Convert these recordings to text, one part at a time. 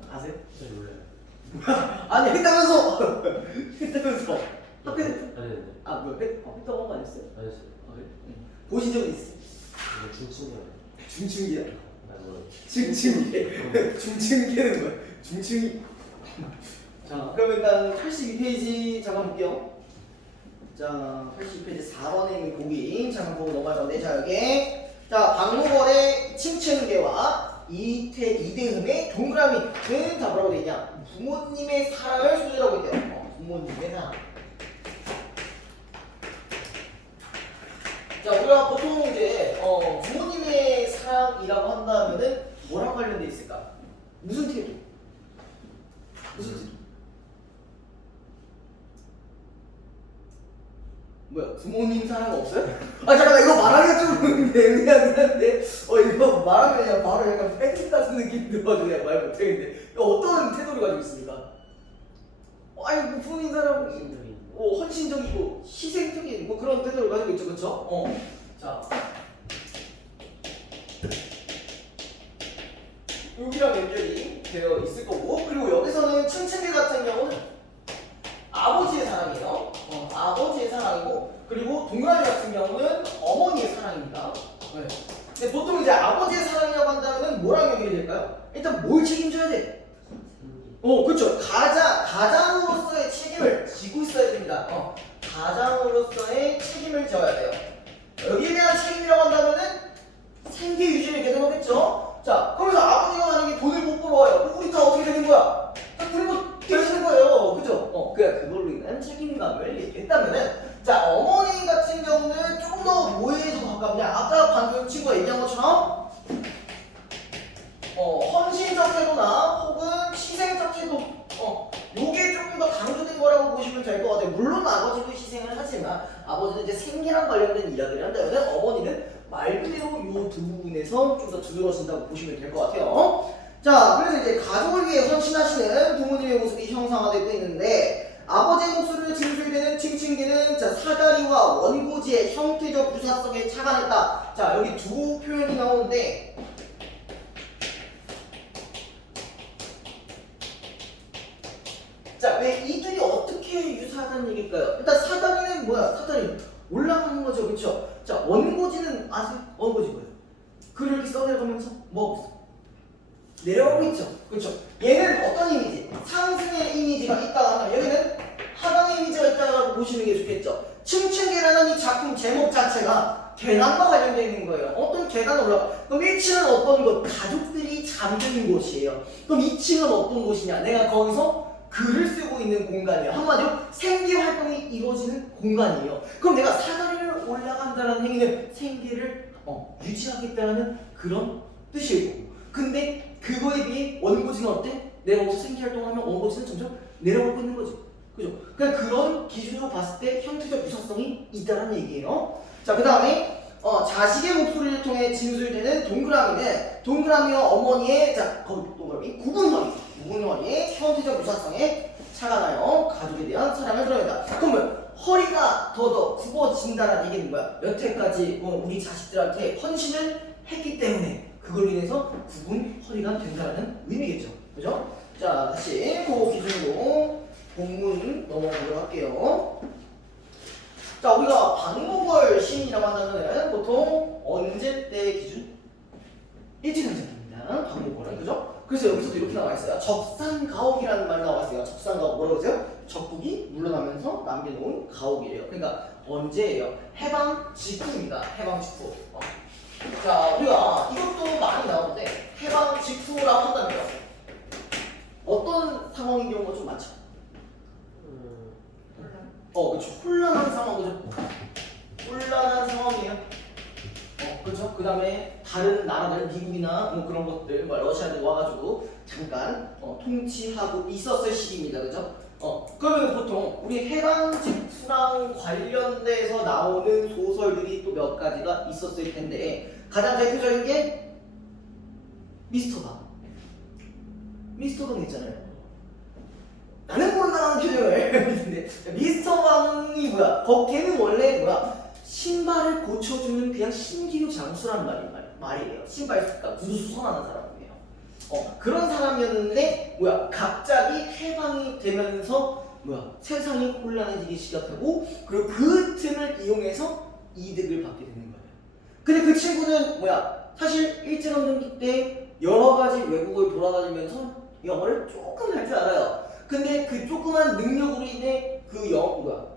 아세요? 잘 몰라요. 아니 했다면서 했다면서 학교 아니 아뭐 했다고 한 거 아니었어요? 아니었어요. 아 그래? 보신 적은 있어? 이거 중증이야. 중증이야. 나 몰라. 중증계 중증계는 뭐야? 중증이 자 그럼 일단 82페이지 잠깐 볼게요. 자 82페이지 4번에 있는 보기 잠깐 보고 넘어갈 건데 자 여기 자 박무걸의 칭층계와 이대흠의 동그라미는 다 뭐라고 되냐? 부모님의 사랑을 소유라고 있대요. 부모님의 사랑. 자 우리가 보통 이제 부모님의 사랑이라고 한다면은 뭐랑 관련돼 있을까? 무슨 태도? 무슨 태도? 뭐야? 부모님 사랑 없어요? 아 잠깐만 이거 말하기가 좀 애매한데 이거 말하면 그냥 바로 약간 패티 같은 느낌 들어가지고 그냥 말 못하겠는데 어떤 태도를 가지고 있습니까? 아니 뭐 부모님 사랑 신적인. 헌신적이고 희생적인 뭐 그런 태도를 가지고 있죠, 그렇죠? 자 여기랑 연결이 되어 있을 거고 그리고 여기서는 층층계 같은 경우는 아버지의 사랑이에요. 아버지의 사랑이고 그리고 동그라미 같은 경우는 어머니의 사랑입니다. 네. 근데 보통 이제 아버지의 사랑이라고 한다면은 뭐랑 연결이 될까요? 일단 뭘 책임져야 돼? 그렇죠. 가장으로서의 책임을 지고 있어야 됩니다. 가장으로서의 책임을 져야 돼요. 여기에 대한 책임이라고 한다면은 생계 유지를 계속하겠죠. 자, 그러면서 아버지가 만약에 돈을 못 벌어와요. 그럼 우리 다 어떻게 되는 거야? 다 굶어 되시는 거예요. 그죠? 그걸로 인한 책임감을 얘기했다면은 자, 어머니 같은 경우는 조금 더 뭐에 더 가깝냐? 아까 방금 친구가 얘기한 것처럼 헌신적 태도나 혹은 희생적 태도 요게 조금 더 강조된 거라고 보시면 될 것 같아요. 물론 아버지도 희생을 하지만 아버지는 이제 생계랑 관련된 이야기를 한다면 어머니는 말 그대로 요 두 부분에서 좀 더 두드러진다고 보시면 될 것 같아요. 자, 그래서 이제 가족을 위해 헌신하시는 부모님의 모습이 형상화되고 있는데 아버지의 목소리를 진술되는 칭칭계는 자 사다리와 원고지의 형태적 유사성에 착안했다. 자, 여기 두 표현이 나오는데 자, 왜 이들이 어떻게 유사하다는 얘기일까요? 일단 사다리는 뭐야? 사다리 올라가는 거죠, 그렇죠? 자, 원고지는 아세요? 원고지 뭐예요? 글을 이렇게 써내려가면서 뭐 없어? 내려가고 있죠, 그렇죠? 얘는 어떤 이미지? 상승의 이미지가 있다고 하면 여기는 하강의 이미지가 있다고 보시는 게 좋겠죠. 층층계라는 이 작품 제목 자체가 계단과 관련되어 있는 거예요. 어떤 계단을 올라가? 그럼 1층은 어떤 곳? 가족들이 잠드는 곳이에요. 그럼 2층은 어떤 곳이냐? 내가 거기서 글을 쓰고 있는 공간이에요. 한마디로 생계 활동이 이루어지는 공간이에요. 그럼 내가 사다리를 올라간다는 행위는 생계를 유지하겠다는 그런 뜻이고, 근데 그거에 비해 원고지는 어때? 내가 여기서 생계 활동하면 원고지는 점점 내려가고 있는 거지. 그죠? 그냥 그런 기준으로 봤을 때 형태적 유사성이 있다는 얘기예요. 자, 그 다음에 자식의 목소리를 통해 진술되는 동그라미와 어머니의 동그라미 구분허리의 형태적 유사성에 착안하여 가족에 대한 사랑을 드러낸다. 그러면 허리가 더 굽어진다는 얘기는 뭐야? 여태까지 우리 자식들한테 헌신을 했기 때문에 그걸로 인해서 굽은 허리가 된다는 의미겠죠. 그죠? 자, 다시 그 기준으로 본문 넘어가도록 할게요. 자, 우리가 박무걸 시인이라고 한다면 보통 언제 때 기준? 일제강점기입니다. 박무걸은 그죠? 그래서 여기서도 이렇게 나와 있어요. 적산가옥이라는 말이 나와 있어요. 적산가옥 뭐라고 하세요? 적국이 물러나면서 남겨놓은 가옥이에요. 그러니까 언제예요? 해방 직후입니다. 해방 직후. 자, 우리가 이것도 많이 나오는데 해방 직후라고 한다면요. 어떤 상황인 경우가 좀 많죠? 그렇죠. 혼란한 상황, 그죠? 혼란한 상황이에요. 그렇죠. 그 다음에 다른 나라들, 미국이나 뭐 그런 것들, 러시아들 와가지고 잠깐 통치하고 있었을 시기입니다, 그죠? 그러면 보통 우리 해방 직후랑 관련돼서 나오는 소설들이 또 몇 가지가 있었을 텐데 가장 대표적인 게 미스터 방 있잖아요. 나는 모른다는 표정을 했는데 미스터 방이 뭐야? 걔는 원래 뭐야? 신발을 고쳐주는 그냥 신기루 장수라는 말이에요. 신발 구두 수선하는 사람이에요. 그런 사람이었는데 뭐야 갑자기 해방이 되면서 뭐야 세상이 혼란해지기 시작하고 그리고 그 틈을 이용해서 이득을 받게 되는 거예요. 근데 그 친구는 뭐야 사실 일제강점기 때 여러 가지 외국을 돌아다니면서 영어를 조금 할 줄 알아요. 근데 그 조그만 능력으로 인해 그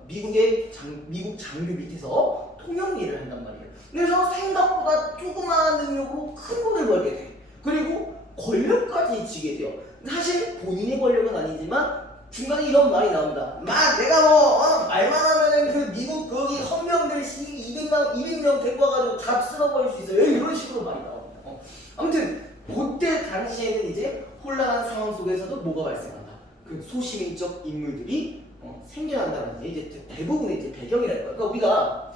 미국 장교 밑에서 통역 일을 한단 말이에요. 그래서 생각보다 조그마한 능력으로 큰 돈을 벌게 돼. 그리고 권력까지 지게 돼요. 사실 본인의 권력은 아니지만 중간에 이런 말이 나온다. 내가 말만 하면은 그 미국 거기 헌병들 200명 데리고 와가지고 다 쓸어버릴 수 있어요. 이런 식으로 말이 나옵니다. 아무튼 그때 당시에는 이제 혼란한 상황 속에서도 뭐가 발생한다. 그 소시민적 인물들이 생겨난다는 게 이제 대부분의 이제 배경이라는 거예요. 그러니까 우리가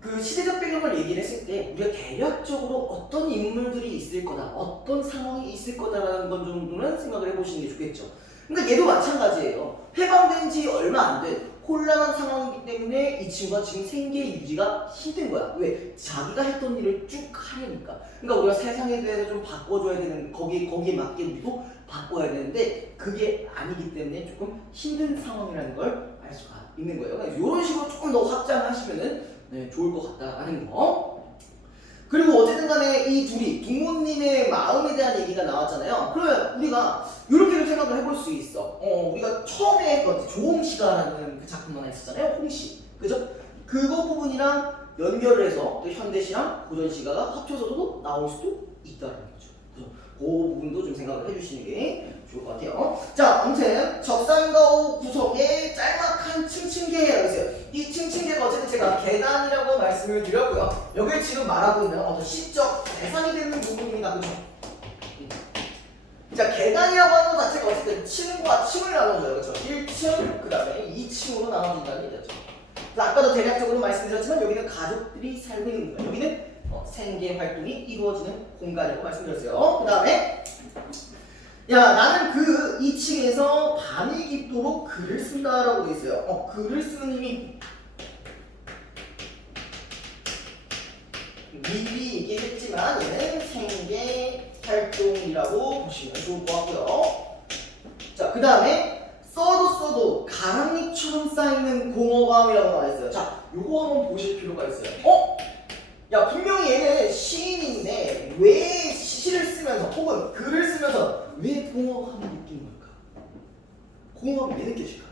그 시대적 배경을 얘기를 했을 때 우리가 대략적으로 어떤 인물들이 있을 거다, 어떤 상황이 있을 거다라는 건 정도는 생각을 해보시는 게 좋겠죠. 그러니까 얘도 마찬가지예요. 해방된 지 얼마 안 된 혼란한 상황이기 때문에 이 친구가 지금 생계 유지가 힘든 거야. 왜? 자기가 했던 일을 쭉 하려니까. 그러니까 우리가 세상에 대해서 좀 바꿔줘야 되는 거기에 맞게 우리도 바꿔야 되는데 그게 아니기 때문에 조금 힘든 상황이라는 걸 알 수가 있는 거예요. 그러니까 이런 식으로 조금 더 확장하시면은 좋을 것 같다라는 거. 그리고 어쨌든 간에 이 둘이 부모님의 마음에 대한 얘기가 나왔잖아요. 그러면 우리가 이렇게도 생각을 해볼 수 있어. 우리가 처음에 했던 조홍시가라는 그 작품 하나 있었잖아요. 홍시. 그죠? 그거 부분이랑 연결을 해서 또 현대시랑 고전시가가 합쳐서도 나올 수도 있다는 거죠. 그래서 그 부분도 좀 생각을 해주시는 게 좋을 것 같아요. 자, 아무튼 적산가오 구성의 짤막한 층층계라고 있어요. 이 층층계가 어쨌든 제가 계단이라고 말씀을 드렸고요. 여기 지금 말하고 있는 어떤 시적 대상이 되는 부분입니다. 그죠? 자, 계단이라고 하는 것 자체가 어쨌든 층과 층을 나눠줘요. 그렇죠? 1층, 그 다음에 2층으로 나눠진다는 얘기죠. 아까도 대략적으로 말씀드렸지만 여기는 가족들이 살고 있는 거예요. 여기는 생계 활동이 이루어지는 공간이라고 말씀드렸어요. 그 다음에 나는 그 2층에서 밤이 깊도록 글을 쓴다라고 돼 있어요. 글을 쓰는 힘이 미리 얘기했지만 얘는 생계 활동이라고 보시면 좋을 것 같고요. 자, 그 다음에 써도 가랑잎처럼 쌓이는 공허감이라고 나와 있어요. 자, 요거 한번 보실 필요가 있어요. 분명히 얘는 시인인데 왜 시를 쓰면서 혹은 글을 쓰면서 왜 공허감을 느끼는 걸까? 공허감이 왜 느껴질까?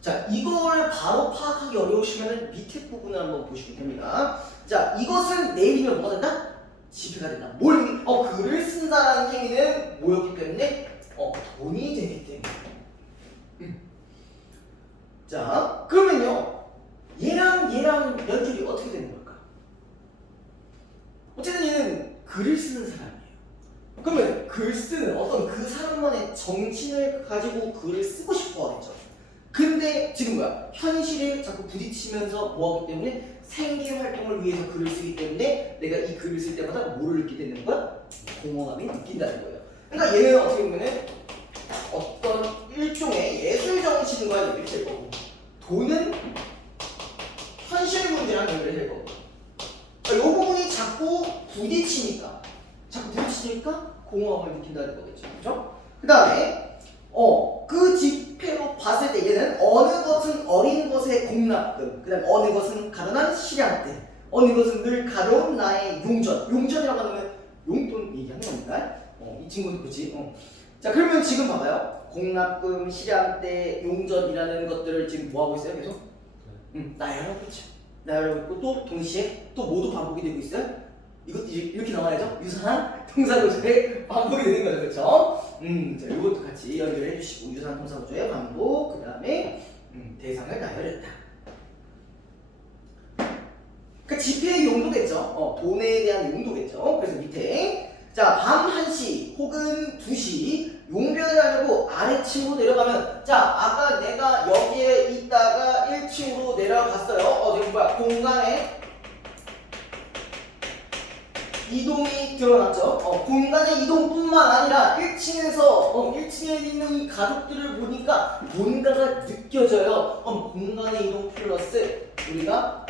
자, 이걸 바로 파악하기 어려우시면 밑에 부분을 한번 보시면 됩니다. 자, 이것은 내일이면 뭐가 된다? 지폐가 된다. 글을 쓴다라는 행위는 뭐였기 때문에? 돈이 되기 때문에. 자, 그러면요. 얘랑 연결이 어떻게 되는 걸까? 어쨌든 얘는 글을 쓰는 사람이에요. 그러면 글 쓰는 어떤 그 사람만의 정신을 가지고 글을 쓰고 싶어 하겠죠. 근데 지금 뭐야? 현실에 자꾸 부딪히면서 뭐하기 때문에 생계 활동을 위해서 글을 쓰기 때문에 내가 이 글을 쓸 때마다 뭐를 느끼게 되는 거야? 공허감이 느낀다는 거예요. 그러니까 얘는 어떻게 보면은 어떤 일종의 예술 정신과 연결될 거고 돈은 현실 문제랑 연결될 거고 이 부분이 자꾸 부딪히니까 공허함을 느낀다는 거겠죠. 그죠? 그 다음에 그 지폐로 봤을 때 얘는 어느 것은 어린 것의 공납금, 그 다음에 어느 것은 가난한 실향때, 어느 것은 늘 가벼운 나의 용전이라고 하면 용돈 얘기하는 겁니다. 이 친구도 그렇지. 자, 그러면 지금 봐봐요. 공납금, 실향때, 용전이라는 것들을 지금 뭐하고 있어요? 계속? 나열하고 있죠. 나열하고 있고 또 동시에 또 모두 반복이 되고 있어요. 이것도 이렇게 나와야죠. 유사한 동사구조의 반복이 되는 거죠. 그렇죠? 자, 이것도 같이 연결해 주시고 유사한 동사구조의 반복, 그 다음에 대상을 나열했다. 그 지폐의 용도겠죠. 돈에 대한 용도겠죠. 그래서 밑에 밤 1시 혹은 2시 용변을 하려고 아래층으로 내려가면 아까 내가 여기에 있다가 1층으로 내려갔어요. 지금 뭐야? 공간에 이동이 드러났죠. 공간의 이동뿐만 아니라 1층에 있는 이 가족들을 보니까 뭔가가 느껴져요. 공간의 이동 플러스 우리가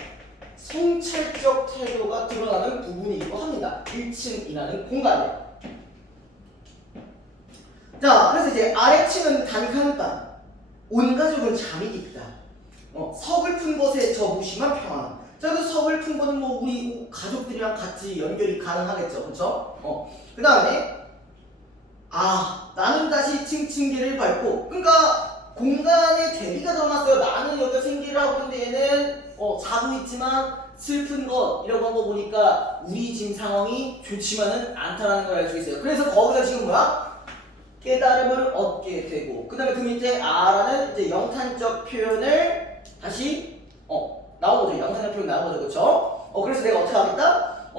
성찰적 태도가 드러나는 부분이기도 합니다. 1층이라는 공간에. 아래층은 단칸방, 온 가족은 잠이 깊다. 서글픈 것에 저 무심한 평안. 자, 그 서글픈 거는 뭐 우리 가족들이랑 같이 연결이 가능하겠죠, 그렇죠? 그 다음에 나는 다시 층층계를 밟고, 그러니까 공간에 대비가 들어놨어요. 나는 여기서 생계를 하고 있는데 얘는 자고 있지만 슬픈 것 이라고 한 거 보니까 우리 지금 상황이 좋지만은 않다라는 걸 알 수 있어요. 그래서 거기서 지금 뭐야? 깨달음을 얻게 되고, 그 다음에 그 밑에 아라는 이제 영탄적 표현을 다시 나오거든요. 영탄적 표현 나오거든요, 그렇죠? 그래서 내가 어떻게 하겠다?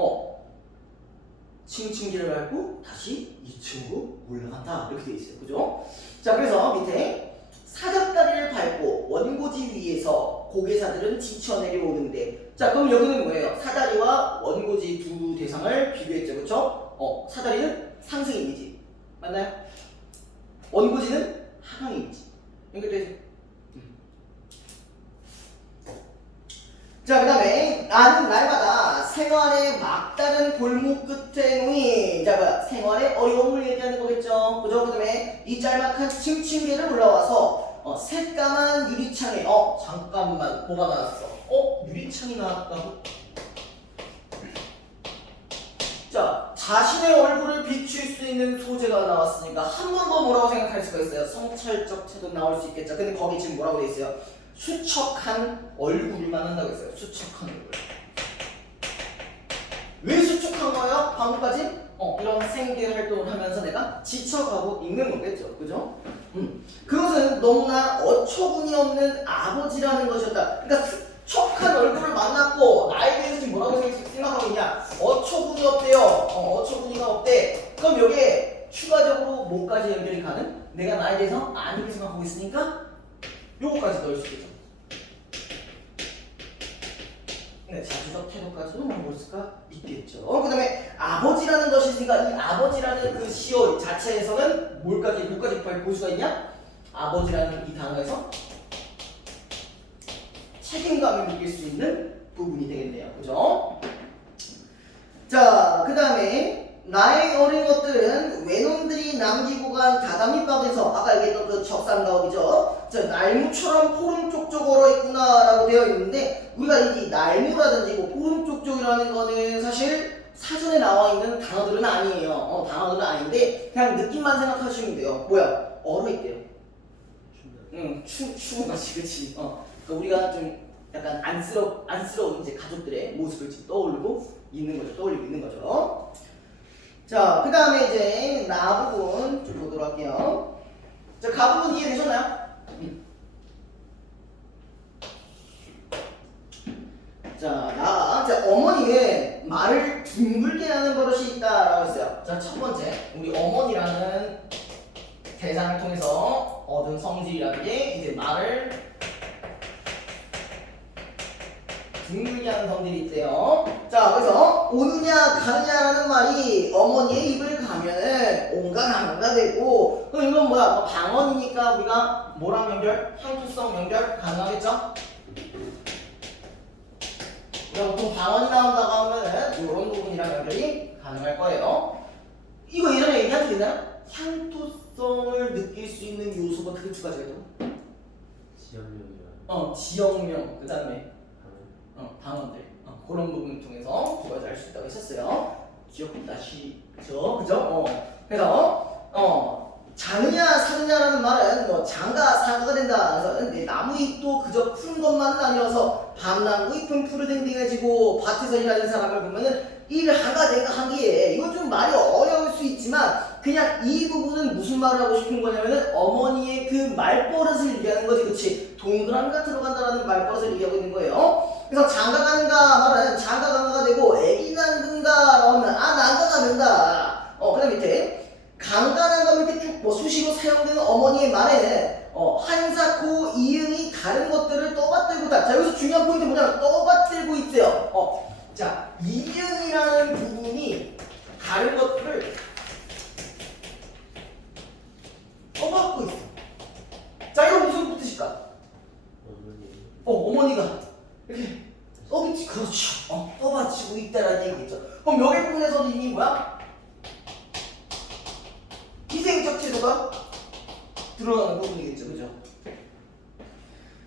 층층기를 밟고 다시 2층으로 올라간다 이렇게 돼 있어요, 그죠? 자, 그래서 밑에 사닥다리를 밟고 원고지 위에서 고개사들은 지쳐 내려오는데, 자, 그럼 여기는 뭐예요? 사다리와 원고지 두 대상을 비교했죠, 그렇죠? 사다리는 상승 이미지 맞나요? 원고지는 하강 이미지. 연결되죠? 자, 그 다음에 나는 날마다 생활의 막다른 골목 끝에 놓인, 자, 뭐야? 생활의 어려움을 얘기하는 거겠죠, 그죠? 그 다음에 이 짤막한 층층계를 올라와서 새까만 유리창에 잠깐만 뭐가 나왔어? 유리창이 나왔다고? 자, 자신의 얼굴을 비출 수 있는 소재가 나왔으니까 한 번 더 뭐라고 생각할 수가 있어요? 성찰적 태도 나올 수 있겠죠. 근데 거기 지금 뭐라고 돼 있어요? 수척한 얼굴만 한다고 했어요. 수척한 얼굴. 왜 수척한 거예요? 방금까지 이런 생계 활동을 하면서 내가 지쳐가고 있는 거겠죠, 그죠? 그것은 너무나 어처구니 없는 아버지라는 것이었다. 그러니까 수척한 얼굴을 만났고 나에 대해서 지금 뭐라고 생각하고 있냐? 어처구니 없대요. 어처구니가 없대. 그럼 여기에 추가적으로 뭐까지 연결이 가는? 내가 나에 대해서 아니게 생각하고 있으니까 요거까지 넣을 수 있겠죠. 네, 자주적 태도까지도 뭐 있을까? 있겠죠. 그 다음에 아버지라는 것이 있으니까 이 아버지라는 그 시어 자체에서는 뭐까지 볼 수가 있냐? 아버지라는 이 단어에서 책임감을 느낄 수 있는 부분이 되겠네요. 그죠? 자, 그 다음에 나의 어린 것들은 외놈들이 남기고 간 다다밑밥에서 아까 얘기했던 그 적산가옥이죠. 자, 날무처럼 포름 쪽쪽 얼어있구나 라고 되어 있는데, 우리가 이 날무라든지 뭐 포름 쪽쪽이라는 거는 사실 사전에 나와 있는 단어들은 아니에요. 단어들은 아닌데 그냥 느낌만 생각하시면 돼요. 뭐야? 얼어있대요. 추운 것이, 그치? 그러니까 우리가 좀 약간 안쓰러운 이제 가족들의 모습을 지금 떠올리고 있는 거죠. 자, 그 다음에 이제 나 부분 좀 보도록 할게요. 자, 가 부분 이해되셨나요? 자, 어머니는 말을 둥글게 하는 버릇이 있다라고 했어요. 자, 첫 번째, 우리 어머니라는 대상을 통해서 얻은 성질이라는 게 이제 말을 둥글게 하는 성질이 있대요. 자, 그래서 오느냐 가느냐라는 말이 어머니의 입을 가면은 온갖 한가가 되고, 그럼 이건 뭐야? 방언이니까 우리가 뭐랑 연결? 향투성 연결 가능하겠죠? 우리가 보통 방언이 나온다고 하면은 이런 부분이랑 연결이 가능할 거예요. 이거 예전에 얘기한 적 있나요? 향토성을 느낄 수 있는 요소가 크게 두 가지가 있다고? 지역명이랑 지역명, 그 다음에 방언들, 그런 부분을 통해서 두 가지 알 수 있다고 했었어요. 기억나시죠? 그죠? 그래서 자느냐 사느냐라는 말은 뭐 장가 사가가 된다. 그래서 나무잎도 그저 푸른 것만은 아니어서 밤나무 잎은 푸르댕댕해지고 밭에서 일하는 사람을 보면은 일하가 내가 하기에, 이건 좀 말이 어려울 수 있지만 그냥 이 부분은 무슨 말을 하고 싶은 거냐면은 어머니의 그 말버릇을 얘기하는 거지, 그치? 동그라미가 들어간다라는 말버릇을 얘기하고 있는 거예요. 그래서 장가 가는가 말은 장가 간가가 되고, 애기 낳는가라고 하면 난가가 된다. 그 다음 밑에 강간한가 이렇게 쭉 뭐 수시로 사용되는 어머니의 말에는 한사코 이응이 다른 것들을 떠받들고 있다. 자, 여기서 중요한 포인트 뭐냐면 떠받들고 있어요. 자, 이응이라는 부분이 다른 것들을 떠받고 있어. 자, 이거 무슨 뜻일까? 어머니가 이렇게 그렇죠. 떠받치고 있다라는 얘기겠죠. 그럼 여기 부분에서도 이미 뭐야? 희생적 태도가 들어가는 부분이겠죠, 그죠?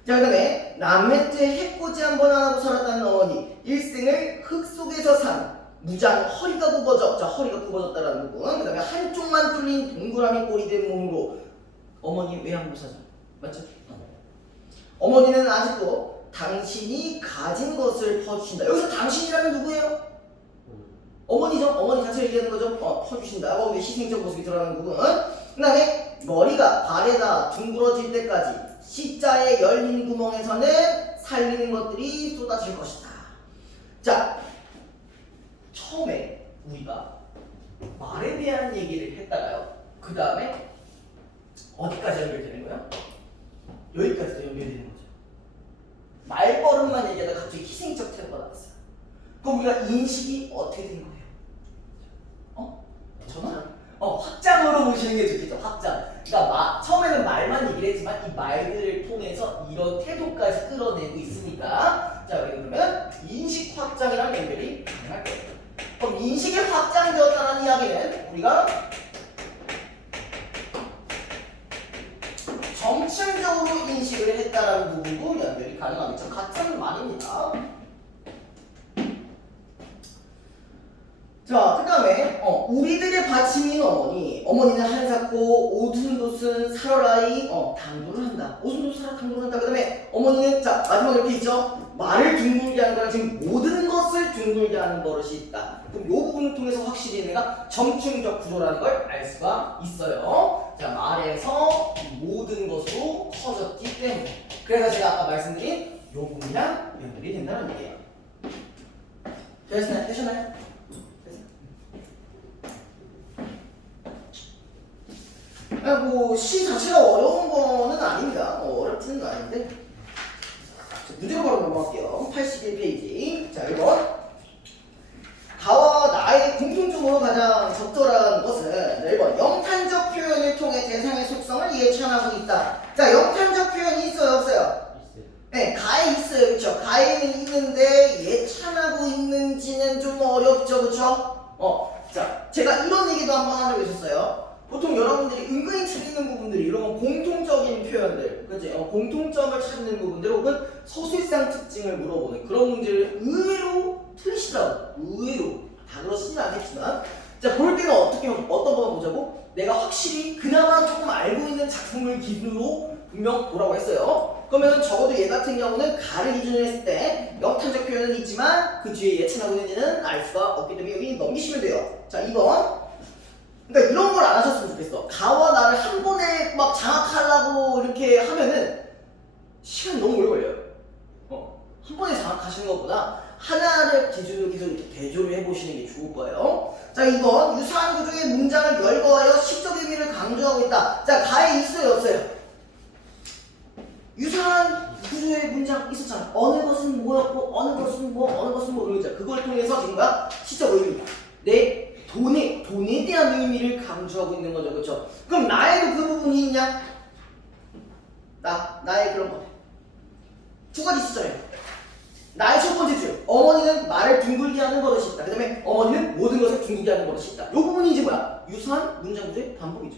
자, 그다음에 남매태 해코지 한 번 안 하고 살았다는 어머니, 일생을 흙 속에서 산 무장 허리가 굽어져, 자 허리가 굽어졌다라는 부분. 그다음에 한쪽만 뚫린 동그라미 꼴이 된 몸으로 어머니 외양부사죠, 맞죠? 어머니는 아직도 당신이 가진 것을 퍼주신다. 여기서 당신이라면 누구예요? 어머니죠. 어머니 자체를 얘기하는 거죠. 퍼주신다. 거기에 희생적 모습이 드러나는 부분. 그 다음에 머리가 발에다 둥그러질 때까지 C자의 열린 구멍에서는 살리는 것들이 쏟아질 것이다. 자, 처음에 우리가 말에 대한 얘기를 했다가요. 그 다음에 어디까지 연결되는 거야? 여기까지도 연결되는 거죠. 말버릇만 얘기하다가 갑자기 희생적 태도가 나왔어요. 그럼 우리가 인식이 어떻게 된 거예요? 확장으로 보시는 게 좋겠죠. 확장. 그러니까 처음에는 말만 얘기를 했지만 이 말들을 통해서 이런 태도까지 끌어내고 있으니까, 자 여기 그러면 인식 확장이랑 연결이 가능할 거예요. 그럼 인식이 확장되었다는 이야기는 우리가 정층적으로 인식을 했다라는 부분도 연결이 가능합니다. 같은 말입니다. 자, 그 다음에 우리들의 받침인 어머니는 한사코 오순도순 살아라이 당도를 한다. 오순도순 살아 당도를 한다. 그 다음에 어머니는 자 마지막에 이렇게 있죠. 말을 둥글게 하는 거랑 지금 모든 것을 둥글게 하는 버릇이 있다. 그럼 이 부분을 통해서 확실히 내가 점층적 구조라는 걸 알 수가 있어요. 자, 말에서 모든 것으로 커졌기 때문에. 그래서 제가 아까 말씀드린 이 부분이랑 연결이 된다는 얘기예요. 되셨나요? 시 자체가 어려운 거는 아닙니다. 어렵지는 아닌데. 자, 문제로 바로 넘어갈게요. 81페이지. 자, 1번. 가와 나의 공통점으로 가장 적절한 것은 1번. 영탄적 표현을 통해 대상의 속성을 예찬하고 있다. 자, 영탄적 표현이 있어요, 없어요? 네, 가에 있어요, 그쵸? 가에는 있는데 예찬하고 있는지는 좀 어렵죠, 그쵸? 자, 제가 이런 얘기도 한번 하려고 했었어요. 보통 여러분들이 은근히 틀리는 부분들이 이런 건 공통적인 표현들, 그치? 공통점을 찾는 부분들 혹은 서술상 특징을 물어보는 그런 문제를 의외로 틀리시더라고요. 의외로. 다 그렇지는 않겠지만. 자, 볼 때는 어떤 거 보자고? 내가 확실히 그나마 조금 알고 있는 작품을 기준으로 분명 보라고 했어요. 그러면 적어도 얘 같은 경우는 가를 기준으로 했을 때 영탄적 표현은 있지만 그 뒤에 예찬하고 있는지는 알 수가 없기 때문에 여기 넘기시면 돼요. 자, 2번. 그러니까 이런 걸 안 하셨으면 좋겠어. 가와 나를 한 번에 막 장악하려고 이렇게 하면은 시간이 너무 오래 걸려요. 한 번에 장악하시는 것보다 하나를 기준으로 계속 이렇게 대조를 해보시는 게 좋을 거예요. 자, 2번. 유사한 구조의 문장을 열거하여 시적 의미를 강조하고 있다. 자, 가에 있어요, 없어요? 유사한 구조의 문장 있었잖아. 어느 것은 뭐였고, 어느 것은 뭐 이런 거잖아. 그걸 통해서 지금 뭐야? 시적 의미. 내 돈에 대한 의미를 강조하고 있는 거죠, 그렇죠? 그럼 나에도 그 부분이 있냐? 나의 그런 거 두 가지 있었잖아요. 나의 첫 번째 줄, 어머니는 말을 둥글게 하는 버릇이 있다. 그 다음에 어머니는 모든 것을 둥글게 하는 버릇이 있다. 이 부분이 이제 뭐야? 유사한 문장 구조의 반복이죠.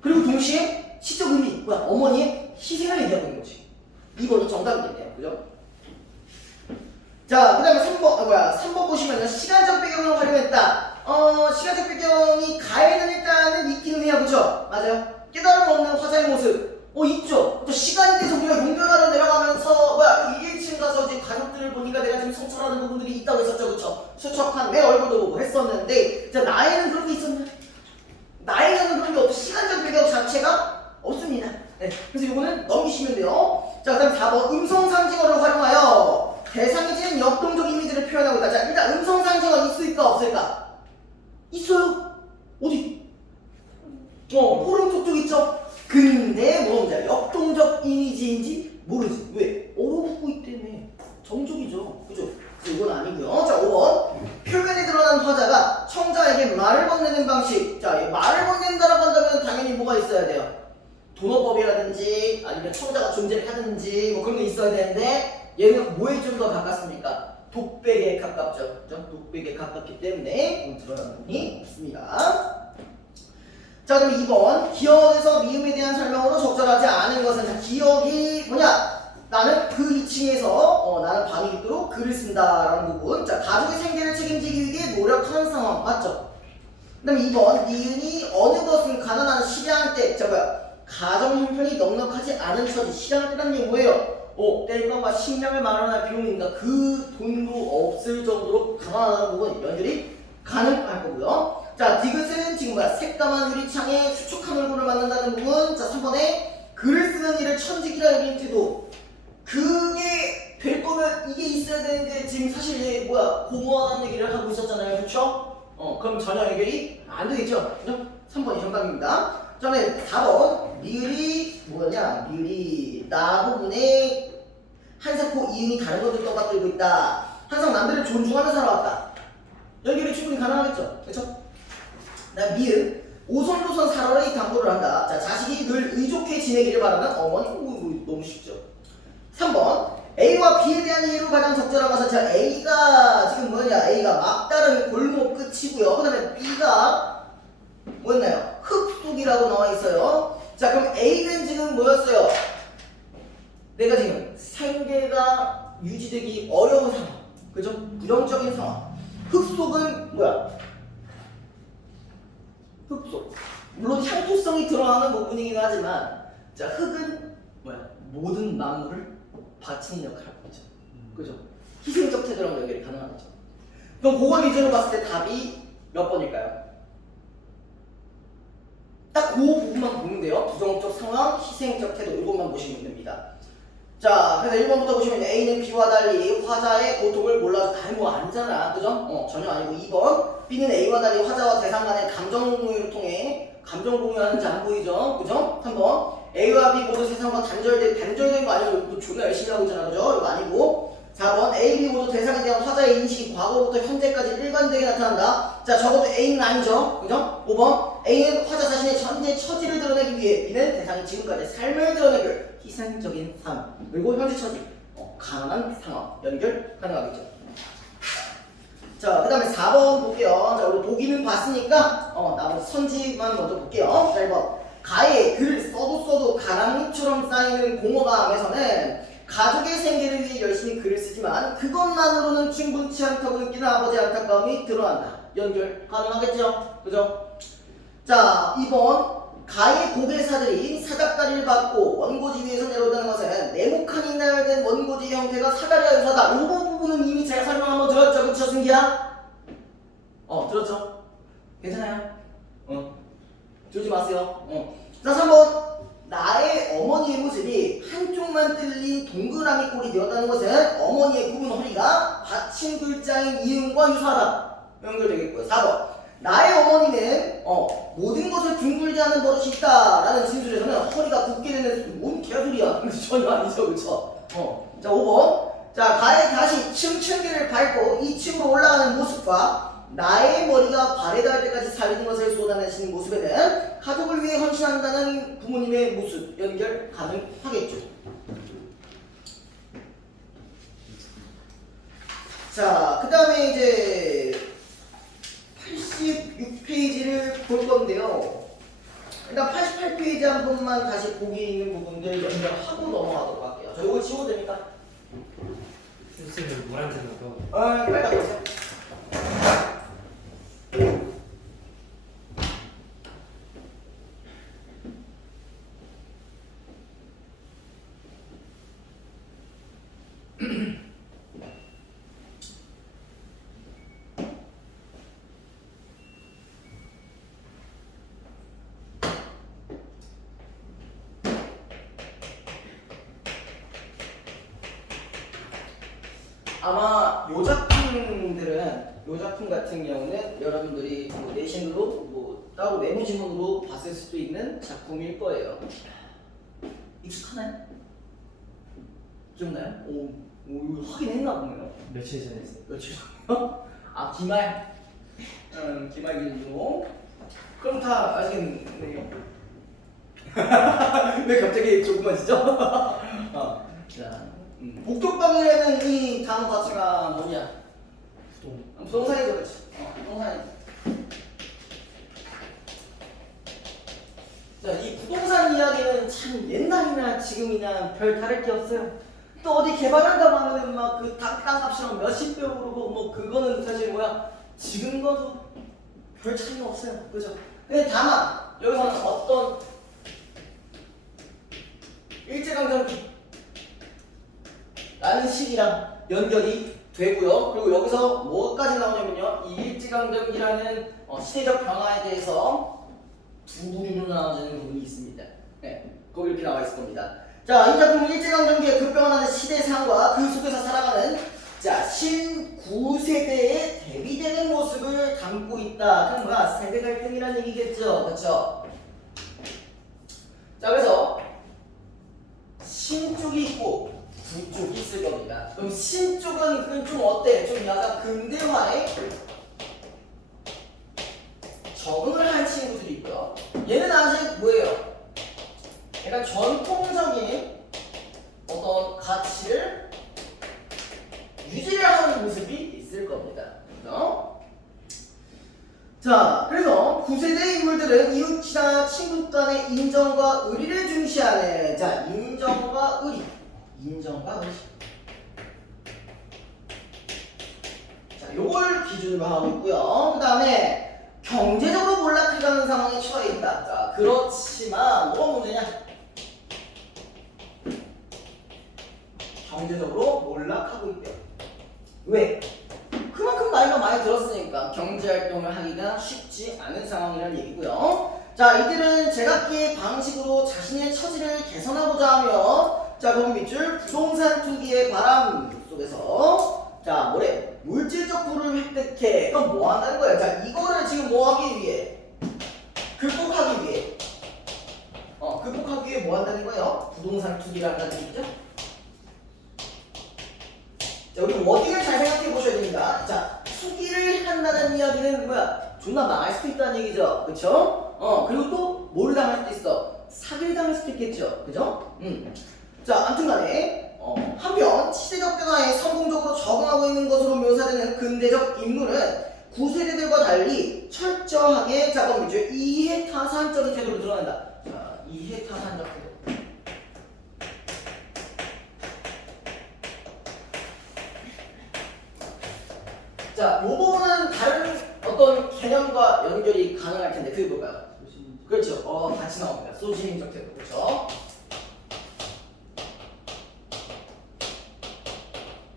그리고 동시에 시적 의미, 뭐야? 어머니의 희생을 얘기하고 있는 거지. 2번이 정답이겠네요, 그죠? 자, 그 다음에 3번 보시면은 시간적 배경을 활용했다. 시간적 배경이 가에는 일단은 있기는 해요, 그쵸? 맞아요? 깨달음 없는 화자의 모습. 있죠? 시간이 돼서 우리가 용변하러 내려가면서, 1층 가서 이제 가족들을 보니까 내가 지금 성찰하는 부분들이 있다고 했었죠, 그쵸? 수척한 내 얼굴도 보고 했었는데, 자, 나에는 그런 게 있었나? 나에는 그런 게 없어. 시간적 배경 자체가 없습니다. 네, 그래서 이거는 넘기시면 돼요. 자, 그 다음 4번. 음성상징어를 활용하여 대상이 지닌 역동적 이미지를 표현하고 있다. 자, 일단 음성상징어 있을까 없을까? 있어요. 어디? 포름 쪽쪽 있죠? 근데 뭐가 문제야? 역동적 이미지인지 모르지. 왜? 얼어붙고 있다며. 정적이죠. 그죠? 그래서 이건 아니고요. 자, 5번. 표면에 드러난 화자가 청자에게 말을 건네는 방식. 자, 말을 건넨다라고 한다면 당연히 뭐가 있어야 돼요? 도노법이라든지 아니면 청자가 존재를 하든지 뭐 그런 게 있어야 되는데 얘는 뭐에 좀 더 가깝습니까? 독백에 가깝죠. 그죠? 독백에 가깝기 때문에 드러나는 부분이 있습니다. 자, 그럼 2번. 기어에서 미음에 대한 설명으로 적절하지 않은 것은 자, 기억이 뭐냐? 나는 그 2층에서 나는 방이 있도록 글을 쓴다라는 부분. 자, 가족의 생계를 책임지기 위해 노력하는 상황 맞죠? 그다음에 2번 니은이 어느 것은 가난한 실향 때. 자 뭐야? 가정 형편이 넉넉하지 않은 처지. 실향 때라는 게 뭐예요? 뗄감과 식량을 마련할 비용인가 그 돈도 없을 정도로 가난하다는 부분 연결이 가능할 거고요. 자, 디귿은 지금 뭐야? 새까만 유리창에 수축한 얼굴을 만든다는 부분. 자, 3번에 글을 쓰는 일을 천직이라 여긴 태도. 그게 될 거면 이게 있어야 되는데 지금 사실 얘 뭐야? 공허하다는 얘기를 하고 있었잖아요. 그쵸? 그럼 전혀 해결이 안 되겠죠? 그죠? 3번이 정답입니다. 그다음에 4번 리을이 뭐냐? 리을이 나 부분에 한사코 이응이 다른 것을 떠받들고 있다. 항상 남들을 존중하며 살아왔다. 연결이 충분히 가능하겠죠? 그쵸? 나 미음 5선 노선 살아의 당부를 한다. 자, 자식이 늘 의족해 지내기를 바라는 어머니. 너무 쉽죠? 3번 A와 B에 대한 이해로 가장 적절한 것은 자, A가 지금 뭐냐? A가 막다른 골목 끝이고요. 그 다음에 B가 뭐였나요? 흙속이라고 나와 있어요. 자, 그럼 A는 지금 뭐였어요? 내가 지금 생계가 유지되기 어려운 상황. 그죠? 부정적인 상황. 흙속은 뭐야? 흙속. 물론 향토성이 드러나는 부분이긴 하지만 자, 흙은 뭐야? 모든 만물을 바치는 역할을 하고 있죠. 그죠? 희생적 태도랑 연결이 가능하겠죠. 그럼 그걸 기준으로 봤을 때 답이 몇 번일까요? 딱 그 부분만 보면 돼요. 부정적 상황, 희생적 태도 이것만 보시면 됩니다. 자, 그래서 1번부터 보시면 A는 B와 달리 화자의 고통을 몰라서 뭐 아니잖아. 그죠? 전혀 아니고 2번 B는 A와 달리 화자와 대상 간의 감정 공유를 통해 감정 공유하는지 안 보이죠? 그죠? 3번 A와 B 모두 세상과 단절된 거 아니고 또 존나 열심히 하고 있잖아. 그죠? 이거 아니고 4번 A, B 모두 대상에 대한 화자의 인식이 과거부터 현재까지 일관되게 나타난다. 자, 적어도 A는 아니죠. 그죠? 5번 A는 화자 자신의 현재 처지를 드러내기 위해 B는 대상이 지금까지 삶을 드러내길 희생적인 삶 그리고 현재 처지 가난한 상황 연결 가능하겠죠. 자, 그 다음에 4번 볼게요. 자, 우리 보기는 봤으니까 나머지 선지만 먼저 볼게요. 자, 1번 가에 글을 써도 가랑잎처럼 쌓이는 공허감에서는 가족의 생계를 위해 열심히 글을 쓰지만 그것만으로는 충분치 않다고 느끼는 아버지의 안타까움이 드러난다. 연결 가능하겠죠? 그죠? 자, 2번 가의 고개사들이 사닥다리를 받고 원고지 위에서 내려오다는 것은 네모칸이 나열된 원고지 형태가 사다리와 유사하다. 이 부분은 이미 제가 설명 한번 들었죠? 그쵸, 승기야? 들었죠? 괜찮아요? 들지 마세요. 자, 3번 나의 어머니의 모습이 한쪽만 뜰린 동그라미 꼴이 되었다는 것은 어머니의 굽은 허리가 받침 글자인 이응과 유사하다. 연결되겠고요. 4번 나의 어머니는 모든 것을 둥글게 하는 버릇이 있다라는 진술에서는 허리가 굽게 되는 뭔 개소리야. 전혀 아니죠. 그쵸? 자, 5번 자, 가의 다시 층층계를 밟고 2층으로 올라가는 모습과 나의 머리가 발에 닿을 때까지 살리는 것을 쏟아내시는 모습에는 가족을 위해 헌신한다는 부모님의 모습 연결 가능하겠죠. 자, 그 다음에 이제 86페이지를 볼 건데요. 일단 88페이지 한 번만 다시 보기 있는 부분들 연결하고 넘어가도록 할게요. 저 이거 지워도 됩니까? 선생님 노란색으로 빨리 가보세요. 아마 요 작품 같은 경우는 여러분들이 뭐 내신으로 뭐 따로 메모 지문으로 봤을 수도 있는 작품일 거예요. 익숙하나요? 기억나요? 오 확인했나 보네요. 며칠 전에 했어요. 며칠 전이요? 아, 기말? 기말 기준으로. 그럼 다 아시겠네요. 왜 갑자기 조금만지죠? 자, 복돌방이라는 이 단어 자체가 뭐냐? 부동산이죠, 그렇지? 부동산이. 자, 이 부동산 이야기는 참 옛날이나 지금이나 별 다를 게 없어요. 또 어디 개발한다고 하면은 막 그 땅값이랑 몇십 배 오르고 뭐 그거는 사실 뭐야 지금과도 별 차이가 없어요. 그죠? 근데 다만 여기서는 어떤 일제강점기 라는 시기랑 연결이 되고요. 그리고 여기서 뭐까지 나오냐면요. 이 일제강점기라는 시대적 변화에 대해서 두 부류로 나눠지는 부분이 있습니다. 네, 거기 이렇게 나와 있을 겁니다. 자, 이 작품은 일제강점기의 급변하는 시대상과 그 속에서 살아가는 자 신구세대의 대비되는 모습을 담고 있다. 그럼 뭐야? 세대 갈등이라는 얘기겠죠, 그렇죠? 자, 그래서 신 쪽이 있고 구 쪽이 있을 겁니다. 그럼 신 쪽은 좀 어때? 좀 약간 근대화에 적응을 한 친구들이 있고요. 얘는 아직 뭐예요? 약간 전통적인 어떤 가치를 유지를 하는 모습이 있을 겁니다. 그죠? 자, 그래서 9세대 인물들은 이웃이나 친구 간의 인정과 의리를 중시하는 자, 인정과 의리. 자, 요걸 기준으로 하고 있고요. 그 다음에 경제적으로 몰락해가는 상황에 처해 있다. 자, 그렇지만 뭐가 문제냐? 경제적으로 몰락하고 있대요. 왜? 그만큼 나이가 많이 들었으니까 경제활동을 하기가 쉽지 않은 상황이라는 얘기고요. 자, 이들은 제각기의 방식으로 자신의 처지를 개선하고자 하며 자, 거기 밑줄 부동산 투기의 바람 속에서 자, 뭐래? 물질적 부를 획득해. 그럼 뭐 한다는 거야? 자, 이거를 지금 뭐 하기 위해? 극복하기 위해. 극복하기 위해 뭐 한다는 거예요? 부동산 투기를 한다는 얘기죠? 자, 우리 워딩을 잘 생각해 보셔야 됩니다. 자, 투기를 한다는 이야기는 뭐야? 존나 망할 수도 있다는 얘기죠. 그쵸? 그리고 또 뭐를 당할 수도 있어? 사기를 당할 수도 있겠죠. 그죠? 자, 아무튼 간에 한편 시대적 변화에 성공적으로 적응하고 있는 것으로 묘사되는 근대적 인물은 9세대들과 달리 철저하게 작업 밑줄 이해타산적인 태도로 드러난다. 자, 이해타산적 태도. 자, 이 부분은 다른 어떤 개념과 연결이 가능할 텐데 그게 뭘까요? 그렇죠. 같이 나옵니다. 소시민적 태도. 그렇죠?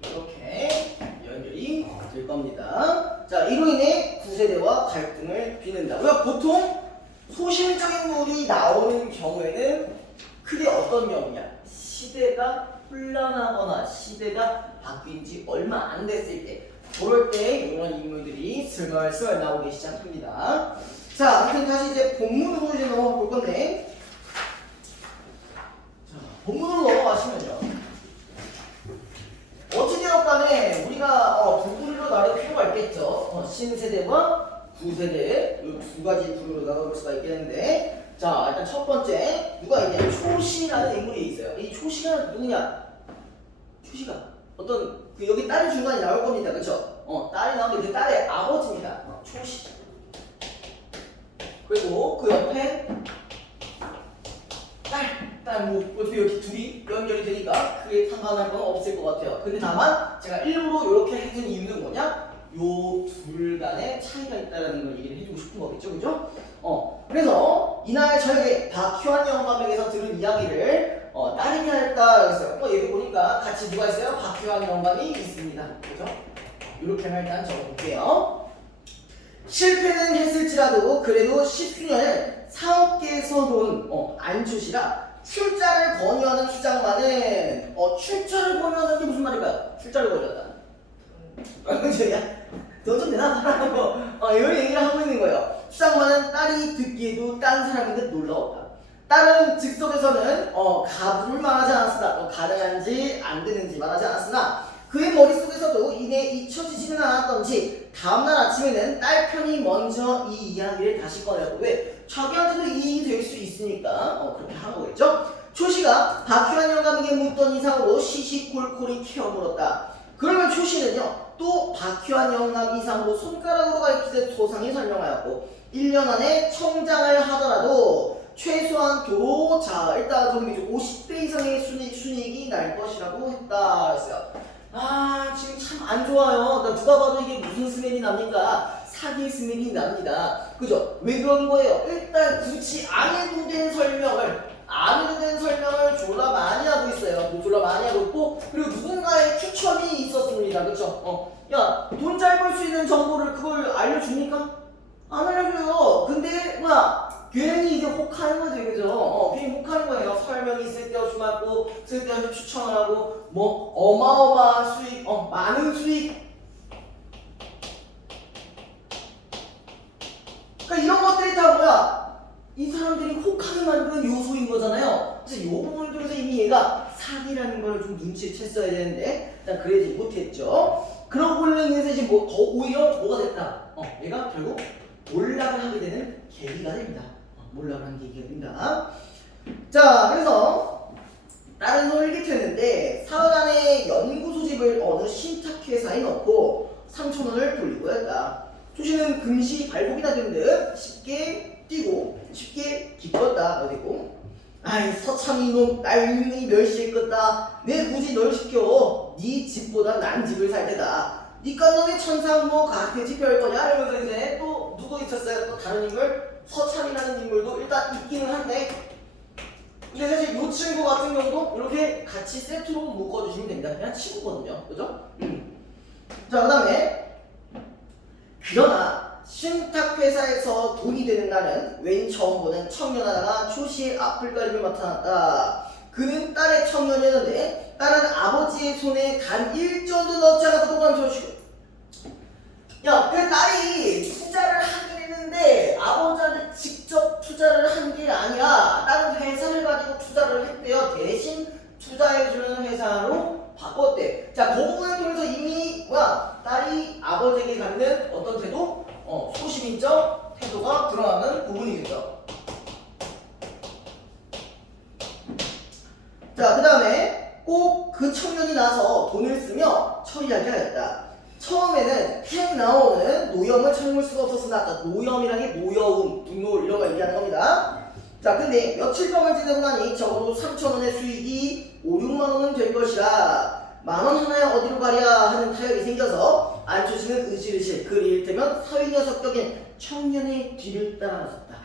이렇게 연결이 될 겁니다. 자, 이로 인해 9세대와 갈등을 빚는다. 우리가 보통 소심적인 물이 나오는 경우에는 크게 어떤 경우냐? 시대가 혼란하거나 시대가 바뀐 지 얼마 안 됐을 때 그럴 때 이런 인물들이 슬슬 나오기 시작합니다. 자, 아무튼 다시 이제 본문으로 이제 넘어가 볼 건데 자, 본문으로 넘어가시면요. 어찌되었 간에 우리가 두 부류로 나눌 필요가 있겠죠. 신세대와 구세대 이 두 가지 부류로 나눠볼 수가 있겠는데 자, 일단 첫 번째 누가 있냐? 초시라는 인물이 있어요. 이 초시가 누구냐? 초시가 어떤 여기 딸이 중간에 나올 겁니다. 그쵸? 딸이 나오는데 그 딸의 아버지입니다. 초시. 그리고 그 옆에 딸 뭐 어떻게 이렇게 둘이 연결이 되니까 크게 상관할 건 없을 것 같아요. 근데 다만 제가 일부러 이렇게 해준 이유는 뭐냐? 요 둘 간의 차이가 있다는 걸 얘기를 해주고 싶은 거겠죠, 그죠? 그래서 이날 저에게 박효한 영감에게서 들은 이야기를 따르게 할까 했어요. 여기 보니까 같이 누가 있어요? 박효한 영감이 있습니다, 그죠? 이렇게만 일단 적어볼게요. 실패는 했을지라도 그래도 10수년을 사업계에서 돈 안주시라 출자를 권유하는 수장만은 출자를 권유하는 게 무슨 말일까요? 출자를 권유한다. 너 좀 대답하라고 이런 얘기를 하고 있는 거예요. 수장만은 딸이 듣기에도 딴 사람인 듯 놀라웠다. 딸은 즉석에서는 가불을 말하지 않았으나 가능한지 안 되는지 말하지 않았으나 그의 머릿속에서도 이내 잊혀지지는 않았던지 다음날 아침에는 딸 편이 먼저 이 이야기를 다시 꺼내고 왜? 자기한테도 이익이 될 수 있으니까 그렇게 한 거겠죠? 초시가 박효한 영감에게 묻던 이상으로 시시콜콜이 캐어물었다. 그러면 초시는요 또 박효한 영감 이상으로 손가락으로 가리키듯 소상히 설명하였고 1년 안에 청장을 하더라도 최소한 도로 자 일단 거기 이제 50배 이상의 순이익이 날 것이라고 했다 했어요. 아 지금 참 안 좋아요. 그러니까 누가 봐도 이게 무슨 스멜이 납니까? 사기 스멜이 납니다. 그죠? 왜 그런 거예요? 일단 굳이 안 해도 된 설명을 졸라 많이 하고 있어요. 졸라 많이 하고 있고 그리고 누군가의 추천이 있었습니다. 그쵸? 야 돈 잘 벌 수 있는 정보를 그걸 알려줍니까? 안 알려줘요. 근데 괜히 이게 혹하는 거지, 그죠? 괜히 혹하는 거예요. 설명이 쓸데없이 많고 쓸데없이 추천을 하고 뭐 어마어마한 수익, 많은 수익. 그러니까 이런 것들이 다 이 사람들이 혹하게 만드는 요소인 거잖아요. 그래서 이 부분 중에서 이미 얘가 사기라는 걸 좀 눈치챘어야 되는데 일단 그러지 못했죠. 그런 걸로 인해서 이제 더 오히려 뭐가 됐다. 얘가 결국 몰락을 하게 되는 계기가 됩니다. 몰락을 하는 계기가 됩니다. 자, 그래서 다른 설계했는데 사흘 연구 소집을 어느 신탁회사에 넣고 3,000원을 돌리고 했다. 조씨는 금시 발목이나 된 듯 쉽게 뛰고 쉽게 기뻤다. 어디고? 아이 서참이 놈 날이 멸시했겠다. 내 굳이 널 시켜. 네 집보다 난 집을 살 때다. 니까 놈의 천상 뭐 가태지 별거냐 이러면서 이제 또 누구 있었어요? 또 다른 인물? 서참이라는 인물도 일단 있기는 한데 근데 사실 이 친구 같은 경우도 이렇게 같이 세트로 묶어주시면 됩니다. 그냥 친구거든요. 그죠? 자, 그 다음에 그러나 신탁회사에서 돈이 되는 날은 웬 처음 보는 청년 하나가 조씨의 앞을 가리며 나타났다. 그는 딸의 청년이었는데 딸은 아버지의 손에 단 1전도 넣지 않아서 도망 쳤시고 야, 그 딸이 투자를 하긴 했는데 아버지한테 직접 투자를 한 게 아니라 다른 회사를 가지고 투자를 했대요. 대신 투자해주는 회사로 바꿨대. 자, 그 부분을 통해서 이미 딸이 아버지에게 갖는 어떤 태도? 소시민적 태도가 드러나는 부분이겠죠. 자, 그 다음에 꼭 그 청년이 나서 돈을 쓰며 처리하게 하였다. 처음에는 행 나오는 노염을 참을 수가 없었으나 아까 노염이라는 게 노여움, 분노 이런 걸 얘기하는 겁니다. 자, 근데 며칠 밤을 지내고 나니 적어도 3,000원의 수익이 5, 6만 원은 될 것이라 만원 하나에 어디로 가랴 하는 타협이 생겨서 안초씨는 으실으실 그 이를테면 사위녀 성격인 청년의 뒤를 따라갔다.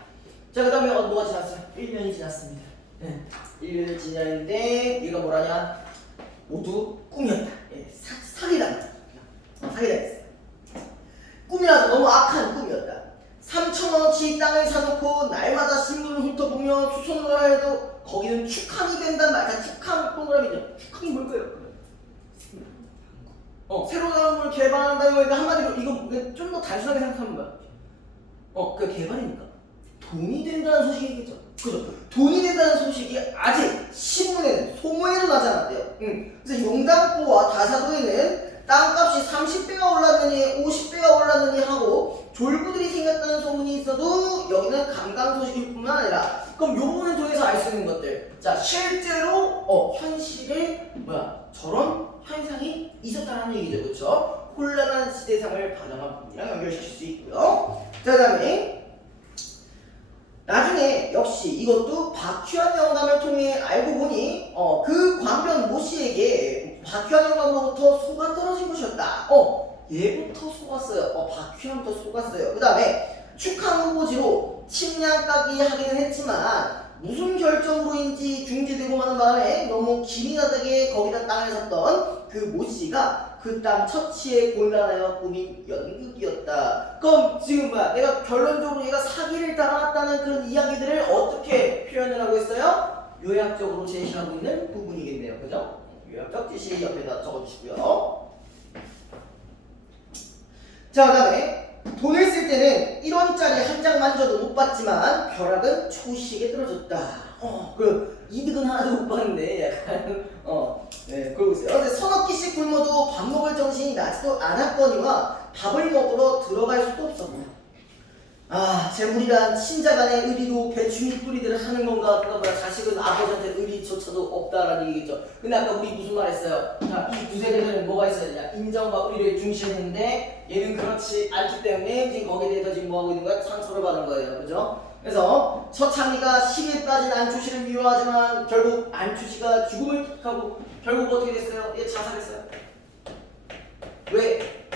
자, 그 다음에 뭐가 지났어요? 1년이 지났습니다. 1년이 지났는데 얘가 뭐라냐? 모두 꿈이었다. 사기당했다. 사기당했어. 꿈이라도 너무 악한 꿈이었다. 3,000원어치 땅을 사놓고 날마다 신문을 훑어보며 추천을 해도 거기는 축항이 된단 말이야. 축항 동그라미죠. 축항이 뭘까요? 새로 나온 걸 개발한다는 거니까 한마디로 이거 좀 더 단순하게 생각하면 뭐야? 그 개발이니까 돈이 된다는 소식이겠죠. 그죠? 돈이 된다는 소식이 아직 신문에는 소문에도 나지 않았대요. 그래서 용담포와 다사도에는 땅값이 30배가 올랐느니 50배가 올랐느니 하고 졸부들이 생겼다는 소문이 있어도 여기는 감강 소식일 뿐만 아니라 그럼 요 부분을 통해서 알 수 있는 것들. 자, 실제로 현실에 저런 현상이 있었다는 얘기죠. 그렇죠? 혼란한 시대상을 반영한 부분이랑 연결시킬 수 있고요. 자, 그다음에 나중에 역시 이것도 박휘환 영감을 통해 알고 보니 그 광변 모씨에게 박휘환 영감으로부터 소가 떨어진 것이었다. 얘부터 속았어요. 박휘환부터 속았어요. 그 다음에 축항 후보지로 침략 따기 하기는 했지만 무슨 결정으로인지 중지되고 마는 바람에 너무 기민하다게 거기다 땅을 샀던 그 모씨가 그 땅 처치에 곤란하여 꾸민 연극이었다. 그럼 지금 내가 결론적으로 얘가 사기를 당했다는 그런 이야기들을 어떻게 표현을 하고 있어요? 요약적으로 제시하고 있는 부분이겠네요. 그죠? 요약적 제시 옆에다 적어주시고요. 자, 그 다음에 돈을 쓸 때는 1원짜리 한 장만 줘도 못 받지만 벼락은 초시에게 떨어졌다. 그 이득은 하나도 못 받는데 약간 그러고 있어요. 근데 서너 끼씩 굶어도 밥 먹을 정신이 나지도 않았거니와 밥을 먹으러 들어갈 수도 없었다. 재물이란 친자간의 의리로 배추미 뿌리들을 하는 건가? 그러니까 자식은 아버지한테 의리조차도 없다라는 얘기죠. 근데 아까 우리 무슨 말 했어요? 자, 이 두 세대는 뭐가 있어야 되냐? 인정과 의리를 중시했는데 얘는 그렇지 않기 때문에 지금 거기에 대해서 지금 뭐 하고 있는 거야? 상처를 받은 거예요. 그죠? 그래서 서창이가 10일 빠진 안초씨를 미워하지만 결국 안초씨가 죽음을 택하고 결국 어떻게 됐어요? 얘 자살했어요. 왜?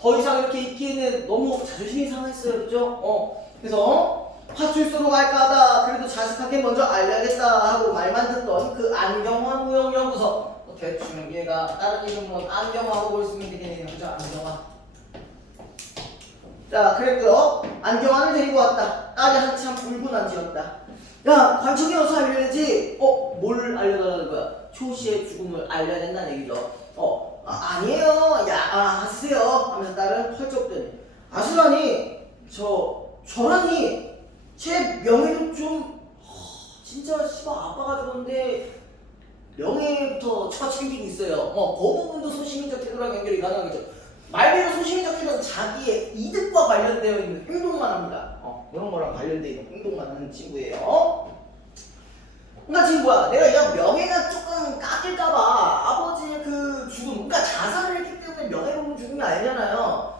더 이상 이렇게 있기에는 너무 자존심이 상했어요. 그죠? 그래서 파출소로 갈까 하다 그래도 자식한테 먼저 알려야겠다 하고 말만 듣던 그 안경화 무용연구소 대충 얘가 다른 이름은 안경화고 볼 수 있는 되겠네요. 그죠? 안경화. 자, 그랬고요. 안경화를 데리고 왔다. 딸이 한참 울고난지였다. 야, 관청이 어서 알려야지. 뭘 알려달라는 거야? 초씨의 죽음을 알려야 된다는 얘기죠. 아니에요. 야, 하세요. 하면서 딸은 펄쩍더니 아시라니, 저라니, 제 명예도 좀, 진짜 씨발 아빠가 죽었는데 명예부터 책임지고 있어요. 그 부분도 소시민적 태도랑 연결이 가능하겠죠. 말 그대로 소시민적 태도는 자기의 이득과 관련되어 있는 행동만 합니다. 그런 거랑 관련되어 있는 행동만 하는 친구예요. 그러니까 지금 뭐야? 내가 야 명예가 조금 깎일까봐 아버지의 그 죽음, 그러니까 자살을 했기 때문에 명예로운 죽음이 아니잖아요.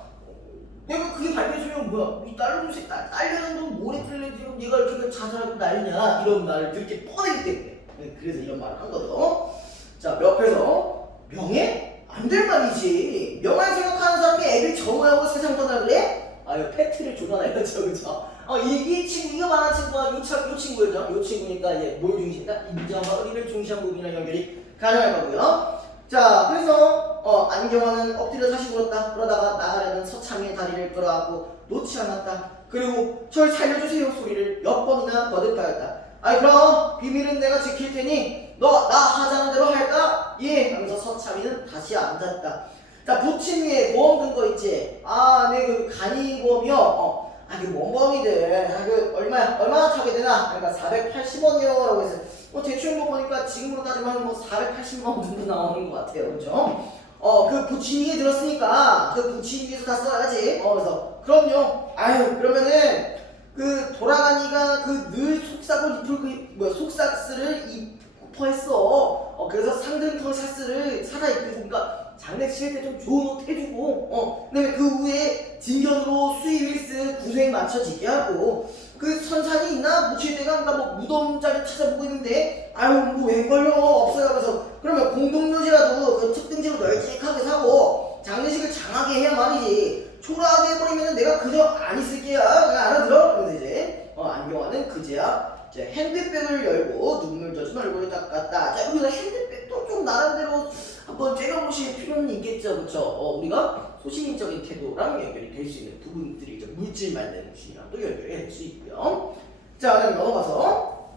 내가 그게 밝혀지면 뭐야? 이 딸놈 새끼, 딸려는 돈 모래 틀려 지금 얘가 이렇게 자살하고 난리냐? 이런 말을 듣게 뻔하기 때문에. 그래서 이런 말을 한 거죠. 자, 옆에서 명예? 안 될 말이지. 명예 생각하는 사람이 애를 정오하고 세상 떠나그래? 아유, 팩트를 조단해야죠, 그죠? 이 친구, 이거 말한 친구가 요 친구죠. 요 친구니까 이제 뭘 중시한다? 인정과 의리를 중시한 부분이랑 연결이 가능할 거고요. 자, 그래서 안경화는 엎드려 다시 울었다. 그러다가 나가려는 서창의 다리를 끌어안고 놓지 않았다. 그리고 절 살려주세요 소리를 몇 번이나 거듭하였다. 아이 그럼 비밀은 내가 지킬 테니 너 나 하자는 대로 할까? 예 하면서 서창이는 다시 앉았다. 자, 부친 위에 보험 든 거 있지? 네 그 간이보험이요. 그 원범이들 그 얼마나 타게 되나? 그러니까 480원이요 라고 해서 대충 보니까 지금으로 따지면 480만 원 정도 나오는 것 같아요. 그죠? 그 부친위에 들었으니까 그 부친위에서 다 써야지. 그래서 그럼요. 아유 그러면은 그 돌아가니가 그 늘 속삭을 입을 속삭스를 입고 했어. 그래서 상등털 샤스를 사다 입히고, 그러니까 장례식 때 좀 좋은 옷 해주고, 그다음에 그 후에 진견으로 수의윌스 구슬에 맞춰지게 하고, 그 선산이 있나 묻힐 때가 그러니까 뭐 무덤 자리 찾아보고 있는데 아유 뭐 웬걸요 없어요. 그래서 그러면 공동묘지라도 그 특등지로 널찍하게 사고 장례식을 장하게 해야 말이지. 초라하게 해버리면 내가 그저 안 있을게요. 그냥 알아들어? 그래서 이제 안경화는 그제야 이제 핸드백을 열고 눈물 젖은 얼굴을 닦았다. 자, 여기서 핸드백도 좀 나름대로 한번 째려보실 필요는 있겠죠, 그렇죠? 우리가 소시민적인 태도랑 연결이 될 수 있는 부분들이죠. 물질 만드는 것이랑도 연결이 될 수 있고요. 자, 그럼 넘어가서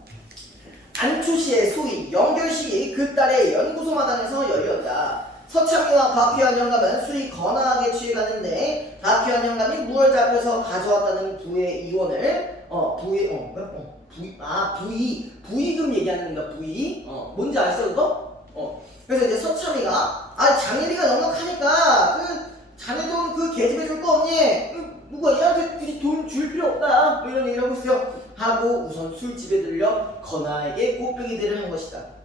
안초시의 소위 영결식이 그 딸의 연구소 마당에서 열렸다. 서창이와 박희환 영감은 술이 거나하게 취해가는데 박희환 영감이 무얼 잡혀서 가져왔다는 부의 이원을 부의금 얘기하는 건가? 부의? 뭔지 아시죠 그거? 그래서 이제 서창이가 장례비가 넉넉하니까 그 자네돈 그 계집애 줄 거 없니? 누가 얘한테 굳이 돈 줄 필요 없다 이런 얘기를 하고 있어요. 하고 우선 술집에 들려 거나에게 꽃병이들을 한 것이다.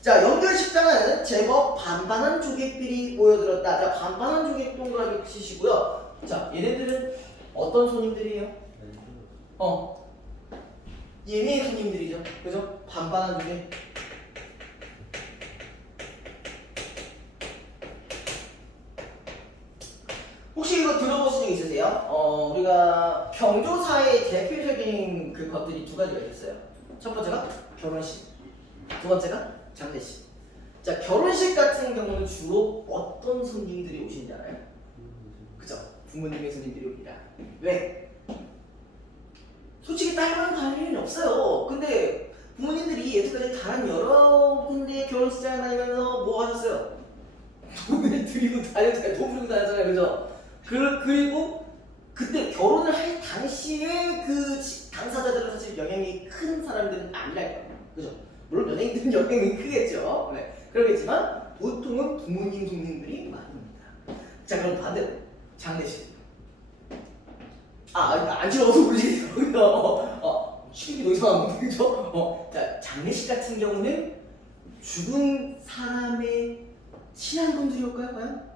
자, 연결식장은 제법 반반한 조객들이 모여들었다. 자, 반반한 조객 동그라미 치시고요. 자, 얘네들은 어떤 손님들이에요? 예매의 손님들이죠. 그죠? 반반한 조객. 혹시 이거 들어보신 적 있으세요? 우리가 경조사의 대표적인 그 것들이 두 가지가 있어요. 첫 번째가 결혼식, 두 번째가 장례식. 자, 결혼식 같은 경우는 주로 어떤 손님들이 오시는지 알아요? 그죠? 부모님의 손님들이 옵니다. 왜? 솔직히 딸과는 다를 일은 없어요. 근데 부모님들이 여태까지 다른 여러 군데 결혼식장에 다니면서 뭐 하셨어요? 돈을 드리고 다녔잖아요. 돈 들이고 다녔잖아요. 그죠? 그리고 그때 결혼을 할 당시에 그 당사자들은 사실 영향이 큰 사람들은 아니랄 거예요. 그죠? 물론 연예인들은 영향이 크겠죠. 네. 그러겠지만 보통은 부모님 손님들이 많습니다. 자, 그럼 반대로 장례식. 안 싫어서 모르시죠? 취급이 너무 이상한 거죠? 자, 장례식 같은 경우는 죽은 사람의 친한 분들이 올까요, 과연?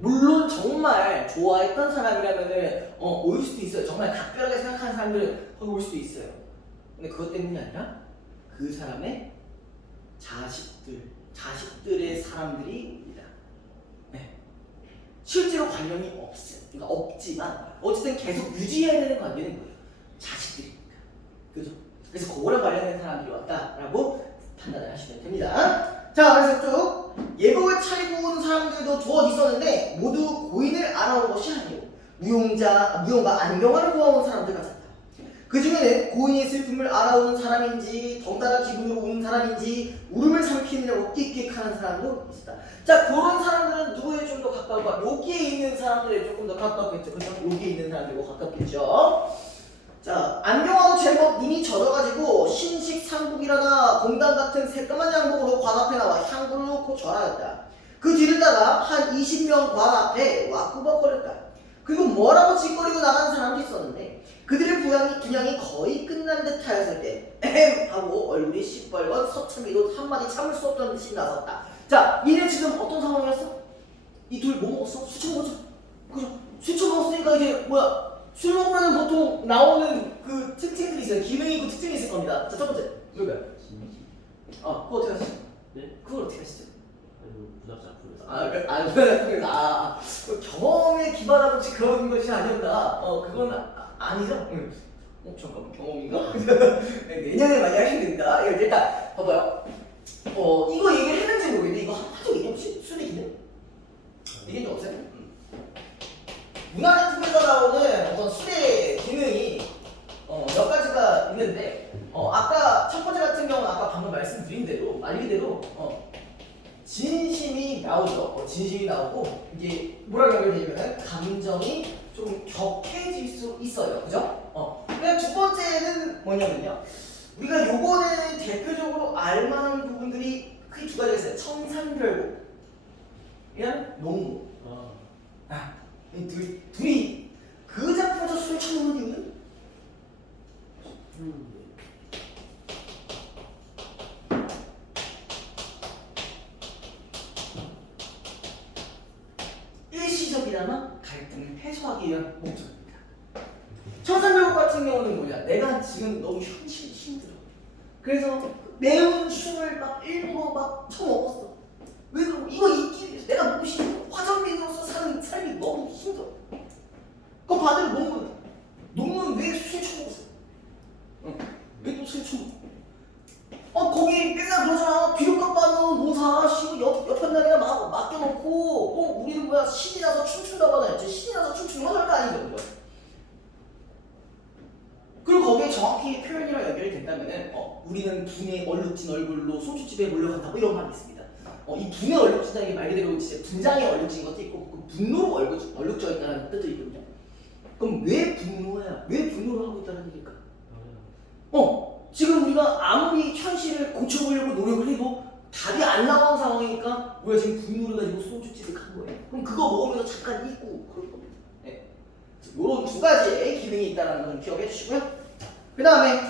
물론 정말 좋아했던 사람이라면은 올 수도 있어요. 정말 각별하게 생각하는 사람들은 거기 올 수도 있어요. 근데 그것 때문이 아니라 그 사람의 자식들의 사람들입니다. 네. 실제로 관련이 없어요. 그러니까 없지만 어쨌든 계속 유지해야 되는 관계는 뭐예요? 자식들이니까. 그죠? 그래서 그거랑 관련된 사람들이 왔다라고 판단을 하시면 됩니다. 자, 그래서 쭉 예복을 차리고 온 사람들도 두어 있었는데 모두 고인을 알아온 것이 아니고 무용과 안경화를 보아온 사람들 같았다. 그 중에는 고인의 슬픔을 알아오는 사람인지 덩달아 기분으로 우는 사람인지 울음을 삼키느냐고 끽끽하는 사람도 있었다. 자, 그런 사람들은 누구에 좀 더 가까울까? 여기에 있는 사람들에 조금 더 가깝겠죠. 그죠? 여기에 있는 사람들과 가깝겠죠. 자, 안경화도 제법 눈이 젖어가지고 신식 상복이라나 공단 같은 새까만 양복으로 관 앞에 나와 향부를 놓고 절하였다. 그 뒤를 따라 한 20명 관 앞에 와꾸벅거렸다. 그리고 뭐라고 짓거리고 나가는 사람도 있었는데 그들의 분양이 거의 끝난 듯 하였을 때 에헴 하고 얼굴이 시뻘건 서참이도 한마디 참을 수 없던 듯이 나섰다. 자, 얘네 지금 어떤 상황이었어? 이 둘 뭐 먹었어? 술 처먹었죠? 그죠? 술 처먹었으니까 이제 뭐야? 술 먹으면 보통 나오는 그 특징들이 있어요. 기능이 있고 특징이 있을 겁니다. 자, 첫 번째. 뭐야? 그거 어떻게 하시죠? 네? 그걸 어떻게 하시죠? 아니 부닥지 앞으로 경험에 기반한 것이 그런 것이 아니었나? 그건 아니죠? 응. 잠깐만, 경험인가? 네, 내년에 많이 하시면 됩니다. 일단 봐봐요. 이거 얘기를 했는지 모르겠는데 이거 하도 얘기 없이 술의 기능? 얘기한 적 없어요? 문화작품에서 나오는 어떤 술의 기능이 몇 가지가 있는데 아까 첫 번째 같은 경우는 아까 방금 말씀드린 대로 진심이 나오죠. 진심이 나오고 이게 뭐라고 연결되냐면 감정이 좀 격해질 수 있어요. 그죠? 그냥 두 번째는 뭐냐면요. 우리가 요거는 대표적으로 알만한 부분들이 크게 두 가지가 있어요. 청산별곡 이랑 농무. 이 둘이 그 작품에서 술을 처먹는 이유는? 일시적이나마 갈등을 해소하기 위한 목적입니다. 청산별곡 같은 경우는 뭐냐? 내가 지금 너무 현실이 힘들어. 그래서 매운 술을 막 일부러 막 처먹었어. 왜 그러고 이거 잊기 위해서 내가 너무 힘들어. 화장민으로서 사는 삶이 너무 힘들어. 그럼 반대로 농구는 왜 술 처먹었어? 왜 또 술 처먹어? 거기 맨날 그러잖아. 비료값 받는 농사 옆에 날이나 맡겨놓고 우리는 뭐야 신이 나서 춤춘다고 하잖아. 신이 나서 춤추는 건 별거 아니죠. 그거. 그리고 거기에 정확히 표현이랑 연결이 된다면은 우리는 분의 얼룩진 얼굴로 소주집에 몰려간다고 이런 말이 있습니다. 이 분의 얼룩진다는 게 말 그대로 진짜 분장에 얼룩진 것도 있고 그 분노로 얼룩져 있다는 뜻도 있거든요. 그럼 왜 분노야? 왜 분노를 하고 있다는 얘기일까? 지금 우리가 아무리 현실을 고쳐보려고 노력을 해도 답이 안 나오는 상황이니까 우리가 지금 분노를 가지고 소주집에 간 거예요. 그럼 그거 먹으면서 잠깐 잊고 그럴 겁니다. 네. 이런 두 가지의 기능이 있다는 건 기억해 주시고요. 그 다음에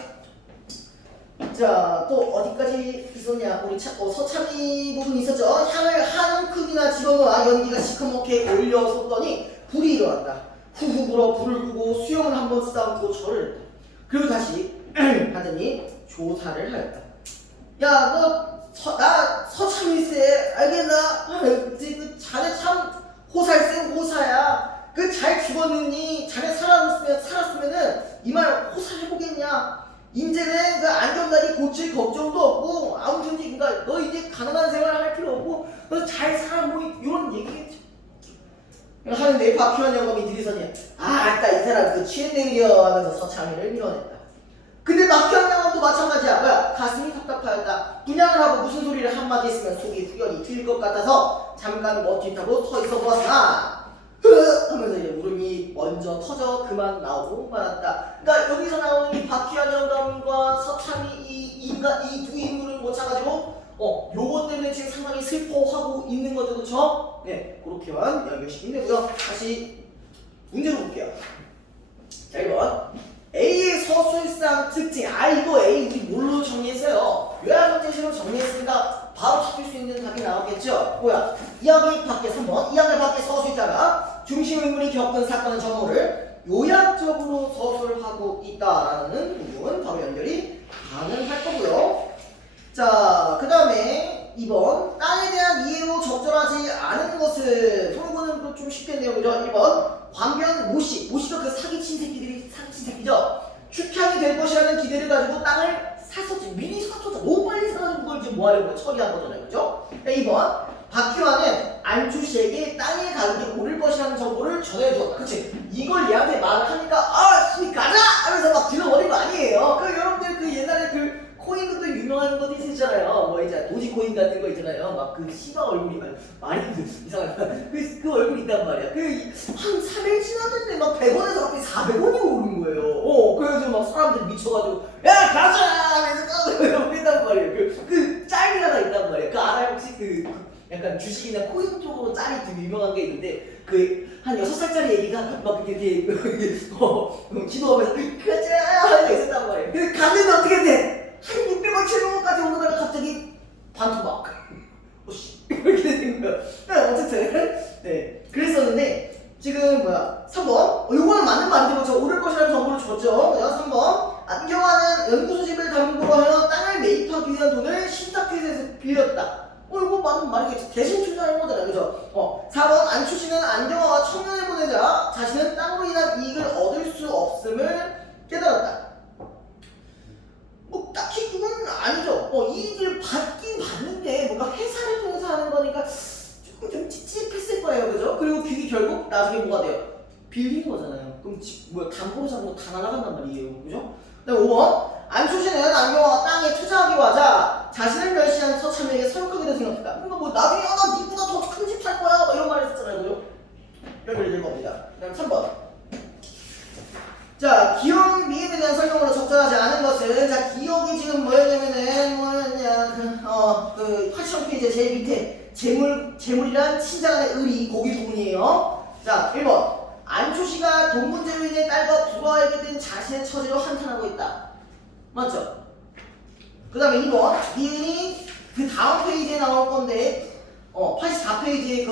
자, 또 어디까지 있었냐? 우리 서참이 부분이 있었죠. 향을 한 큼이나 집어넣어 연기가 시커멓게 올려섰더니 불이 일어났다. 후후 불어 불을 끄고 수염을 한번 쓰다듬고 절을 했다. 그리고 다시 하더니 조사를 하였다. 야, 나 서참일세 알겠나? 그 자네 참 호살세 호사야. 그 잘 죽었느니 자네 살았으면은 이 말 호사해보겠냐? 이제는 그 안전다리 고칠 걱정도 없고 아무튼 그러니까 너 이제 가난한 생활 할 필요 없고 너 잘 살아 뭐 이런 얘기겠죠. 하는데 박희환 영감이 들이서니 아따 이 사람 그 취했네요 하면서 서창이를 밀어냈다. 근데 박희환 영감도 마찬가지야. 뭐야? 가슴이 답답하였다. 분양을 하고 무슨 소리를 한마디 했으면 속이 후련이 트일 것 같아서 잠깐 멋짓하고 서 있어 보았으나 하면서 이제 울음이 먼저 터져 그만 나오고 말았다. 그러니까 여기서 나오는 이 박희환 영감과 서창이 이 두 인물을 못 찾아가지고 요것 때문에 지금 상당히 슬퍼하고 있는 거죠, 그렇죠? 네, 그렇게만 연결시키면 되고요. 다시 문제로 볼게요. 자, 1번 A의 서술상 특징. 이거 A 우리 뭘로 정리했어요? 요약은 제시로 정리했으니까 바로 찾을 수 있는 답이 나오겠죠. 뭐야? 이야기 밖에 3번. 이야기 밖에 서술자가 중심 인물이 겪은 사건 전모를 요약적으로 서술하고 있다라는 부분 바로 연결이 가능할 거고요. 자, 그 다음에 2번. 땅에 대한 이해로 적절하지 않은 것은 토론은 좀 쉽겠네요. 그죠? 1번. 광변 모씨. 모씨가 그 사기친 새끼죠. 축향이 될 것이라는 기대를 가지고 땅을 샀었지. 미리 샀었죠. 너무 빨리 사가지고 그걸 지금 뭐 하려고 처리한 거잖아요. 그죠? 2번. 박희환은 안주 씨에게 땅의 가격이 오를 것이라는 정보를 전해주었다. 그치? 이걸 얘한테 말을 하니까 가자! 하면서 막 질러버린 거 아니에요. 여러분들 그 옛날에 그 코인도 유명한 것도 있었잖아요. 뭐 이제 도지코인 같은 거 있잖아요. 막 그 시바 얼굴이 많이 이상하다. 그 얼굴 있단 말이야. 한 3일 지났는데 막 100원에서 갑자기 400원이 오른 거예요. 그래서 막 사람들이 미쳐가지고 야 가자! 하면서 그랬단 말이에요. 그 짤이 하나 있단 말이에요. 알아요? 혹시 약간 주식이나 코인 쪽으로 짤이 되게 유명한 게 있는데 한 6살짜리 애기가 막 이렇게 기도하면서 가자! 하면서 있었단 말이에요. 갔는데 어떻게 돼? 한 600원, 700원까지 오르다가 갑자기 반토막. 이렇게 된 거야. 어쨌든 네 그랬었는데 지금 3번 요거는 맞는 말인데 저 오를 것이라는 정보를 줬죠. 3번 안경화는 연구소집을 담보로 하여 땅을 매입하기 위한 돈을 신탁회사에서 빌렸다. 이거 맞는 말이겠지. 대신 투자하는 거잖아. 그죠? 4번 안추씨는 안경화가 청년을 보내자 자신은 땅으로 인한 이익을 얻을 수 없음을 깨달았다. 딱히 그건 아니죠. 이익을 받긴 받는데 뭔가 회사를 통해서 하는 거니까 조금 좀 찝찝했을 거예요. 그죠? 그리고 그게 결국 나중에 뭐가 돼요? 빌린 거잖아요. 그럼 담보로 잡은 거 다 날아간단 말이에요. 그죠? 그다음 5번 안초시는 안경화가 땅에 투자하기로 하자 자신을 멸시한 서참에게 서육하기도 생각했다. 그러니까 나중에 나 니보다 더 큰 집 살 거야 이런 말 했었잖아요. 그죠? 연결이 될 겁니다. 그다음 3번 자, 기억 미입에 대한 설명으로 적절하지 않은 것은 기억이 지금 그 80페이지 제일 밑에 재물이란 친자간의 의리 거기 부분이에요. 자, 1번 안초씨가 돈 문제로 인해 딸과 불화하게 된 자신의 처지로 한탄하고 있다. 맞죠? 그 다음에 2번 니은이 그 다음 페이지에 나올 건데 84페이지에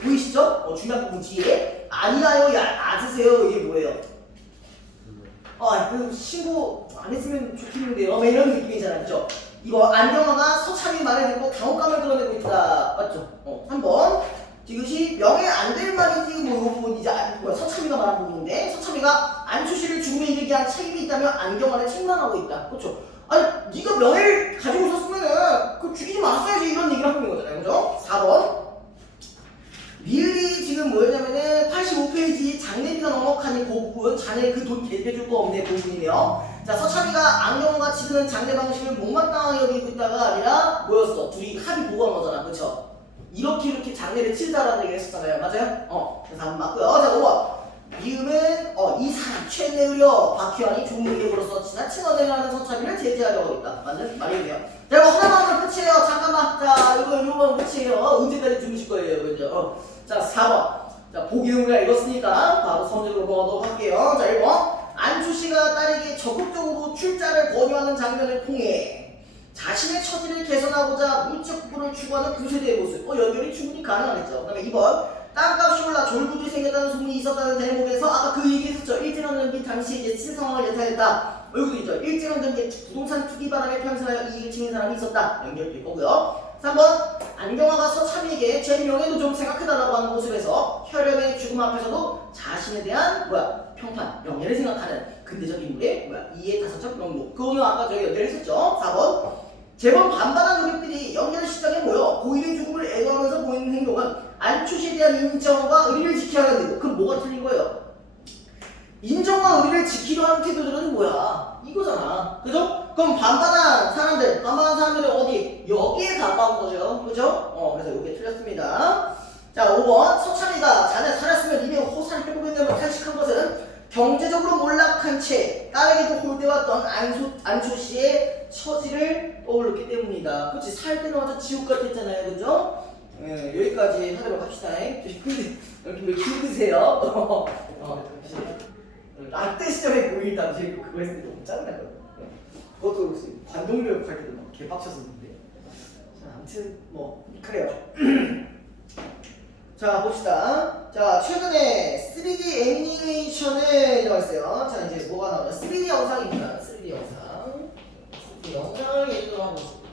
보이시죠? 중간 부분 뒤에 아니라요 얕으세요 이게 뭐예요? 신고 안 했으면 좋겠는데요. 이런 느낌이잖아요. 그죠? 이거 안경화가 서참이 말을 듣고 당혹감을 드러내고 있다. 맞죠? 3번. 이것이 명예 안 될 말이지, 이 부분 이제 서참이가 말한 부분인데, 서참이가 안추씨를 죽음에 이르게 한 책임이 있다며 안경화를 책망하고 있다. 그렇죠? 네가 명예를 가지고 있었으면은 죽이지 말았어야지 이런 얘기를 하고 있는 거잖아요. 그죠? 4번. 리을이 지금 뭐였냐면은 85페이지 장례비가 넉넉하니 그 부분 자네 그 돈 대줄 거 없네 그 부분이네요. 자 서참이가 안경과 치르는 장례 방식을 못마땅하게 여기고 있다가 아니라 뭐였어? 둘이 합의 보고한 거잖아. 그쵸? 이렇게 장례를 치르자라는 얘기를 했었잖아요. 맞아요? 그래서 한번 맞고요. 자 5번 리음은 이 사람 최내의려 박희환이 종문객으로서 지나친 언행을 하는 서참이를 제지하려고 하고 있다. 맞는 말이에요. 자 이거 하나만 하면 끝이에요. 잠깐만. 자 이거 끝이에요. 언제까지 주무실 거예요. 그죠? 자 4번 자 보기는 우리가 읽었으니까 바로 선택으로 넘어가도록 할게요. 자 1번 안주씨가 딸에게 적극적으로 출자를 권유하는 장면을 통해 자신의 처지를 개선하고자 물적 부분을 추구하는 구세대의 모습 연결이 충분히 가능하겠죠. 그 다음에 2번 땅값이 올라 졸부들이 생겼다는 소문이 있었다는 대목에서 아까 그 얘기했었죠. 일제강점기 당시 이제 신상황을 예상했다. 여기도 있죠. 일제강점기 부동산 투기 바람에 편승하여 이익을 챙긴 사람이 있었다. 연결될 거고요. 3번 안경화가 서참이에게 제 명예도 좀 생각해달라고 하는 모습에서 혈연의 죽음 앞에서도 자신에 대한 평판, 명예를 생각하는 근대적 인물의 이해 다섯적 명목 그거는 아까 저희 연결했었죠. 4번 재번 반반한 노력들이 연결 시장에 모여 고인의 죽음을 애도하면서 보이는 행동은 안추시에 대한 인정과 의리를 지켜야 하는 태도. 그럼 뭐가 틀린 거예요? 인정과 의리를 지키려 하는 태도들은 뭐야? 이거잖아. 그죠? 그럼 반반한 사람들은 어디? 여기에 가까운 거죠. 그죠? 그래서 이게 틀렸습니다. 자, 5번. 서참이가 자네 살았으면 이미 호사를 해보겠냐고 탄식한 것은 경제적으로 몰락한 채 딸에게도 홀대왔던 안초씨의 처지를 떠올렸기 때문이다. 그치? 살 때는 완전 지옥 같았잖아요. 그죠? 여기까지 하도록 합시다. 이렇게 왜 힘드세요? 라떼 시절에 보일 당시에 그거 했을 때 너무 짜증나거든. 그것도 관동력 할 때도 막 개빡쳤었는데. 자, 아무튼 뭐 그래요. 자 봅시다. 자 최근에 3D 애니메이션을 나왔어요. 자 이제 뭐가 나오냐? 3D 영상입니다. 3D 영상. 3D 영상을 예제로 하고 있습니다.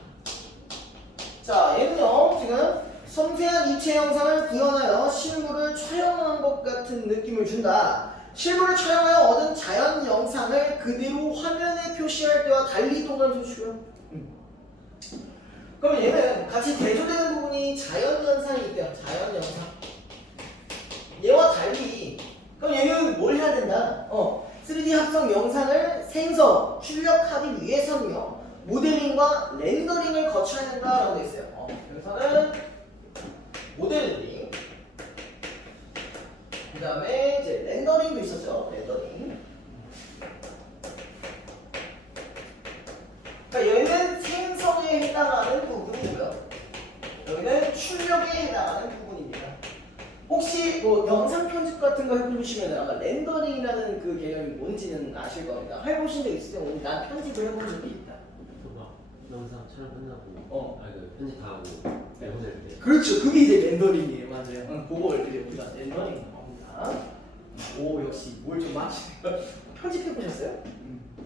자 얘는요 지금 섬세한 입체 영상을 구현하여 실물을 촬영한 것 같은 느낌을 준다. 실물을 촬영하여 얻은 자연 영상을 그대로 화면에 표시할 때와 달리 동그라미 쳐주고요. 그러면 얘는 같이 대조되는 부분이 자연 영상이 있대요. 자연 영상. 얘와 달리 그럼 얘는 뭘 해야 된다? 3D 합성 영상을 생성, 출력하기 위해서는요 모델링과 렌더링을 거쳐야 된다라고 되어 있어요. 여기서는 모델링, 그 다음에 이제 렌더링도 있었죠. 렌더링. 그러니까 얘는 생성에 해당하는 부분이고요. 여기는 출력에 해당하는 부분입니다. 혹시 뭐 영상 편집 같은 거 해보시면 아마 렌더링이라는 그 개념이 뭔지는 아실 겁니다. 해보신 적 있을 때 오늘 난 편집을 해본 적이 있다. 막 영상 촬영 끝나고 그 편집 다 하고 내보낼 때 그렇죠. 그게 이제 렌더링이에요. 맞아요. 그걸 우리가 렌더링 겁니다. 오 역시 뭘 좀 마시네요. 편집해보셨어요?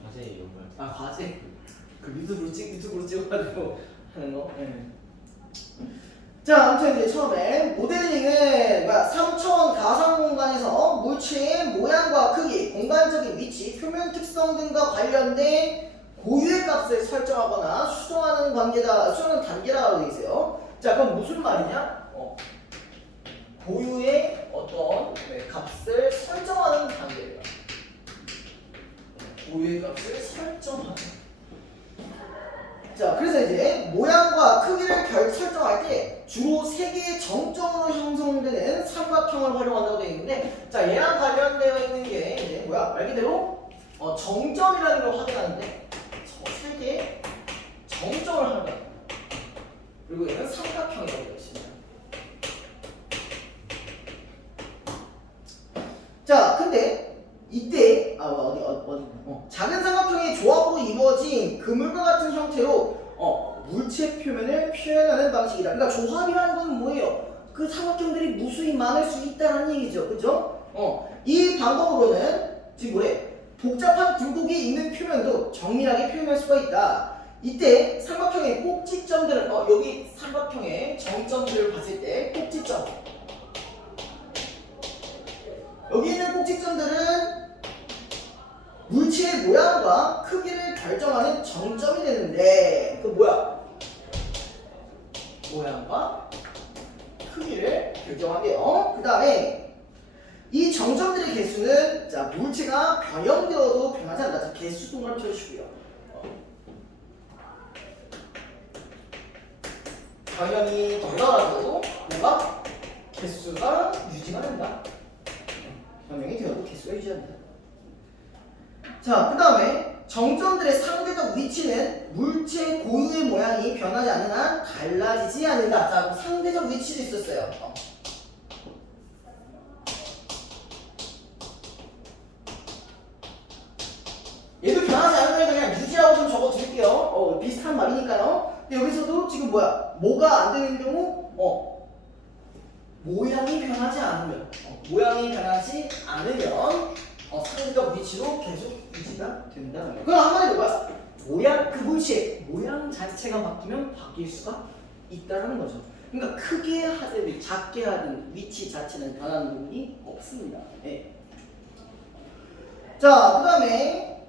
과제 연말 아 과제? 그 유튜브로 찍어가지고 하는 거? 네. 자 아무튼 이제 처음에 모델링은 3차원 가상 공간에서 물체의 모양과 크기, 공간적인 위치, 표면 특성 등과 관련된 고유의 값을 설정하거나 수정하는 단계라고 되어 있어요. 자 그럼 무슨 말이냐? 고유의 어떤 값을 설정하는 단계예요. 고유의 값을 설정하는. 자 그래서 이제 모양과 크기를 설정할 때 주로 3개의 정점으로 형성되는 삼각형을 활용한다고 되어 있는데 자 얘랑 관련되어 있는 게 이제 뭐야? 말 그대로 정점이라는 걸 확인하는데 3개의 정점을 하는 거야. 그리고 얘는 삼각형이라고 되어 있습니다. 자 근데 이때 작은 삼각형의 조합으로 이루어진 그물과 같은 형태로 물체 표면을 표현하는 방식이다. 그러니까 조합이라는 건 뭐예요? 그 삼각형들이 무수히 많을 수 있다는 얘기죠. 그죠? 이 방법으로는 지금 뭐래? 복잡한 굴곡이 있는 표면도 정밀하게 표현할 수가 있다. 이때 삼각형의 꼭지점들은 여기 삼각형의 정점들을 봤을 때 꼭지점 여기 있는 꼭지점들은 물체의 모양과 크기를 결정하는 정점이 되는데 그 뭐야? 모양과 크기를 결정하게요. 그 다음에 이 정점들의 개수는 자 물체가 변형되어도 변하지 않는다. 자, 개수 동그라미 쳐주시고요. 변형이 되더라도 뭐가? 개수가 유지가 된다. 변형이 되어도 개수가 유지한다. 자, 그 다음에 정점들의 상대적 위치는 물체 고유의 모양이 변하지 않는 한 달라지지 않는다. 자, 상대적 위치도 있었어요. 얘도 변하지 않는 걸 그냥 유지라고 좀 적어드릴게요. 비슷한 말이니까요. 근데 여기서도 지금 뭐가 안 되는 경우? 모양이 변하지 않으면 상대적 위치로 계속 유지가 된다는 거예요. 그럼 한마디로 모양, 그 물체의 모양 자체가 바뀌면 바뀔 수가 있다는 거죠. 그러니까 크게 하든 작게 하든 위치 자체는 변하는 부분이 없습니다. 네. 자, 그 다음에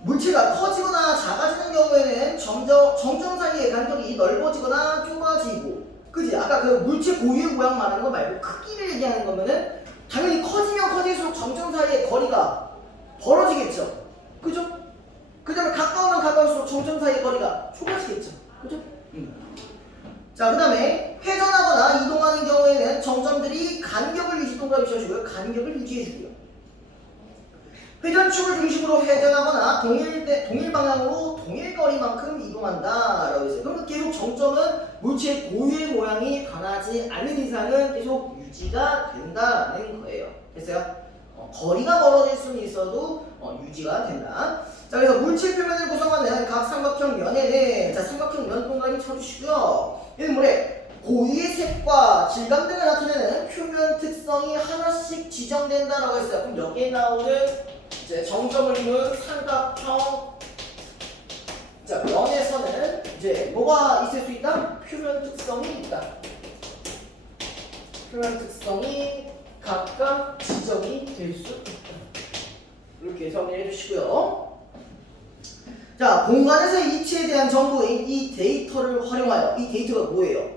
물체가 커지거나 작아지는 경우에는 정점 사이의 간격이 넓어지거나 좁아지고, 그지? 아까 그 물체 고유의 모양 말하는 거 말고 크기를 얘기하는 거면은 당연히 커지면 커질수록 정점 사이의 거리가 벌어지겠죠. 그죠? 그 다음에 가까우면 가까울수록 정점 사이의 거리가 좁아지겠죠. 그죠? 자, 그 다음에 회전하거나 이동하는 경우에는 정점들이 간격을 유지, 동그라미 쳐주고요. 간격을 유지해주고요. 회전축을 중심으로 회전하거나 동일 방향으로 동일 거리만큼 이동한다 라고 했어요. 그럼 계속 정점은 물체의 고유의 모양이 변하지 않는 이상은 계속 유지가 된다는 거예요. 됐어요? 거리가 멀어질 수는 있어도 유지가 된다. 자, 그래서 물체 표면을 구성하는 각 삼각형 면에는 자, 삼각형 써주시고요. 얘는 뭐래? 고유의 색과 질감 등을 나타내는 표면 특성이 하나씩 지정된다라고 했어요. 그럼 여기에 나오는 이제 정점을 이룬 삼각형 자 면에서는 이제 뭐가 있을 수 있다? 표면 특성이 있다. 표면 특성이 각각 지정이 될 수 있다. 이렇게 정리해 주시고요. 자, 공간에서의 이치에 대한 정보인 이 데이터를 활용하여 이 데이터가 뭐예요?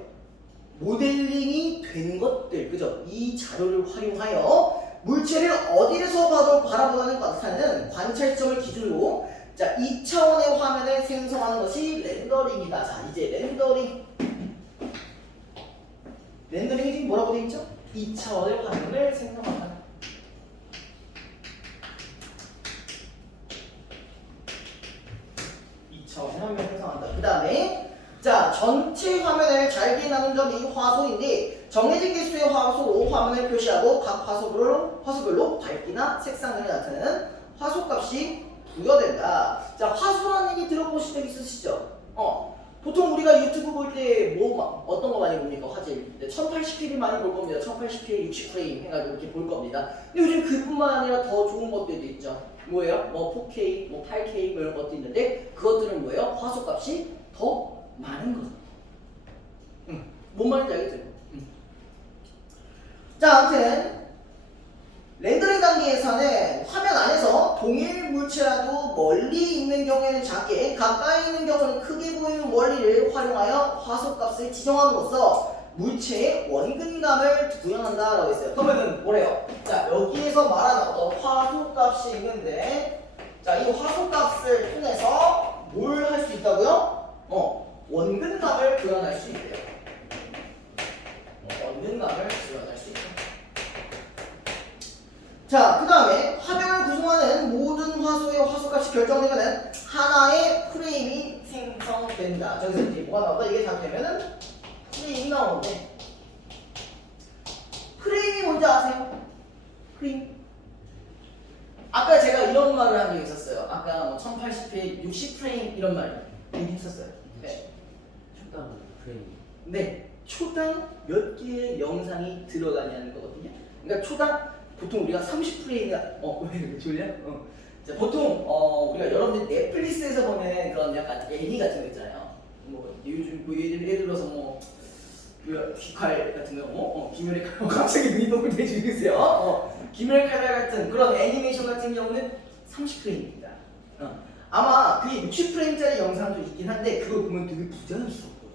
모델링이 된 것들, 그죠? 이 자료를 활용하여 물체를 어디에서 봐도 바라보는 것 같다는 관찰점을 기준으로 자, 2차원의 화면을 생성하는 것이 렌더링이다. 자, 이제 렌더링이 지금 뭐라고 되어 있죠? 2차원의 화면을 생성한다. 화면을 생성한다. 그 다음에 자 전체 화면을 잘게 나눈 점이 화소인데 정해진 개수의 화소로 화면을 표시하고 각 화소별로 밝기나 색상 등을 나타내는 화소값이 부여된다. 자 화소라는 얘기 들어보신 적 있으시죠? 보통 우리가 유튜브 볼 때 뭐 어떤 거 많이 봅니까? 화질 1080p를 많이 볼 겁니다. 1080p 60프레임 해가지고 이렇게 볼 겁니다. 근데 요즘 그뿐만 아니라 더 좋은 것들도 있죠. 뭐예요? 뭐 4K, 뭐 8K 뭐 이런 것도 있는데 그것들은 뭐예요? 화소값이 더 많은 거죠. 뭔 말인지 알겠죠? 자, 아무튼 렌더링 단계에서는 화면 안에서 동일 물체라도 멀리 있는 경우에는 작게, 가까이 있는 경우는 크게 보이는 원리를 활용하여 화소값을 지정함으로써 물체의 원근감을 구현한다라고 했어요. 그러면은 뭐래요? 자, 여기에서 말하는 어떤 화소값이 있는데, 자, 이 화소값을 통해서 뭘 할 수 있다고요? 원근감을 구현할 수 있대요. 원근감을 구현할 수 있다. 자, 그 다음에 화면을 구성하는 모든 화소의 화소값이 결정되면은 하나의 프레임이 생성된다. 저기서 이제 뭐가 나온다? 이게 다 되면은 프레임이 나오는데 프레임이 뭔지 아세요? 프레임. 아까 제가 이런 말을 한 적이 있었어요. 아까 뭐 1080p 60프레임 이런 말 얘기 했었어요. 네. 초당 프레임. 네. 초당 몇 개의 영상이 들어가냐는 거거든요. 그러니까 초당 보통 우리가 30프레임이나 왜 졸려? 자, 보통 우리가 여러분들 넷플릭스에서 보는 그런 약간 애니 같은 거 있잖아요. 뭐 요즘 뭐 예를 들어서 뭐 귀칼 같은 거, 김열의 칼 갑자기 눈이 너무 대주겠어요. 김열의 칼 같은 그런 애니메이션 같은 경우는 30프레임입니다. 아마 그게 60프레임짜리 영상도 있긴 한데 그걸 보면 되게 부자연스럽고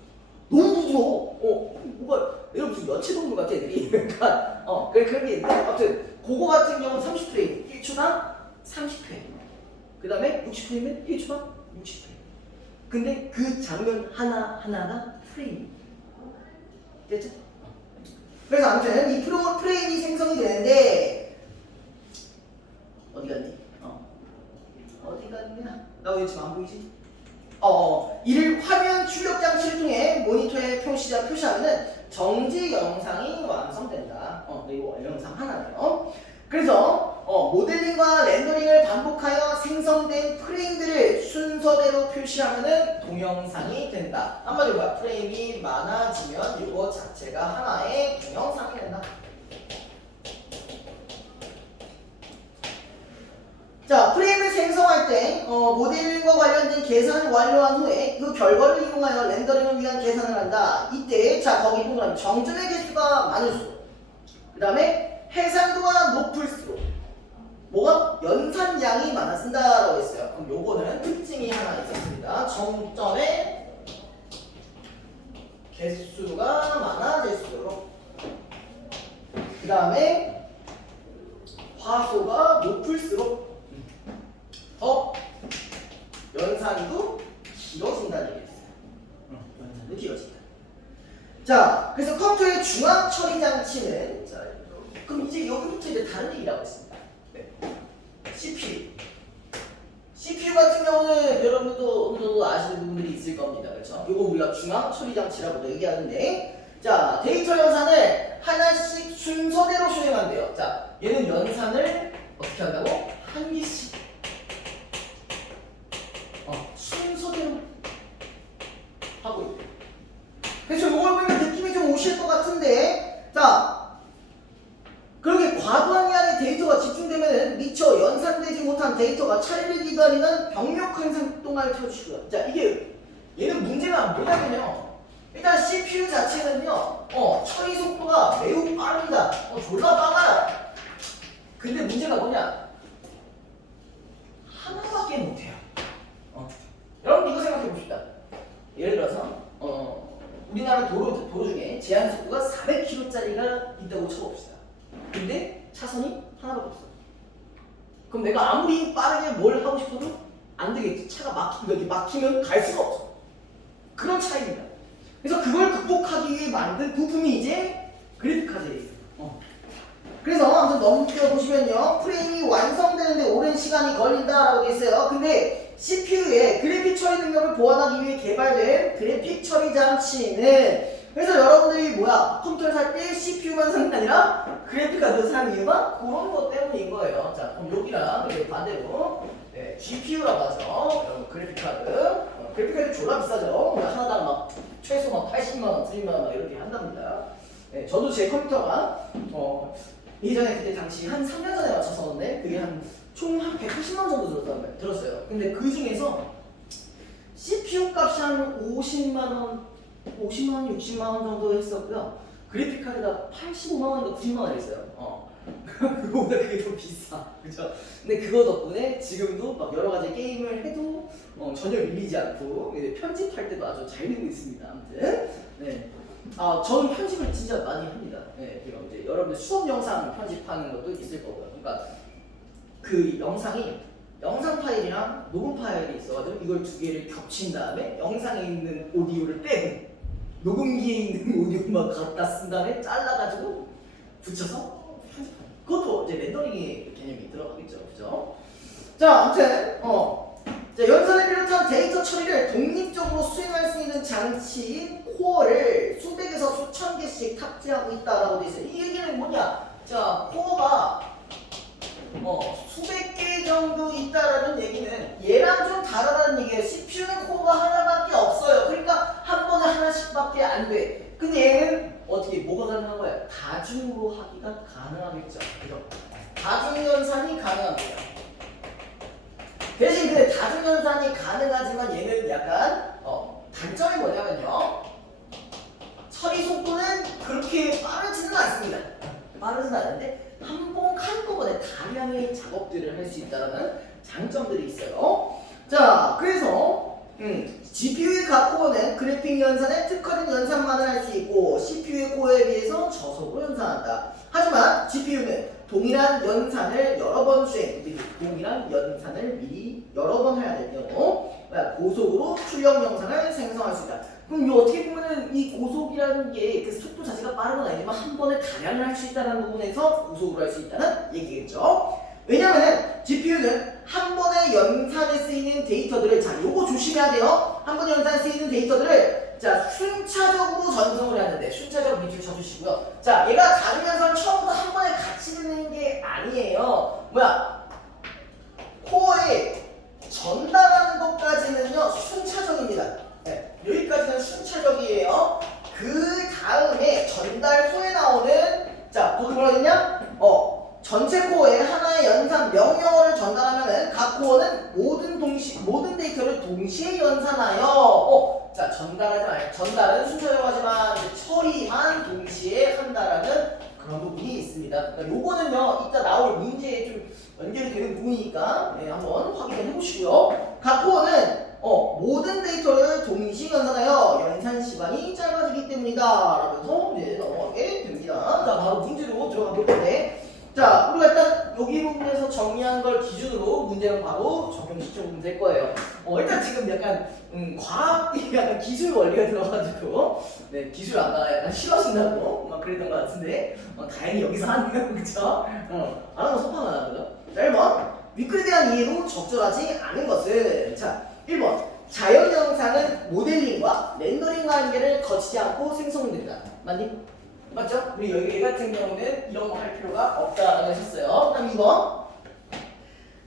너무 부드러워. 뭐가 여러분 무슨 여체동물 같아 애들이. 그러니까 그런 게 있는데 아무튼 그거 같은 경우는 30프레임 1초당 30프레임. 그 다음에 60프레임은 1초당 60프레임. 근데 그 장면 하나하나가 프레임. 됐죠? 그래서 아무튼 이 프레임이 생성이 되는데 어디 갔니? 어디 갔냐? 나 왜 지금 안 보이지? 이를 화면 출력 장치를 통해 모니터에 표시하면은 정지 영상이 완성된다. 이거 영상 하나네요. 그래서 모델링과 렌더링을 반복하여 생성된 프레임들을 순서대로 표시하면은 동영상이 된다. 한마디로 뭐야? 프레임이 많아지면 이거 자체가 하나의 동영상이 된다. 자, 프레임을 생성할 때 모델링과 관련된 계산을 완료한 후에 그 결과를 이용하여 렌더링을 위한 계산을 한다. 이때 자 거기 보면 정점의 개수가 많을수록 그 다음에 해상도가 높을수록 뭐가 연산량이 많아진다라고 했어요. 그럼 요거는 특징이 하나 있었습니다. 정점의 개수가 많아질수록 그 다음에 화소가 높을수록 더 연산도 길어진다는 얘기였어요. 연산도 길어진다. 자, 그래서 컴퓨터의 중앙 처리 장치는 자, 그럼 이제 여기부터 이제 다른 얘기라고 했습니다. 네. CPU 같은 경우는 여러분도 아시는 부분들이 있을 겁니다. 그렇죠? 이거 우리가 중앙 처리 장치라고 얘기하는데, 자 데이터 연산을 하나씩 순서대로 수행한대요. 자, 얘는 연산을 어떻게 한다고? 한 개씩. 순서대로 하고 있대요. 그래서 이걸 보면 느낌이 좀 오실 것 같은데, 자, 그렇게 과도한 양의 데이터가 집중되면 미처 연산되지 못한 데이터가 차례를 기다리는 병력한 상동을 켜주시고요. 자, 이게 얘는 문제가 뭐냐면요. 일단 CPU 자체는요, 처리 속도가 매우 빠릅니다. 졸라 빨라요. 근데 문제가 뭐냐? 하나밖에 못해요. 여러분 이거 생각해 봅시다. 예를 들어서 우리나라 도로 중에 제한 속도가 400km짜리가 있다고 쳐봅시다. 근데 차선이 하나밖에 없어. 그럼 내가 아무리 빠르게 뭘 하고 싶어도 안 되겠지. 차가 막히면 갈 수가 없어. 그런 차이입니다. 그래서 그걸 극복하기 위해 만든 부품이 이제 그래픽 카드예요. 그래서 아무튼 넘겨보시면요, 프레임이 완성되는데 오랜 시간이 걸린다라고 돼 있어요. 근데 CPU의 그래픽 처리 능력을 보완하기 위해 개발된 그래픽 처리 장치는, 그래서 여러분들이 컴퓨터를 살 때 CPU만 사는 게 아니라 그래픽 카드 사는 이유가 그런 것 때문인 거예요. 자, 그럼 여기랑 반대로 GPU라고 하죠. 여러분 그래픽 카드. 그래픽 카드 졸라 비싸죠. 하나당 막 최소 막 80만 원, 90만 원 이렇게 한답니다. 저도 제 컴퓨터가 예전에 그때 당시 한 3년 전에 맞춰서는데 그게 총 한 180만 원 정도 들었어요. 근데 그 중에서 CPU 값이 한 50만 원, 60만 원 정도 했었고요. 그래픽 카드가 85만 원인가 90만 원 했어요. 그거보다 그게 더 비싸. 그죠? 근데 그거 덕분에 지금도 막 여러 가지 게임을 해도 전혀 밀리지 않고 편집할 때도 아주 잘 되고 있습니다. 아무튼. 네. 저는 편집을 진짜 많이 합니다. 네, 그럼 이제 여러분들 수업 영상 편집하는 것도 있을 거고요. 그러니까 그 영상 파일이랑 녹음 파일이 있어가지고 이걸 두 개를 겹친 다음에 영상에 있는 오디오를 빼고 녹음기에 있는 오디오만 갖다 쓴 다음에 잘라가지고 붙여서 편집하는. 그것도 이제 렌더링의 개념이 들어가겠죠, 그죠? 자, 아무튼 자, 연산을 비롯한 데이터 처리를 독립적으로 수행할 수 있는 장치인 코어를 수백에서 수천 개씩 탑재하고 있다라고 돼 있어요. 이 얘기는 뭐냐? 자, 코어가 수백 개 정도 있다라는 얘기는 얘랑 좀 다르다는 얘기예요. CPU는 코어가 하나밖에 없어요. 그러니까 한 번에 하나씩밖에 안 돼. 근데 얘는 어떻게 뭐가 가능한 거야? 다중으로 하기가 가능하겠죠. 그죠? 다중 연산이 가능합니다. 대신 근데 다중 연산이 가능하지만 얘는 약간 단점이 뭐냐면요, 처리 속도는 그렇게 빠르지는 않습니다. 빠르지는 않은데 한꺼번에 다량의 작업들을 할 수 있다는 장점들이 있어요. 자, 그래서 GPU의 각 코어는 그래픽 연산에 특화된 연산만을 할 수 있고 CPU의 코어에 비해서 저속으로 연산한다. 하지만 GPU는 동일한 연산을 여러 번 동일한 연산을 미리 여러 번 해야 될 경우 고속으로 출력 영상을 생성할 수 있다. 그럼 어떻게 보면은 이 고속이라는 게 그 속도 자체가 빠른 건 아니지만 한 번에 다량을 할 수 있다는 부분에서 고속으로 할 수 있다는 얘기겠죠. 왜냐면은 GPU는 한 번에 연산에 쓰이는 데이터들을, 자, 요거 조심해야 돼요. 한 번에 연산에 쓰이는 데이터들을 자, 순차적으로 전송을 하는데, 순차적 밑줄 쳐주시고요. 자, 얘가 다중 연산을 처음부터 한 번에 같이 듣는 게 아니에요. 코어에 전달하는 것까지는요 순차적입니다. 네, 여기까지는 순차적이에요. 그 다음에 전달 후에 나오는, 자, 거기 뭐라 했냐? 전체 코어에 하나의 연산 명령어를 전달하면은 각 코어는 모든 데이터를 동시에 연산하여 자, 전달은 순차적하지만 처리만 동시에 한다라는 그런 부분이 있습니다. 그러니까 요거는요 이따 나올 문제에 좀 연결이 되는 부분이니까 한번 확인을 해보시고요. 각 코어는 모든 데이터를 동시에 연산하여 연산 시간이 짧아지기 때문이다 라면서 이제 넘어가게 됩니다. 자, 바로 문제로 들어가 볼 텐데, 자, 우리가 일단 여기 부분에서 정리한 걸 기준으로 문제는 바로 적용시켜보면 될 거예요. 일단 지금 약간 과학이 약간 기술 원리가 들어가지고 기술 아까 약간 싫어하신다고 막 그랬던 것 같은데 다행히 여기서 하네요. 그쵸? 안 하면 속상 안 하고요. 자, 1번 위클에 대한 이해로 적절하지 않은 것은, 자, 1번 자연 영상은 모델링과 렌더링과 한계를 거치지 않고 생성된다. 맞니? 맞죠? 우리 여기 얘 같은 경우는 이런 거 할 필요가 없다라고 하셨어요. 그다음 2번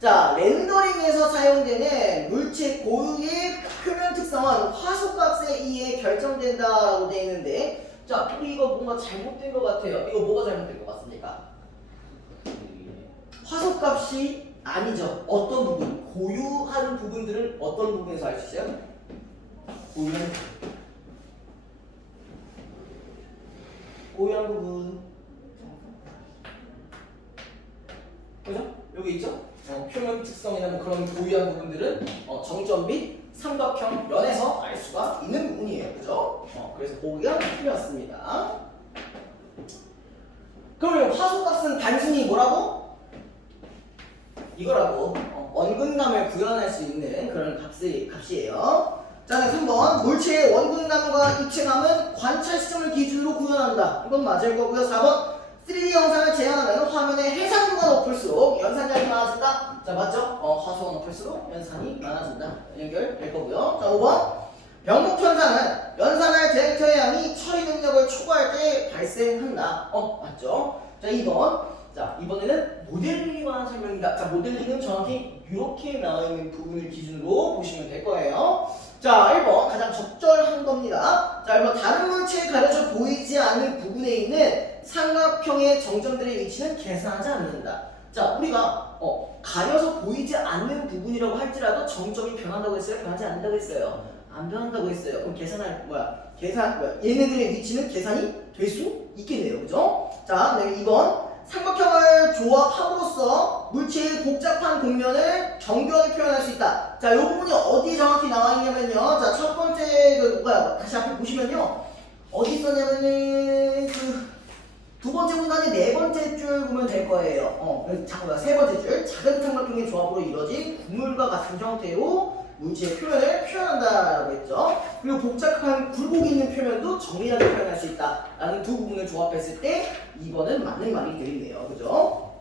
자, 렌더링에서 사용되는 물체 고유의 표면 특성은 화소값에 의해 결정된다라고 되어 있는데, 자, 우리 이거 뭔가 잘못된 것 같아요. 이거 뭐가 잘못된 것 같습니까? 화소값이 아니죠. 어떤 부분, 고유한 부분들은 어떤 부분에서 알 수 있어요? 고유한 부분. 그죠? 여기 있죠? 표면 특성이나 뭐 그런 고유한 부분들은 정점 및 삼각형 면에서 알 수가 있는 부분이에요. 그죠? 그래서 보기가 틀렸습니다. 그러면 화소값은 단순히 뭐라고? 이거라고 원근감을 구현할 수 있는 그런 값이에요. 자, 3번 물체의 원근감과 입체감은 관찰 시점을 기준으로 구현한다. 이건 맞을 거고요. 4번 3D 영상을 재현하면 화면의 해상도가 높을수록 연산량이 많아진다. 자, 맞죠? 화소가 높을수록 연산이 많아진다. 연결될 거고요. 자, 5번 병목 현상은 연산할 디렉터의 양이 처리 능력을 초과할 때 발생한다. 맞죠? 자, 2번. 자, 이번에는 모델링에 관한 설명입니다. 자, 모델링은 정확히 이렇게 나와 있는 부분을 기준으로 보시면 될 거예요. 자, 1번 가장 적절한 겁니다. 자, 1번 다른 물체에 가려져 보이지 않는 부분에 있는 삼각형의 정점들의 위치는 계산하지 않는다. 자, 우리가 가려서 보이지 않는 부분이라고 할지라도 정점이 변한다고 했어요? 변하지 않는다고 했어요? 안 변한다고 했어요. 그럼 얘네들의 위치는 계산이 될 수 있겠네요. 그죠? 자, 네, 2번 삼각형을 조합함으로써 물체의 복잡한 곡면을 정교하게 표현할 수 있다. 자, 이 부분이 어디에 정확히 나와 있냐면요. 자, 첫 번째 다시 앞에 보시면요. 어디 있었냐면은 두 번째 문단의 네 번째 줄 보면 될 거예요. 잠깐만, 세 번째 줄. 작은 삼각형의 조합으로 이루어진 구물과 같은 형태로 물체의 표면을 표현한다라고 했죠. 그리고 복잡한 굴곡이 있는 표면도 정밀하게 표현할 수 있다라는 두 부분을 조합했을 때 2번은 맞는 말이 되겠네요. 그죠?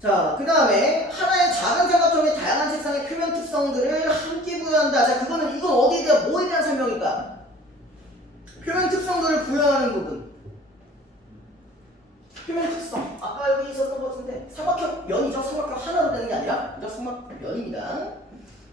자, 그 다음에 하나의 작은 삼각형의 다양한 색상의 표면 특성들을 함께 부여한다. 자, 이건 어디에 대한 뭐에 대한 설명일까? 표면 특성들을 부여하는 부분. 표면 특성. 아까 여기 있었던 것 같은데 삼각형 면이죠. 삼각형 하나로 되는 게 아니라 그죠? 삼각면입니다.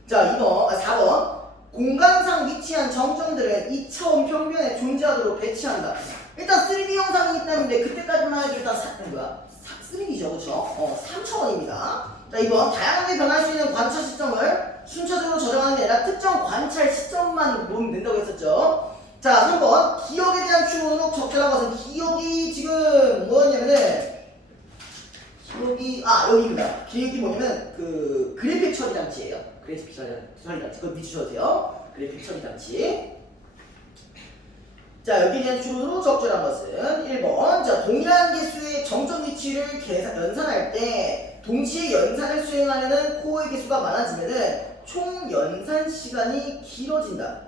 자, 4번 공간상 위치한 정점들은 2차원 평면에 존재하도록 배치한다. 일단 3D 영상이 있다는데 그때까지만 해도 일단 3D죠. 그렇죠? 3차원입니다. 자, 2번 다양하게 변할 수 있는 관찰 시점을 순차적으로 저장하는 게 아니라 특정 관찰 시점만 보면 된다고 했었죠. 자, 3번 기억에 대한 추론으로 적절한 것은 기억이 지금 뭐였냐면은 여기입니다. 기억이 뭐냐면 그래픽 처리 장치예요. 그래픽 처리 장치. 그거 밑주셔도 돼요. 그래픽 처리 장치. 자, 여기에 대한 추론으로 적절한 것은 1번. 자, 동일한 개수의 정점 위치를 연산할 때 동시에 연산을 수행하려는 코어의 개수가 많아지면은 총 연산 시간이 길어진다.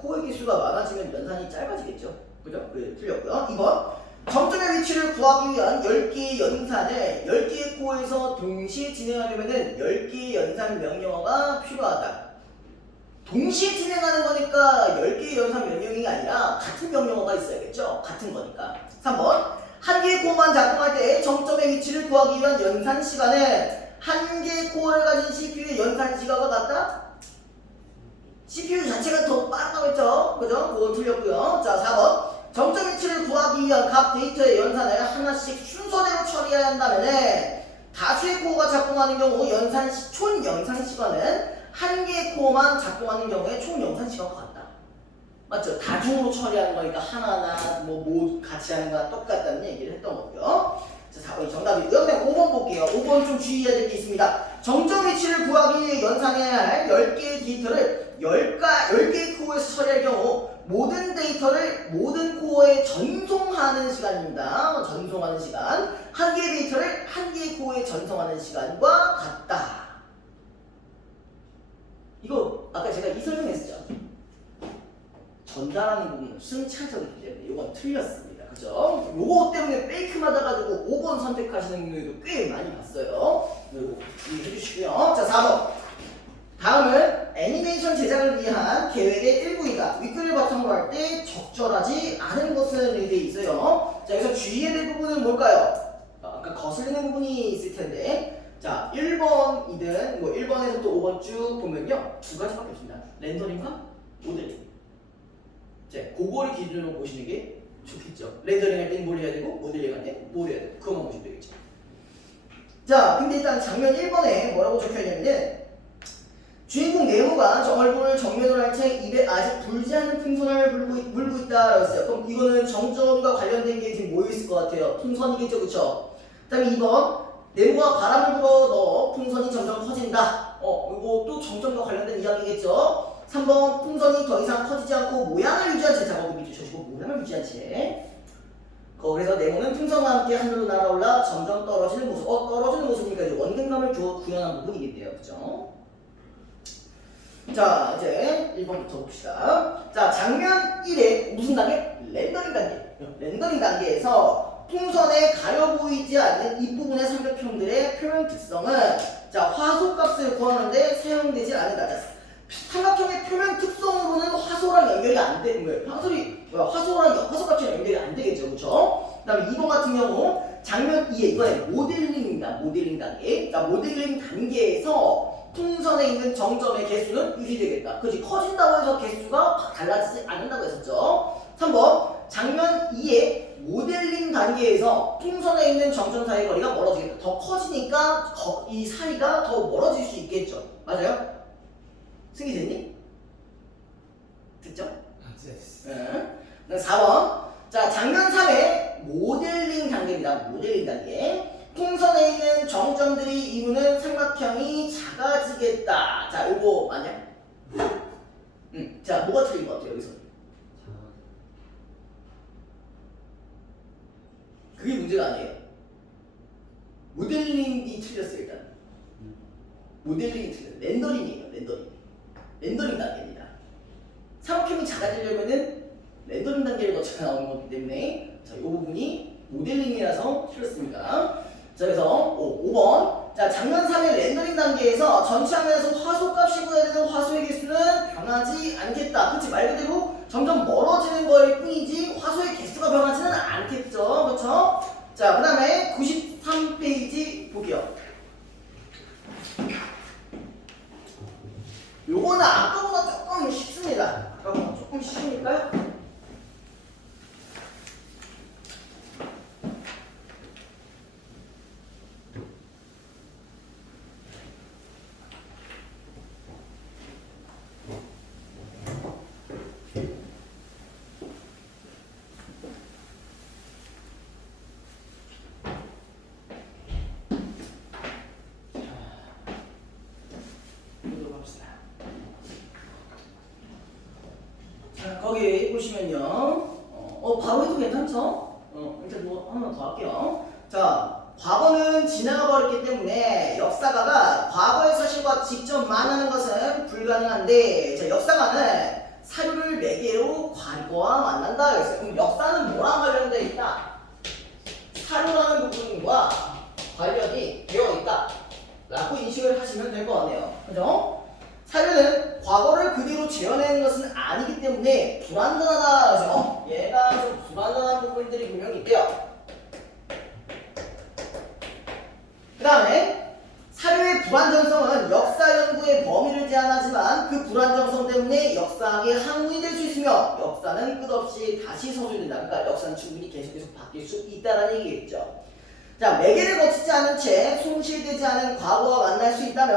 코어의 개수가 많아지면 연산이 짧아지겠죠. 그죠? 틀렸고요. 2번. 정점의 위치를 구하기 위한 10개의 연산을 10개의 코어에서 동시에 진행하려면 10개의 연산 명령어가 필요하다. 동시에 진행하는 거니까 10개의 연산 명령이 아니라 같은 명령어가 있어야겠죠? 같은 거니까. 3번. 한 개의 코어만 작동할 때 정점의 위치를 구하기 위한 연산 시간은 한 개의 코어를 가진 CPU의 연산 시간과 같다? CPU 자체가 더 빠르다고 했죠? 그죠? 그거 틀렸고요. 자, 4번. 정점 위치를 구하기 위한 각 데이터의 연산을 하나씩 순서대로 처리해야 한다면 다수의 코어가 작동하는 경우 총 연산 시간은 한 개의 코어만 작동하는 경우에 총 연산 시간과 같다. 맞죠? 다중으로 처리하는 거니까 하나하나 뭐 같이 하는 거랑 똑같다는 얘기를 했던 거고요. 자, 4번이 정답이고요. 그냥 5번 볼게요. 5번 좀 주의해야 될 게 있습니다. 정점 위치를 구하기 위해 연산해야 할 10개의 데이터를 10개의 코어에서 처리할 경우 모든 데이터를 모든 코어에 전송하는 시간입니다. 전송하는 시간. 한 개의 데이터를 한 개의 코어에 전송하는 시간과 같다. 이거 아까 제가 이 설명했었죠. 전달하는 부분은 순차적이기 때문에 이건 틀렸습니다. 그죠? 요거 때문에 페이크 맞아가지고 5번 선택하시는 분들도 꽤 많이 봤어요. 이거 이해해 주시고요. 자, 4번. 다음은 애니메이션 제작을 위한 계획의 일부이다. 윗글을 바탕으로 할 때 적절하지 않은 것은 되어 있어요. 자, 여기서 주의해야 될 부분은 뭘까요? 아까 거슬리는 부분이 있을 텐데 자, 1번이든 뭐 1번에서 또 5번 쭉 보면요. 두 가지밖에 없습니다. 렌더링과 모델링. 자, 그거를 기준으로 보시는 게 좋겠죠. 렌더링 할 때는 뭘 해야 되고 모델링 할 때 뭘 해야 되고 그것만 보시면 되겠죠. 자, 근데 일단 장면 1번에 뭐라고 적혀있냐면은 주인공 네모가 저 얼굴을 정면으로 한 채 입에 아직 불지 않은 풍선을 물고 있다라고 했어요. 그럼 이거는 정점과 관련된 게 지금 뭐있을 것 같아요? 풍선이겠죠, 그쵸? 그 다음에 2번 네모가 바람을 불어 넣어 풍선이 점점 커진다. 이거 또 정점과 관련된 이야기겠죠? 3번 풍선이 더 이상 커지지 않고 모양을 유지한 채 작업을 해주시고 모양을 유지한 채. 그래서 네모는 풍선과 함께 하늘로 날아올라 점점 떨어지는 모습. 떨어지는 모습이니까 이제 원근감을 구현한 부분이겠네요, 그죠? 자, 이제 1번부터 봅시다. 자, 장면 1의 무슨 단계? 렌더링 단계. 렌더링 단계에서 풍선에 가려 보이지 않는 윗부분의 삼각형들의 표현 특성은 자, 화소값을 구하는데 사용되지 않는다. 삼각형의 표면 특성으로는 화소랑 연결이 안 되는 거예요. 화소값이랑 연결이 안 되겠죠, 그렇죠? 그다음에 2번 같은 경우 장면 2에 이번에 모델링입니다. 모델링 단계. 자, 모델링 단계에서 풍선에 있는 정점의 개수는 유지되겠다. 그렇지? 커진다고 해서 개수가 달라지지 않는다고 했었죠. 3번 장면 2의 모델링 단계에서 풍선에 있는 정점 사이의 거리가 멀어지겠다. 더 커지니까 이 사이가 더 멀어질 수 있겠죠. 맞아요? 승기됐니? 됐죠? 응. 4번 자, 장면 3의 모델링 단계입니다. 모델링 단계. 풍선에 있는 정점들이 이루는 삼각형이 작아지겠다. 자, 요거 맞냐? 자, 뭐가 틀린 것 같아요, 여기서? 그게 문제가 아니에요. 모델링이 틀렸어요, 일단. 모델링이 틀렸어요. 렌더링이에요, 렌더링. 렌더링 단계입니다. 삼각형이 작아지려면은 렌더링 단계를 거쳐야 나오는 거기 때문에 자, 이 부분이 모델링이라서 틀렸습니다. 자, 그래서 5번 자, 장면 3의 렌더링 단계에서 전체 화면에서 화소값이 구해야 되는 화소의 개수는 변하지 않겠다. 그치? 말 그대로 점점 멀어지는 거일 뿐이지 화소의 개수가 변하지는 않겠죠. 그렇죠? 자, 그 다음에 93페이지 볼게요. 요거는 아까보다 조금 쉽습니다. 아까보다 조금 쉬우니까요. 자, 거기 보시면요. 바로 해도 괜찮죠? 일단 뭐 하나 더 할게요. 자, 과거는 지나가 버렸기 때문에 역사가가 과거의 사실과 직접 만나는 것은 불가능한데, 자, 역사가는 사료를 매개로 과거와 만난다 그랬어요. 그럼 역사는 뭐랑 관련되어 있다? 사료라는 부분과 관련이 되어 있다 라고 인식을 하시면 될 것 같네요. 그죠? 사료는 과거를 그대로 재현하는 것은 아니기 때문에 불완전하다. 그래서 얘가 좀 불완전한 부분들이 분명히 있대요. 그 다음에 사료의 불완전성은 역사 연구의 범위를 제한하지만 그 불완전성 때문에 역사학의 학문이 될 수 있으며 역사는 끝없이 다시 서술된다. 그러니까 역사는 충분히 계속해서 바뀔 수 있다는 얘기겠죠. 자, 매개를 거치지 않은 채 손실되지 않은 과거와 만날 수 있다면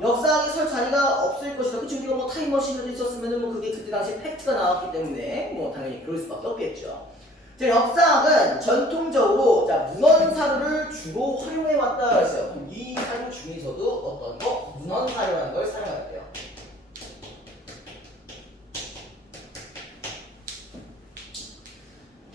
역사학이 설 자리가 없을 것이다. 그치? 우리가 뭐 타임머신을 있었으면은 뭐 그게 그때 당시에 팩트가 나왔기 때문에 뭐 당연히 그럴 수밖에 없겠죠. 자, 역사학은 전통적으로 자, 문헌 사료를 주로 활용해 왔다 그랬어요. 그럼 이 사료 중에서도 어떤 거? 문헌 사료라는 걸 사용할게요.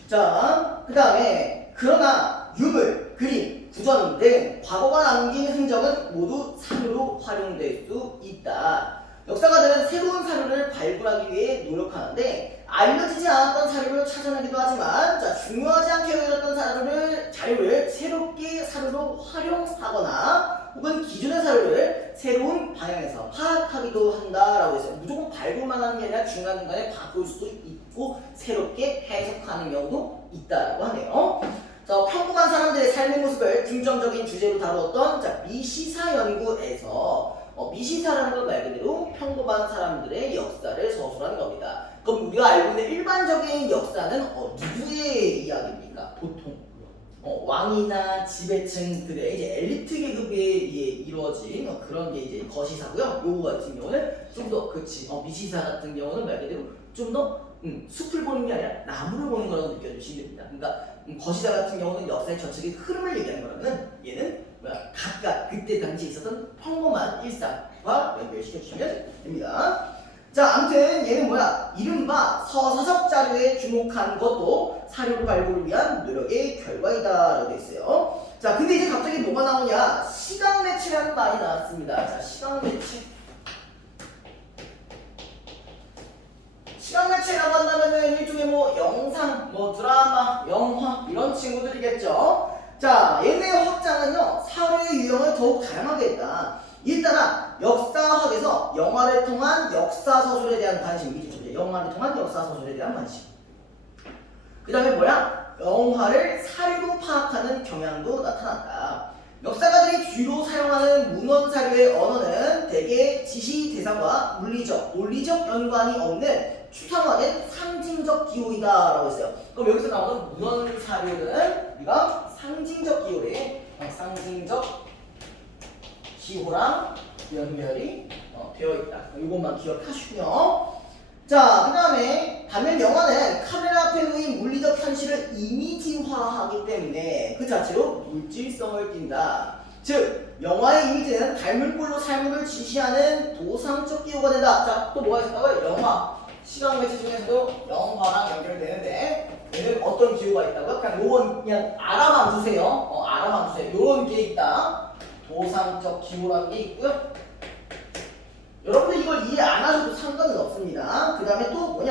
자, 그 다음에 그러나 유물, 그림, 구전 등 과거가 남긴 흔적은 모두 사료로 활용될 수 있다. 역사가들은 새로운 사료를 발굴하기 위해 노력하는데 알려지지 않았던 사료를 찾아내기도 하지만 자, 중요하지 않게 여겨졌던 자료를 새롭게 사료로 활용하거나 혹은 기존의 사료를 새로운 방향에서 파악하기도 한다라고 해서 무조건 발굴만 하는 게 아니라 중간중간에 바꿀 수도 있고 새롭게 해석하는 경우도 있다라고 하네요. 자, 평범한 사람들의 삶의 모습을 중점적인 주제로 다루었던 자, 미시사 연구에서 미시사라는 건 말 그대로 평범한 사람들의 역사를 서술하는 겁니다. 그럼 우리가 알고 있는 일반적인 역사는 누구의 이야기입니까? 보통 왕이나 지배층들의 이제 엘리트 계급에 이루어진 그런 게 이제 거시사고요. 요거 같은 경우는 좀 더 그치 미시사 같은 경우는 말 그대로 좀 더 숲을 보는 게 아니라 나무를 보는 거라고 느껴주시면 됩니다. 그러니까 거시사 같은 경우는 역사의 전체적인 흐름을 얘기하는 거라면 얘는 각각 그때 당시에 있었던 평범한 일상과 연결시켜주시면 됩니다. 자, 아무튼 얘는 이른바 서사적 자료에 주목한 것도 사료 발굴을 위한 노력의 결과이다라고 되어 있어요. 자, 근데 이제 갑자기 뭐가 나오냐? 시각 매체라는 말이 나왔습니다. 자, 시각 매체. 시각 매체라고 한다면은 일종의 영상, 드라마, 영화 이런 친구들이겠죠. 자, 얘네의 확장은요, 사료의 유형을 더욱 다양하게 했다. 일단 역사학에서 영화를 통한 역사서술에 대한 관심이죠. 영화를 통한 역사서술에 대한 관심. 그 다음에 영화를 사료로 파악하는 경향도 나타난다. 역사가들이 주로 사용하는 문헌사료의 언어는 대개 지시 대상과 물리적, 논리적 연관이 없는 추상화된 상징적 기호이다라고 했어요. 그럼 여기서 나오는 문헌사료는 우리가 상징적 기호래. 상징적 기호랑 연결이 되어 있다. 이것만 기억하시고요. 자, 그 다음에 반면 영화는 카메라 앞에 놓인 물리적 현실을 이미지화하기 때문에 그 자체로 물질성을 띈다. 즉, 영화의 이미지는 닮은 꼴로 삶을 지시하는 도상적 기호가 된다. 자, 또 뭐가 있을까요? 영화. 시각 매체 중에서도 영화랑 연결되는데 얘는 어떤 기호가 있다고요? 그냥 요건 그냥 알아만 두세요. 알아만 두세요. 요런 게 있다. 도상적 기호라는 게 있고요. 여러분들 이걸 이해 안 하셔도 상관은 없습니다. 그 다음에 또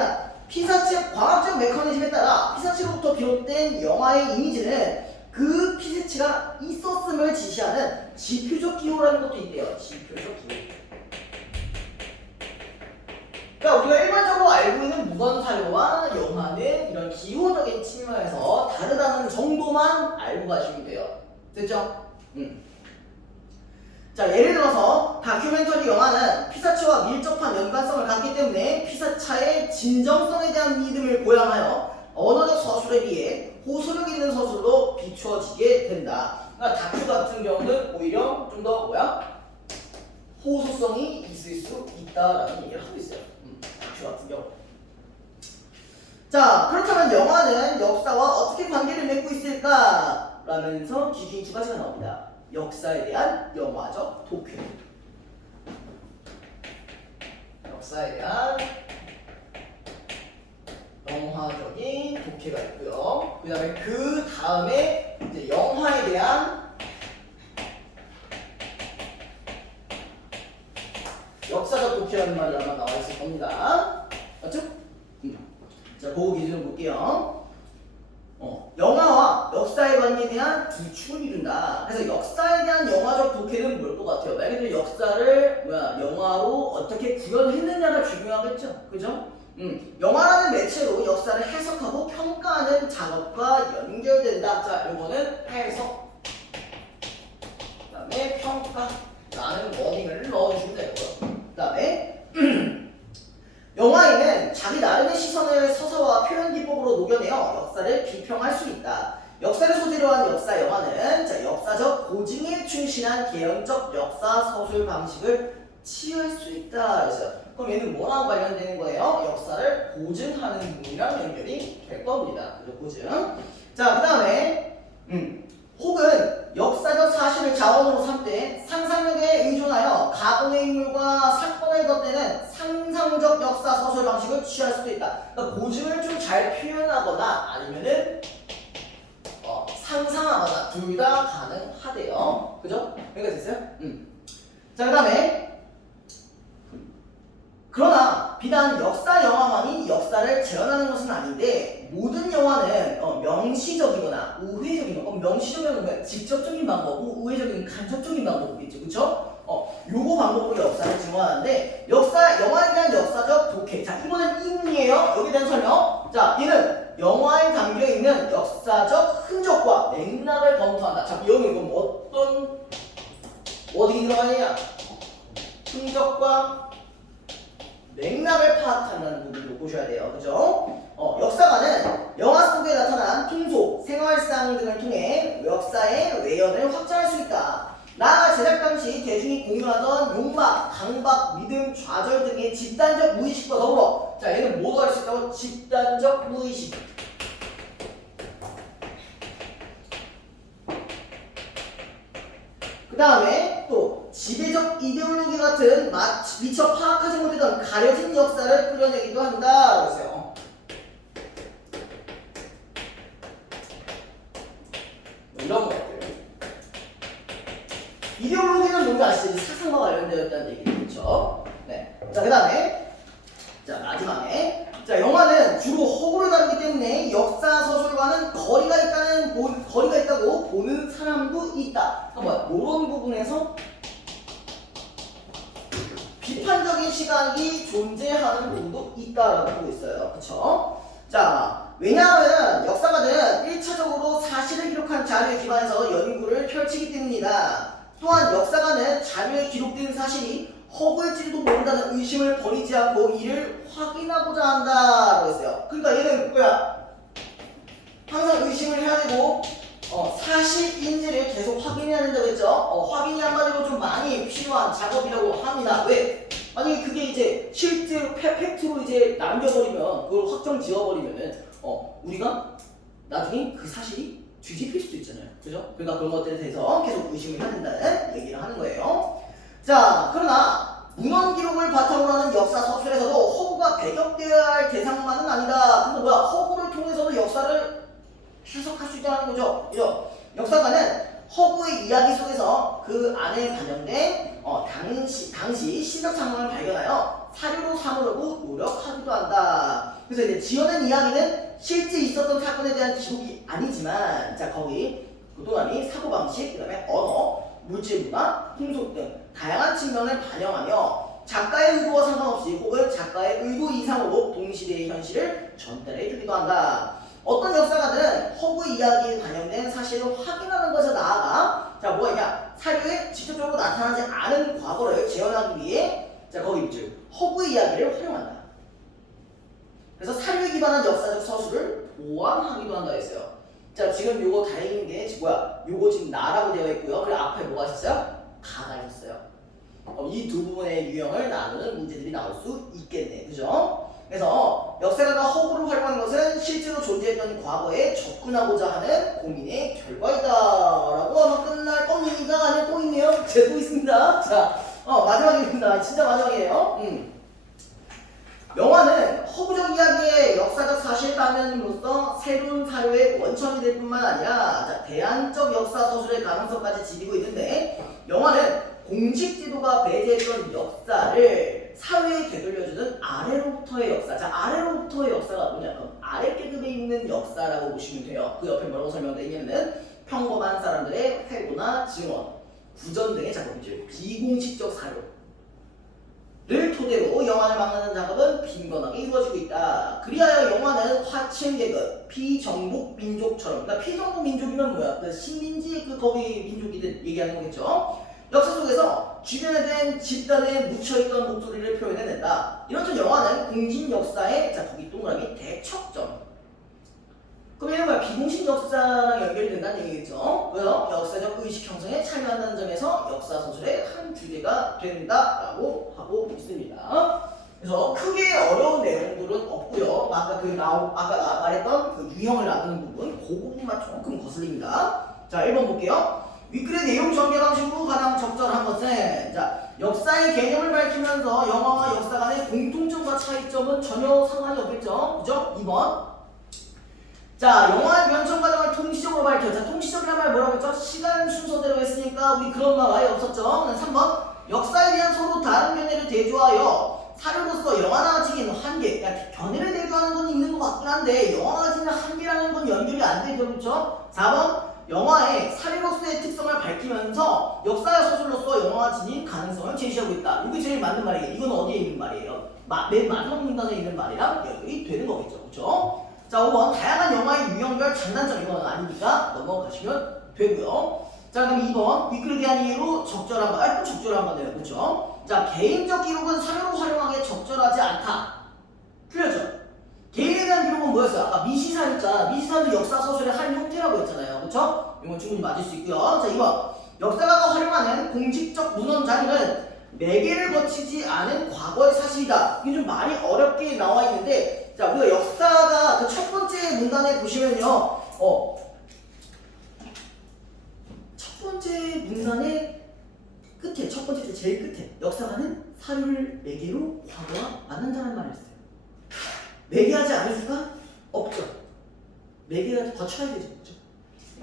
피사체 과학적 메커니즘에 따라 피사체로부터 비롯된 영화의 이미지는 그 피사체가 있었음을 지시하는 지표적 기호라는 것도 있대요. 지표적 기호. 그러니까 우리가 일반적으로 알고 있는 문헌사료와 영화는 이런 기호적인 측면에서 다르다는 정도만 알고 가시면 돼요. 됐죠? 자, 예를 들어서 다큐멘터리 영화는 피사체와 밀접한 연관성을 갖기 때문에 피사체의 진정성에 대한 믿음을 보양하여 언어적 서술에 비해 호소력 있는 서술로 비추어지게 된다. 그러니까 다큐 같은 경우는 오히려 좀 더 호소성이 있을 수 있다라는 얘기를 하고 있어요. 다큐 같은 경우. 자, 그렇다면 영화는 역사와 어떻게 관계를 맺고 있을까? 라면서 기준이 두 가지가 나옵니다. 역사에 대한 영화적 독해. 역사에 대한 영화적인 독해가 있고요. 그 다음에 이제 영화에 대한 역사적 독해라는 말이 아마 나와 있을 겁니다. 맞죠? 자, 그 기준 볼게요. 영화와 역사의 관계에 대한 두 축을 이룬다. 그래서 역사에 대한 영화적 독해는 뭘 것 같아요? 말 그대로 역사를 영화로 어떻게 구현했느냐가 중요하겠죠. 그죠? 영화라는 매체로 역사를 해석하고 평가하는 작업과 연결된다. 자, 이거는 해석. 그 다음에 평가라는 워딩을 넣어주시면 되고요. 그 다음에 영화에는 자기 나름의 시선을 서사와 표현 기법으로 녹여내어 역사를 비평할 수 있다. 역사를 소재로 한 역사 영화는 역사적 고증에 충실한 개연적 역사 서술 방식을 취할 수 있다. 그래서 그럼 얘는 뭐랑 관련되는 거예요? 역사를 고증하는 부분이랑 연결이 될 겁니다. 그죠? 고증. 자, 그 다음에 혹은 역사적 사실을 자원으로 삼되 상상력에 의존하여 가공의 인물과 사건을 덧대는 상상적 역사 서술 방식을 취할 수도 있다. 그러니까 고증을 좀 잘 표현하거나 아니면은 상상하거나 둘 다 가능하대요. 그죠? 여기까지 됐어요? 자, 그 다음에 그러나 비단 역사 영화만이 역사를 재현하는 것은 아닌데 모든 영화는 명시적이거나 우회적인 명시적인 건 직접적인 방법이고 우회적인 간접적인 방법이겠죠. 그쵸? 요거 방법으로 역사를 증언하는데 영화에 대한 역사적 독해. 자, 이번엔 이문이에요. 여기에 대한 설명. 자, 얘는 영화에 담겨있는 역사적 흔적과 맥락을 검토한다. 자, 여기 이건 어떤 어디 들어가느냐? 흔적과 맥락을 파악한다는 부분을 보셔야 돼요. 그죠? 역사가는 영화 속에 나타난 풍속, 생활상 등을 통해 역사의 외연을 확장할 수 있다. 나아가 제작 당시 대중이 공유하던 욕망, 강박, 믿음, 좌절 등의 집단적 무의식과 더불어 자 얘는 뭐도 할 수 있다고? 집단적 무의식. 그 다음에 또 지배적 이데올로기 같은 미처 파악하지 못했던 가려진 역사를 끌어내기도 한다. 그랬어요. 이런 것들. 이데올로기는 뭔지 아시죠? 사상과 관련되었다는 얘기죠. 그렇죠? 네. 자, 그 다음에 자 마지막에 자 영화는 주로 허구를 다루기 때문에 역사 서술과는 거리가 있다고 보는 사람도 있다. 그러니까 이런 부분에서 비판적인 시각이 존재하는 부분도 있다라고 보고 있어요. 그렇죠? 자 왜냐하면 역사가들은 1차적으로 사실을 기록한 자료에 기반해서 연구를 펼치기 때문이다. 또한 역사가는 자료에 기록된 사실이 허구일지도 모른다는 의심을 버리지 않고 이를 확인하고자 한다라고 했어요. 그러니까 얘는 뭐야? 항상 의심을 해야 되고 사실인지를 계속 확인해야 된다고 했죠. 확인이 한마디로 좀 많이 필요한 작업이라고 합니다. 왜? 만약에 그게 이제 실제 팩트로 이제 남겨버리면 그걸 확정 지어버리면은 우리가 나중에 그 사실이 뒤집힐 수도 있잖아요. 그죠? 그러니까 그런 것들에 대해서 계속 의심을 해야 된다는 얘기를 하는 거예요. 자, 그러나 문헌 기록을 바탕으로 하는 역사 서술에서도 허구가 배격되어야 할 대상만은 아니다. 근데 뭐야? 허구를 통해서도 역사를 해석할 수 있다는 거죠. 그죠? 역사가는 허구의 이야기 속에서 그 안에 반영된 당시 시적 상황을 발견하여 사료로 삼으려고 노력하기도 한다. 그래서 이제 지어낸 이야기는 실제 있었던 사건에 대한 기록이 아니지만 자 거기 그동안의 사고방식, 그 다음에 언어, 물질문화, 풍속 등 다양한 측면을 반영하며 작가의 의도와 상관없이 혹은 작가의 의도 이상으로 동시대의 현실을 전달해 주기도 한다. 어떤 역사가들은 허구의 이야기에 반영된 사실을 확인하는 것에 나아가 자 뭐가 있냐? 사료에 직접적으로 나타나지 않은 과거를 재현하기 위해 자 거기 있죠. 허구의 이야기를 활용한다. 그래서 사료에 기반한 역사적 서술을 보완하기도 한다 했어요. 자 지금 요거 다행인 게 뭐야? 요거 지금 나라고 되어 있고요. 그리고 앞에 뭐가 있었어요? 가가 있었어요. 이 두 부분의 유형을 나누는 문제들이 나올 수 있겠네. 그죠? 그래서 역사가가 허구를 활용한 것은 실제로 존재했던 과거에 접근하고자 하는 고민의 결과이다 라고 아마 끝날 겁니다. 아니요 또 있네요. 제가 또 있습니다. 자 마지막입니다. 진짜 마지막이에요. 영화는 허구적 이야기의 역사적 사실단면으로서 새로운 사료의 원천이 될 뿐만 아니라 자, 대안적 역사 서술의 가능성까지 지니고 있는데 영화는 공식 지도가 배제했던 역사를 사회에 되돌려주는 아래로부터의 역사. 자, 아래로부터의 역사가 뭐냐? 그럼 아래 계급에 있는 역사라고 보시면 돼요. 그 옆에 뭐라고 설명되어 있냐면은 평범한 사람들의 회고나 증언, 구전 등의 작업이죠. 비공식적 사료를 토대로 영화를 만드는 작업은 빈번하게 이루어지고 있다. 그리하여 영화는 하층 계급, 피정복 민족처럼, 그러니까 피정복 민족이면 뭐야? 그 식민지 그 거기 민족이들 얘기하는 거겠죠. 역사 속에서 주변에 대한 집단에 묻혀있던 목소리를 표현해낸다. 이렇듯 영화는 공식 역사의 자 거기 동그라미 대척점. 그럼 얘는 뭐야? 비공식 역사랑 연결이 된다는 얘기겠죠. 왜요? 역사적 의식 형성에 참여한다는 점에서 역사 서술의 한 주제가 된다라고 하고 있습니다. 그래서 크게 어려운 내용들은 없고요. 아까 말했던 그 유형을 나누는 부분, 그 부분만 조금 거슬립니다. 자, 1번 볼게요. 윗글의 내용 전개 방식으로 가장 적절한 것은 자 역사의 개념을 밝히면서 영화와 역사 간의 공통점과 차이점은 전혀 상관이 없겠죠. 그죠? 2번 자 영화의 변천 과정을 통시적으로 밝혀. 자 통시적이란 말 뭐라고 했죠? 시간 순서대로 했으니까 우리 그런 말 아예 없었죠. 3번 역사에 대한 서로 다른 견해를 대조하여 사료로서 영화나 지닌 한계, 그러니까 견해를 대조하는 건 있는 것 같긴 한데 영화가 지닌 한계라는 건 연결이 안 되죠. 그렇죠? 4번 영화의 사료로서의 특성을 밝히면서 역사의 서술로서 영화가 지닌 가능성을 제시하고 있다. 이게 제일 맞는 말이에요. 이건 어디에 있는 말이에요? 맨 마지막 문단에 있는 말이랑 연결이 되는 거겠죠. 그렇죠? 자, 5번 다양한 영화의 유형별 장단점 이건 아니니까 넘어가시면 되고요. 자, 그럼 2번 위클에 대한 이해로 적절한 말, 또 적절한 거네요. 그렇죠? 자, 개인적 기록은 사료로 활용하기에 적절하지 않다. 틀렸죠? 개인에 대한 기록은 뭐였어요? 아까 미시사 있잖아. 미시사도 역사 소설의 한 형태라고 했잖아요. 그렇죠? 이건 충분히 맞을 수 있고요. 자, 2번 역사가가 활용하는 공식적 문헌 자료는 매개를 거치지 않은 과거의 사실이다. 이게 좀 말이 어렵게 나와 있는데, 자, 우리가 역사가 그 첫 번째 문단에 보시면요, 첫 번째 문단의 끝에, 첫 번째 제일 끝에 역사가는 사료를 매개로 과거와 만난다는 말을 했어요. 매개하지 않을 수가 없죠. 매개를 거쳐야 되죠. 그렇죠?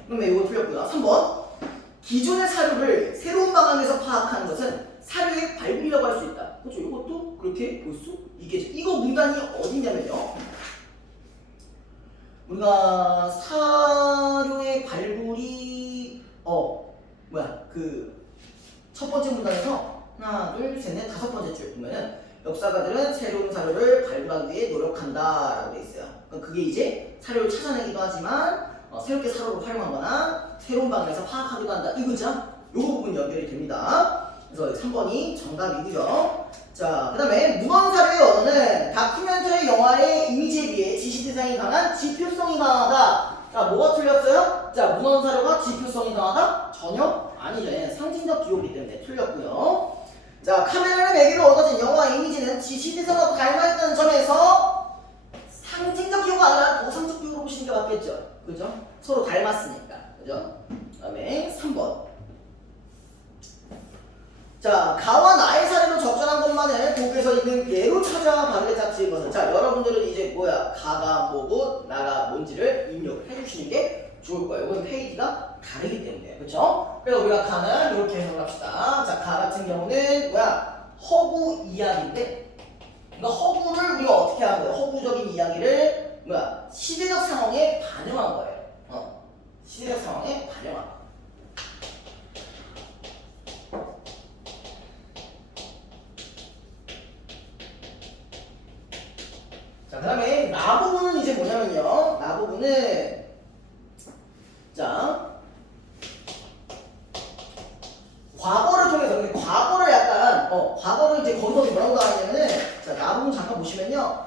그러면 이거 틀렸고요. 3번 기존의 사료를 새로운 방향에서 파악하는 것은 사료의 발굴이라고 할 수 있다. 그렇죠? 이것도 그렇게 볼 수 있겠죠. 이거 문단이 어디냐면요. 우리가 사료의 발굴이 그 첫 번째 문단에서 하나, 둘, 셋, 넷, 다섯 번째 줄 보면은 역사가들은 새로운 사료를 발굴하기 위해 노력한다라고 돼 있어요. 그러니까 그게 이제 사료를 찾아내기도 하지만 새롭게 사료를 활용하거나 새로운 방향에서 파악하기도 한다. 이거죠? 요 부분 연결이 됩니다. 그래서 3번이 정답이고요. 자, 그 다음에 문헌사료의 언어는 다큐멘터리 영화의 이미지에 비해 지시대상이 강한 지표성이 강하다. 자, 뭐가 틀렸어요? 자, 문헌사료가 지표성이 강하다? 전혀 아니죠. 얘는 상징적 기호이기 때문에 틀렸고요. 자, 카메라를 매개로 얻어진 영화 이미지는 지시대상과 닮아있다는 점에서 상징적 기호가 아니라 도상적 기호로 보시는 게 맞겠죠. 그죠? 서로 닮았으니까. 그죠? 그 다음에 3번. 자, 가와 나의 사례로 적절한 것만을 보고에서 있는 예로 찾아 바르게 짝지은 것은, 자, 여러분들은 이제 가가 뭐고 나가 뭔지를 입력을 해주시는 게 좋을 거예요. 이건 페이지가 다르기 때문에. 그렇죠? 그래서 우리가 가는 이렇게 해석을 합시다. 자, 가 같은 경우는 허구 이야기인데, 그러니까 허구를 우리가 어떻게 하는 거예요? 허구적인 이야기를 시대적 상황에 반영한 거예요. 시대적 상황에 반영한 거. 자, 그 다음에 나 부분은 이제 뭐냐면요. 나 부분은 자, 과거를 통해서, 근데 과거를 약간 과거를 이제 거기서 뭐라고 나와있냐면은, 자, 나 부분 잠깐 보시면요,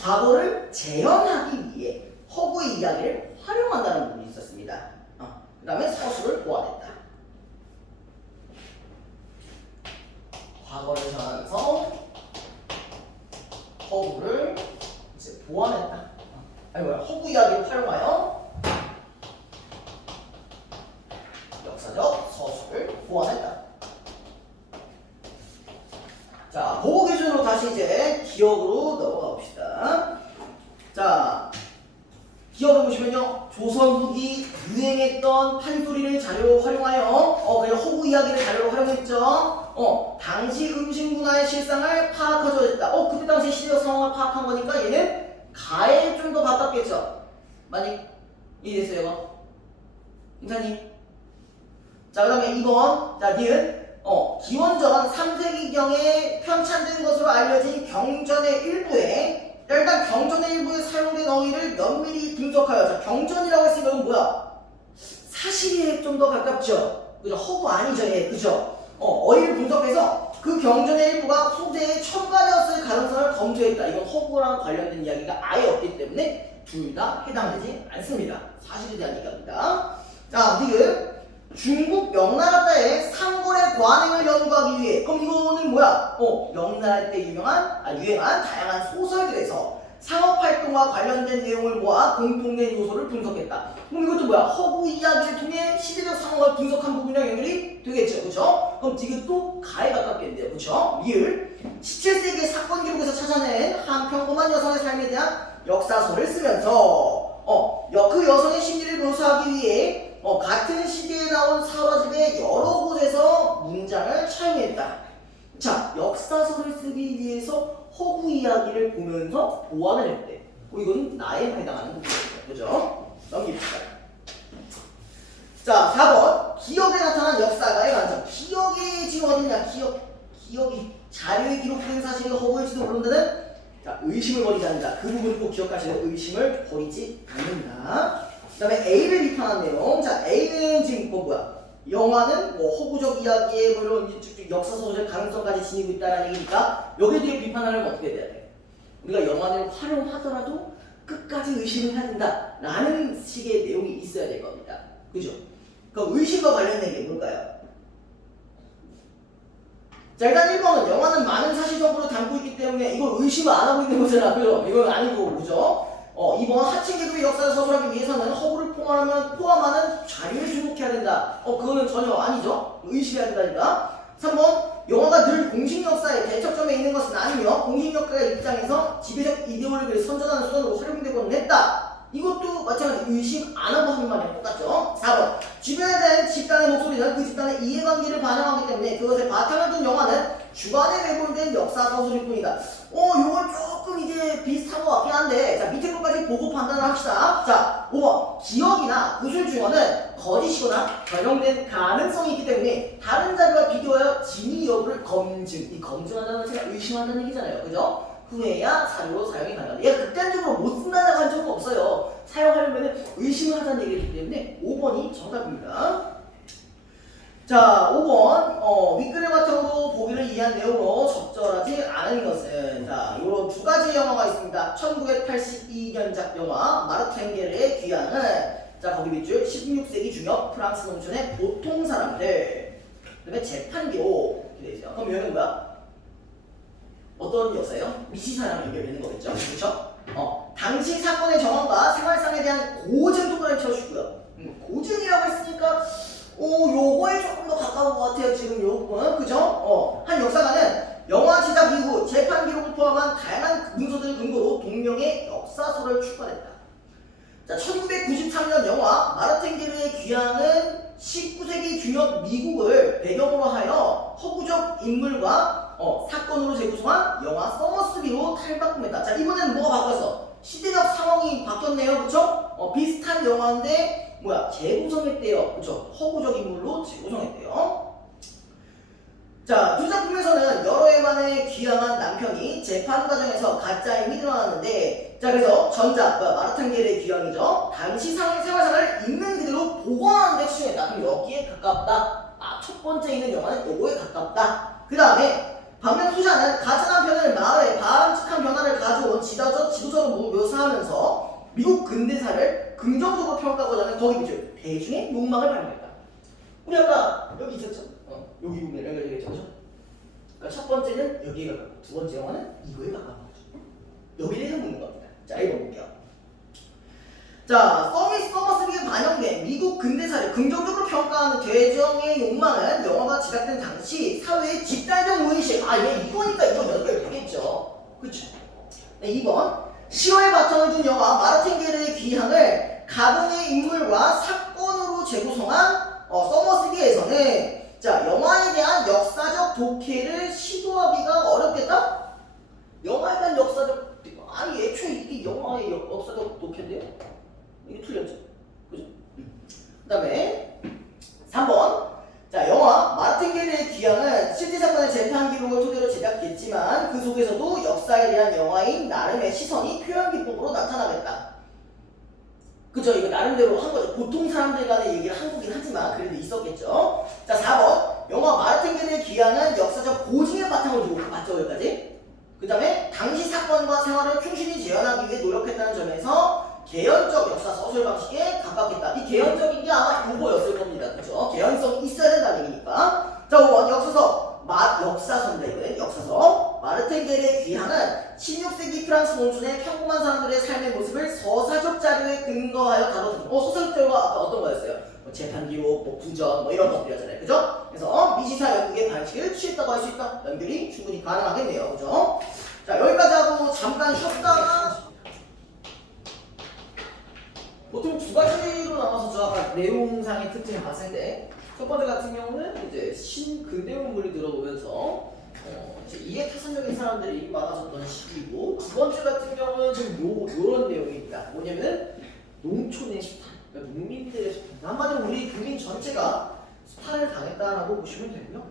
과거를 재현하기 위해 허구의 이야기를 활용한다는 부분이 있었습니다. 그 다음에 서술을 보완했다. 과거를 전하면서 허구를 이제 보완했다. 허구 이야기를 활용하여 역사적 서술을 보완했다. 자, 보고 기준으로 다시 이제 기억으로 넘어가 봅시다. 자, 기억을 보시면요, 조선 후기 유행했던 판소리를 자료로 활용하여 그냥 허구 이야기를 자료로 활용했죠. 당시 음식 문화의 실상을 파악하셔야 됐다. 그때 당시 시대적 상황을 파악한 거니까 얘는 가에 좀 더 가깝겠죠. 많이 이해됐어요, 이거? 인사님. 자, 그 다음에 2번. 자, 니은. 기원전 3세기경에 편찬된 것으로 알려진 경전의 일부에, 일단 경전의 일부에 사용된 어휘를 면밀히 분석하여. 자, 경전이라고 했으니까 이건 뭐야? 사실에 좀 더 가깝죠? 그죠? 허구 아니죠, 얘. 그죠? 어휘를 분석해서 그 경전의 일부가 후대에 첨가되었을 가능성을 검토했다. 이건 허구랑 관련된 이야기가 아예 없기 때문에 둘 다 해당되지 않습니다. 사실에 대한 얘기입니다. 자, 지금 중국 명나라 때의 상골의 관행을 연구하기 위해, 그럼 이거는 뭐야? 명나라 때 유행한 다양한 소설들에서 상업활동과 관련된 내용을 모아 공통된 요소를 분석했다. 그럼 이것도 뭐야? 허구 이야기를 통해 시대적 상황을 분석한 부분이랑 연결이 되겠죠. 그쵸? 그럼 이것도 가에 가깝겠는데요. 그쵸? 리을 17세기의 사건 기록에서 찾아낸 한 평범한 여성의 삶에 대한 역사서를 쓰면서 그 여성의 심리를 묘사하기 위해 같은 시대에 나온 사라집의 여러 곳에서 문장을 차용했다. 자, 역사서를 쓰기 위해서 허구 이야기를 보면서 보완을 했대. 이건 나에 해당하는 부분입니다. 그죠? 넘깁시다. 자, 4번. 기억에 나타난 역사가의 관점. 기억이 지금 어딨냐? 기억이 자료에 기록된 사실이 허구일지도 모른다는, 자, 의심을 버리지 않는다. 그 부분 꼭 기억하시는 의심을 버리지 않는다. 그 다음에 A를 비판한 내용. 자, A는 지금 뭐야? 영화는 뭐 허구적 이야기에 뭐 이런 역사소설 가능성까지 지니고 있다는 얘기니까 여기에 대해 비판하려면 어떻게 돼야 돼? 우리가 영화를 활용하더라도 끝까지 의심을 해야 된다 라는 식의 내용이 있어야 될 겁니다. 그죠? 그 의심과 관련된 게 뭘까요? 자, 일단 1번은 영화는 많은 사실 정보를 담고 있기 때문에 이걸 의심을 안 하고 있는 거잖아. 그죠? 이건 아니고, 그죠? 2번 하층 계급의 역사를 서술하기 위해서는 허구를 포함하는 자료에 주목해야 된다. 그거는 전혀 아니죠? 의심해야 된다니까. 3번 영화가 늘 공식 역사의 대척점에 있는 것은 아니며 공식 역사의 입장에서 지배적 이데올로기를 선전하는 수단으로 활용되고는 했다. 이것도 마찬가지 의심 안 하고 하는 말이랑 똑같죠. 4번 주변에 대한 집단의 목소리는 그 집단의 이해관계를 반영하기 때문에 그것에 바탕을 둔 영화는 주관에 매몰된 역사 서술일 뿐이다. 요건 조금 이제 비슷한 것 같긴 한데, 자, 밑에 것까지 보고 판단을 합시다. 자, 5번 기억이나 구술 증언은 거짓이거나 변형된 가능성이 있기 때문에 다른 자료와 비교하여 진위 여부를 이 검증한다는 건 제가 의심한다는 얘기잖아요. 그죠? 후에야 사료로 사용이 가능하다. 얘가 극단적으로 못 쓴다고 한 적은 없어요. 사용하려면 의심을 하자는 얘기이기 때문에 5번이 정답입니다. 자, 5번 윗그림 바탕으로 보기를 이해한 내용으로 적절하지 않은 것은, 자, 요런 두 가지 영화가 있습니다. 1982년작 영화 마르트 엥겔의 귀향은, 자, 거기 밑줄 16세기 중엽 프랑스 농촌의 보통 사람들, 그다음에 재판기로 이렇게 되죠. 그럼 얘는 뭐야? 어떤 역사예요? 미시사랑 연결되는 거겠죠? 그렇죠? 당시 사건의 정황과 생활상에 대한 고증도를 채워주고요. 고증이라고 했으니까 요거에 조금 더 가까운 것 같아요. 지금 요 부분, 그죠? 한 역사가는 영화 제작 이후 재판 기록을 포함한 다양한 문서들을 근거로 동명의 역사서를 출판했다. 자, 1993년 영화 마르트 엥겔의 귀향은 19세기 중엽 미국을 배경으로 하여 허구적 인물과 사건으로 재구성한 영화 서머스비로 탈바꿈했다. 자, 이번에는 뭐가 바뀌었어? 시대적 상황이 바뀌었네요. 그쵸? 비슷한 영화인데 재구성했대요. 그쵸? 허구적 인물로 재구성했대요. 자, 두 작품에서는 여러 해 만에 귀향한 남편이 재판 과정에서 가짜임이 드러났는데, 자, 그래서 전작 마르트 엥겔의 귀향이죠. 당시 생활상을 있는 그대로 복원하는 데 집중했다. 그럼 여기에 가깝다. 첫 번째 있는 영화는 요거에 가깝다. 그 다음에 반면 후자는 가짜 남편을 마을에 바람직한 변화를 가져온 지도자로 묘사하면서 미국 근대사를 긍정적으로 평가하고자 하는 거기 밑줄 대중의 욕망을 발견했다. 우리 아까 여기 있었죠? 여기 부분에 연결되겠죠? 그죠? 그러니까 첫 번째는 여기에 가깝고 두 번째 영화는 이거에 가까운 거죠. 여기에 대해서 묻는 겁니다. 자, 이거 볼게요. 자, 서머스비에 반영된 미국 근대사를 긍정적으로 평가하는 대중의 욕망은 영화가 제작된 당시 사회의 집단적 무의식, 얘 이거니까 이거 연결되겠죠. 그쵸? 네, 2번 실화에 바탕을 둔 영화 마르트 엥겔의 귀향을 가공의 인물과 사건으로 재구성한 서머스비에서는, 자, 영화에 대한 역사적 독해를 시도하기가 어렵겠다? 영화에 대한 역사적, 애초에 이게 영화의 역사적 독해인데요? 이게 틀렸죠? 그죠? 그 다음에 3번 자, 영화 마르트 엥겔의 귀향은 실제 사건의 재판 기록을 토대로 제작됐지만 그 속에서도 역사에 대한 영화인 나름의 시선이 표현 기법으로 나타나겠다. 그죠? 이거 나름대로 한 거죠. 보통 사람들 간의 얘기를 한 거긴 하지만 그래도 있었겠죠. 자, 4번 영화 마르트 엥겔의 귀향은 역사적 고증의 바탕을 두고 봤죠, 여기까지. 그 다음에 당시 사건과 생활을 충실히 재현하기 위해 노력했다는 점에서 개연적 역사 서술 방식에 가깝겠다. 이 개연적인 게 아마 이거였을 겁니다. 그죠? 개연성이 있어야 된다는 얘기니까. 자, 5번 역사서입니다. 이거는 역사서. 마르트 엥겔의 귀향은 16세기 프랑스 농촌의 평범한 사람들의 삶의 모습을 서사적 자료에 근거하여 다뤄진 서사적 자료가 아까 어떤 거였어요? 재판 기록, 구전 이런 것들이었잖아요. 그죠? 그래서 미시사 연극의 방식을 취했다고 할 수 있다. 연결이 충분히 가능하겠네요. 그죠? 자, 여기까지 하고 잠깐 쉬었다가 보통 두 가지로 나눠서 저 아까 내용상의 특징을 봤을 때 첫 번째 같은 경우는 이제 신근대 문물이 들어오면서 이제 이해 타산적인 사람들이 많아졌던 시기이고, 두 번째 같은 경우는 지금 요런 내용입니다. 뭐냐면은 농촌의 수탈, 그러니까 농민들의 수탈. 한마디로 우리 국민 전체가 수탈을 당했다라고 보시면 되고요.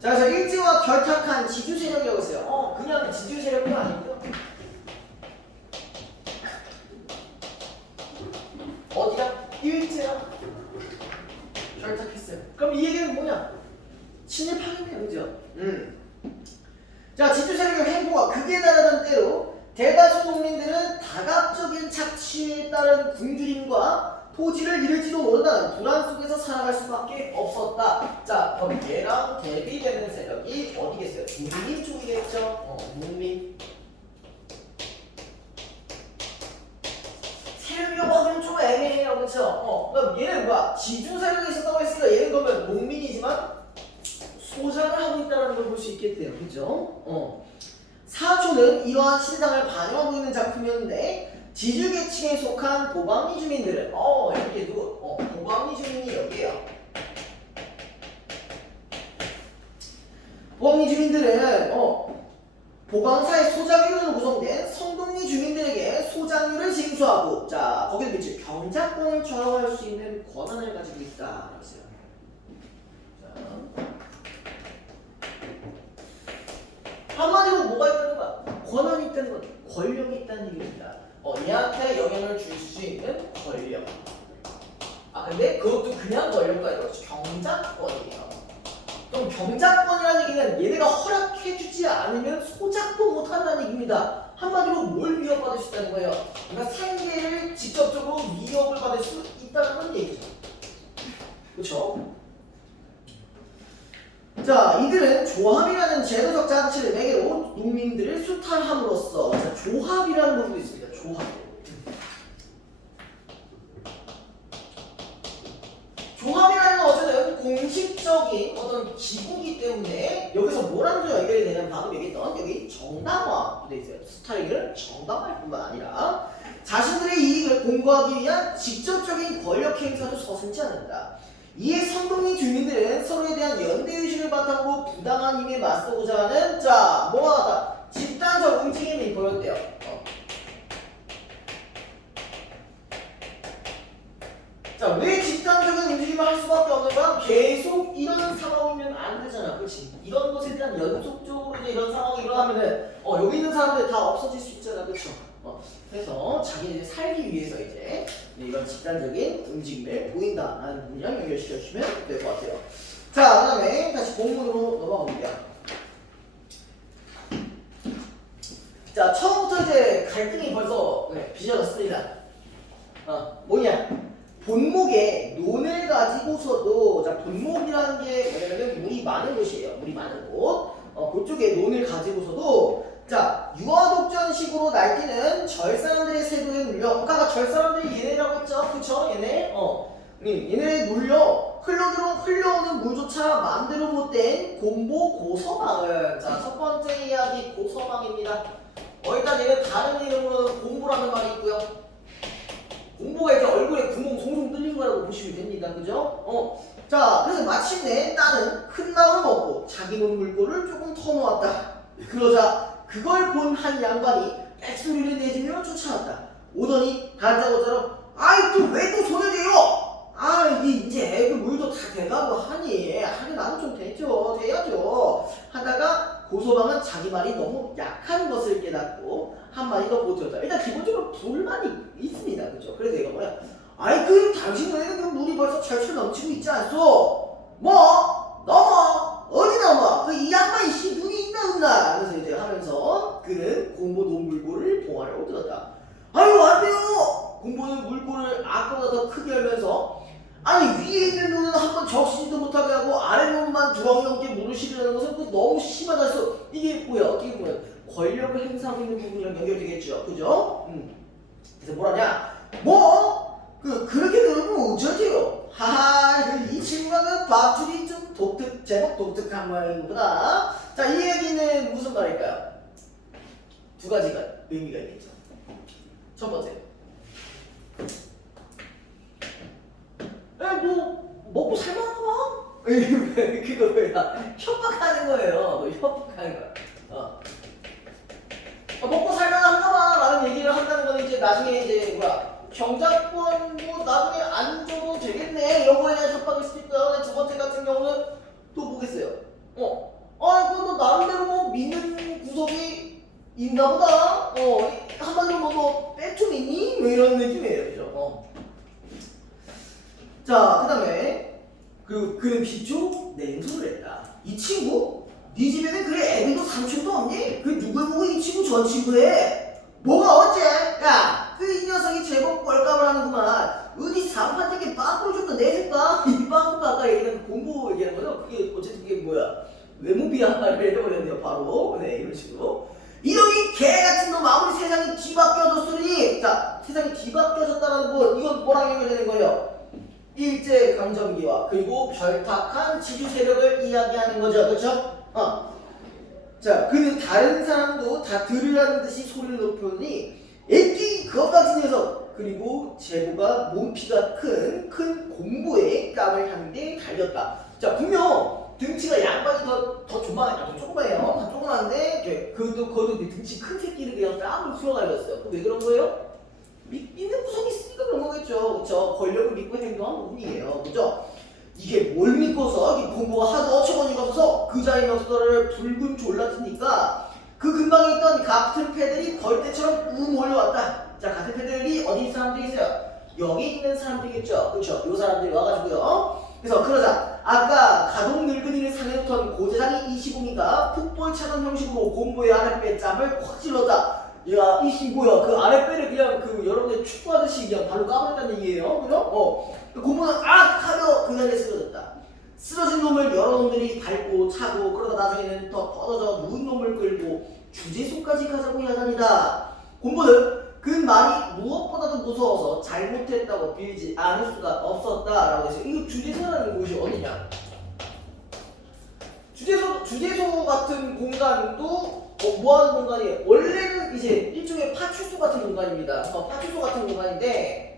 자, 그래서 일제와 결탁한 지주 세력이라고 했어요. 그냥 지주 세력이 아니고요. 일제야. 결탁했어요. 그럼 이 얘기는 뭐냐? 친일파이네요, 그죠? 자, 지주 세력의 행보가 극에 달하던 때로 대다수 농민들은 다각적인 착취에 따른 굶주림과 토지를 잃을지도 모른다는 불안 속에서 살아갈 수밖에 없었다. 자, 그럼 얘랑 대비되는 세력이 어디겠어요? 농민 쪽이겠죠? 농민. 세력이라고 하면 좀 애매해요, 그렇죠? 그럼 얘는 뭐야? 지주 세력이 있었다고 했으니까 얘는 그러면 농민이지만 소장을 하고 있다는 걸 볼 수 있겠대요, 그죠? 사조는 이러한 신상을 반영하고 있는 작품이었는데 지주계층에 속한 보방리 주민들은 여기 누구? 보방리 주민이 여기에요. 보방리 주민들은 보방사의 소장유로 구성된 성동리 주민들에게 소장유를 징수하고 자 거기에 비치 경작권을 좌우할 수 있는 권한을 가지고 있다. 그랬어요. 한마디로 뭐가 있다는 거야? 권한이 있다는 건 권력이 있다는 얘기입니다. 얘한테 영향을 줄 수 있는 권력. 근데 그것도 그냥 권력도 아니고 경작권이에요. 그럼 경작권이라는 얘기는 얘네가 허락해주지 않으면 소작도 못한다는 얘기입니다. 한마디로 뭘 위협받을 수 있다는 거예요? 그러니까 생계를 직접적으로 위협을 받을 수 있다는 얘기죠. 그렇죠? 자, 이들은 조합이라는 제도적 장치를 매개로 농민들을 수탈함으로써 자, 조합이라는 것도 있습니다. 조합. 조합이라는 건 어쨌든 공식적인 어떤 기구이기 때문에 여기서 뭐랑 좀 연결이 되냐면 방금 얘기했던 여기 정당화도 돼 있어요. 수탈의견을 정당화할 뿐만 아니라 자신들의 이익을 공고하기 위한 직접적인 권력 행사도 서슴지 않는다. 이에 성동리 주민들은 서로에 대한 연대의식을 바탕으로 부당한 힘에 맞서고자 하는 자 뭐하다 집단적 움직임이 보였대요. 자, 왜 집단적인 움직임을 할 수밖에 없는가? 계속 이런 상황이면 안 되잖아, 그렇지? 이런 것에 대한 연속적으로 이제 이런 상황이 일어나면은 여기 있는 사람들 다 없어질 수 있잖아, 그렇죠? 그래서 자기네들이 살기 위해서 이제 이런 집단적인 움직임을 보인다라는 부분이랑 연결시켜 주시면 될 것 같아요. 자, 그다음에 다시 본문으로 넘어갑니다. 자, 처음부터 이제 갈등이 벌써 빚어졌습니다. 뭐냐? 본목에 논을 가지고서도 자 본목이라는 게 뭐냐면 물이 많은 곳이에요. 물이 많은 곳. 그쪽에 논을 가지고서도 자 유아독전식으로 날뛰는 절사람들의 세도에 눌려 아까 절사람들이 얘네라고 했죠. 그쵸? 얘네 얘네 눌려 흘러오는 물조차 마음대로 못된 곰보 고서방을 자 첫 번째 이야기 고서방입니다. 일단 얘네 다른 이름으로는 곰보라는 말이 있고요. 공보가 이제 얼굴에 구멍 송송 뚫린 거라고 보시면 됩니다. 그죠? 자, 그래서 마침내 딸은 큰 나무를 먹고 자기 몸 물고를 조금 터놓았다. 그러자 그걸 본 한 양반이 빽소리를 내지며 쫓아왔다. 오더니 다짜고짜로 아이 또 왜 또 손을 대요? 이제 그 물도 다 돼가고 하니 나도 좀 돼야죠 하다가 고소방은 자기 말이 너무 약한 것을 깨닫고 한마디 더 보태었다. 일단 기본적으로 불만이 있습니다. 그죠? 그래서 이거 뭐야? 당신네는 그 물이 벌써 철철 넘치고 있지 않소? 뭐? 넘어? 어디 넘어? 이 양반이 눈이 있나 없나? 그래서 이제 하면서 그는 공보 논물고를 봉하려고 들었다. 안 돼요! 공보는 물고를 아까보다 더 크게 열면서 위에 있는 눈은 한번 적시지도 못하게 하고 아래 눈만 두렁이 넘게 물을 실으라는 것은 또 너무 심하다 해서 이게 뭐야? 어떻게 보면 권력을 행사하고 있는 부분이랑 연결되겠죠. 그죠? 그래서 뭐라냐? 그렇게 놀면 어쩌지요? 이 친구가 밥줄이 좀 제법 독특한 모양이구나. 자, 이 얘기는 무슨 말일까요? 두 가지가 의미가 있겠죠. 첫 번째. 먹고 살만한 거 봐? 그거 뭐야? 협박하는 거예요. 협박하는 거야. 먹고 살만한가 봐 라는 얘기를 한다는 건 이제 나중에 이제 경작권 나중에 안 줘도 되겠네 이런 거에 대한 협박일 수도 있고요. 두 번째 같은 경우는 또 뭐겠어요? 그거 나름대로 믿는 구석이 있나 보다. 한마디로 너 때 좀 있니? 이런 느낌이에요. 그죠? 자, 그 다음에 그는 비쪽 냉소를 했다. 이 친구? 네 집에는 그래 애비도 삼촌도 없니? 그 누굴 보고 이 친구 저 친구해? 뭐가 어째? 야, 그 이 녀석이 제법 꼴값을 하는구만. 어디 상판되게 빵꾸를 좀 더 내줄까? 이 빵꾸가 아까 얘기한 공부 얘기하는 거죠? 그게 어쨌든 그게 뭐야? 외모 비하를 해버렸네요 바로. 네, 이런 식으로. 이놈이 개같은 놈 아무리 세상이 뒤바뀌어졌으니, 자, 세상이 뒤바뀌어졌다라는 거 이건 뭐랑 연결되는 거예요? 일제강점기와 그리고 별탁한 지주 세력을 이야기하는 거죠. 그렇죠? 자, 그는 다른 사람도 다 들으라는 듯이 소리를 높였으니 애끼 그것같은 녀석 그리고 제보가 몸피가 큰 공보에 땀을 향해 달렸다. 자, 분명 등치가 양반이 더 조그만해요. 조그만해요. 다 조그만한데 그것도 등치 큰 새끼를 그냥 땀을 풀어가렸어요. 왜 그런 거예요? 믿는 구석이 있으니까 그런 거겠죠. 그쵸? 권력을 믿고 행동한 부분이에요. 그죠? 이게 뭘 믿고서 이 공부가 하도 어처구니가 없어서 그자의 역사를 붉은 졸라트니까 그 근방에 있던 같은 패들이 벌떼처럼 몰려왔다. 자, 같은 패들이 어디 있는 사람들이 있어요? 여기 있는 사람들이겠죠. 그렇죠? 요 사람들이 와가지고요. 그래서 그러자 아까 가동 늙은이를 살해놓던 고대장이 이시봉이가 폭벌차던 형식으로 공부의 아랫배 짬을 확 찔렀다. 야, 이씨 뭐야? 그 아랫배를 그냥 여러분들 축구하듯이 그냥 발로 까버렸다는 얘기예요. 그죠? 공부는 하며 그 자리에 쓰러졌다. 쓰러진 놈을 여러 놈들이 밟고 차고 그러다 나중에는 더 뻗어져 누운 놈을 끌고 주제소까지 가자고 야단이다. 공부는 그 말이 무엇보다도 무서워서 잘못했다고 빌지 않을 수가 없었다라고 해서 이거 주제소라는 곳이 어디냐? 주제소 같은 공간도 뭐하는 공간이에요? 원래는 이제 일종의 파출소 같은 공간입니다. 파출소 같은 공간인데,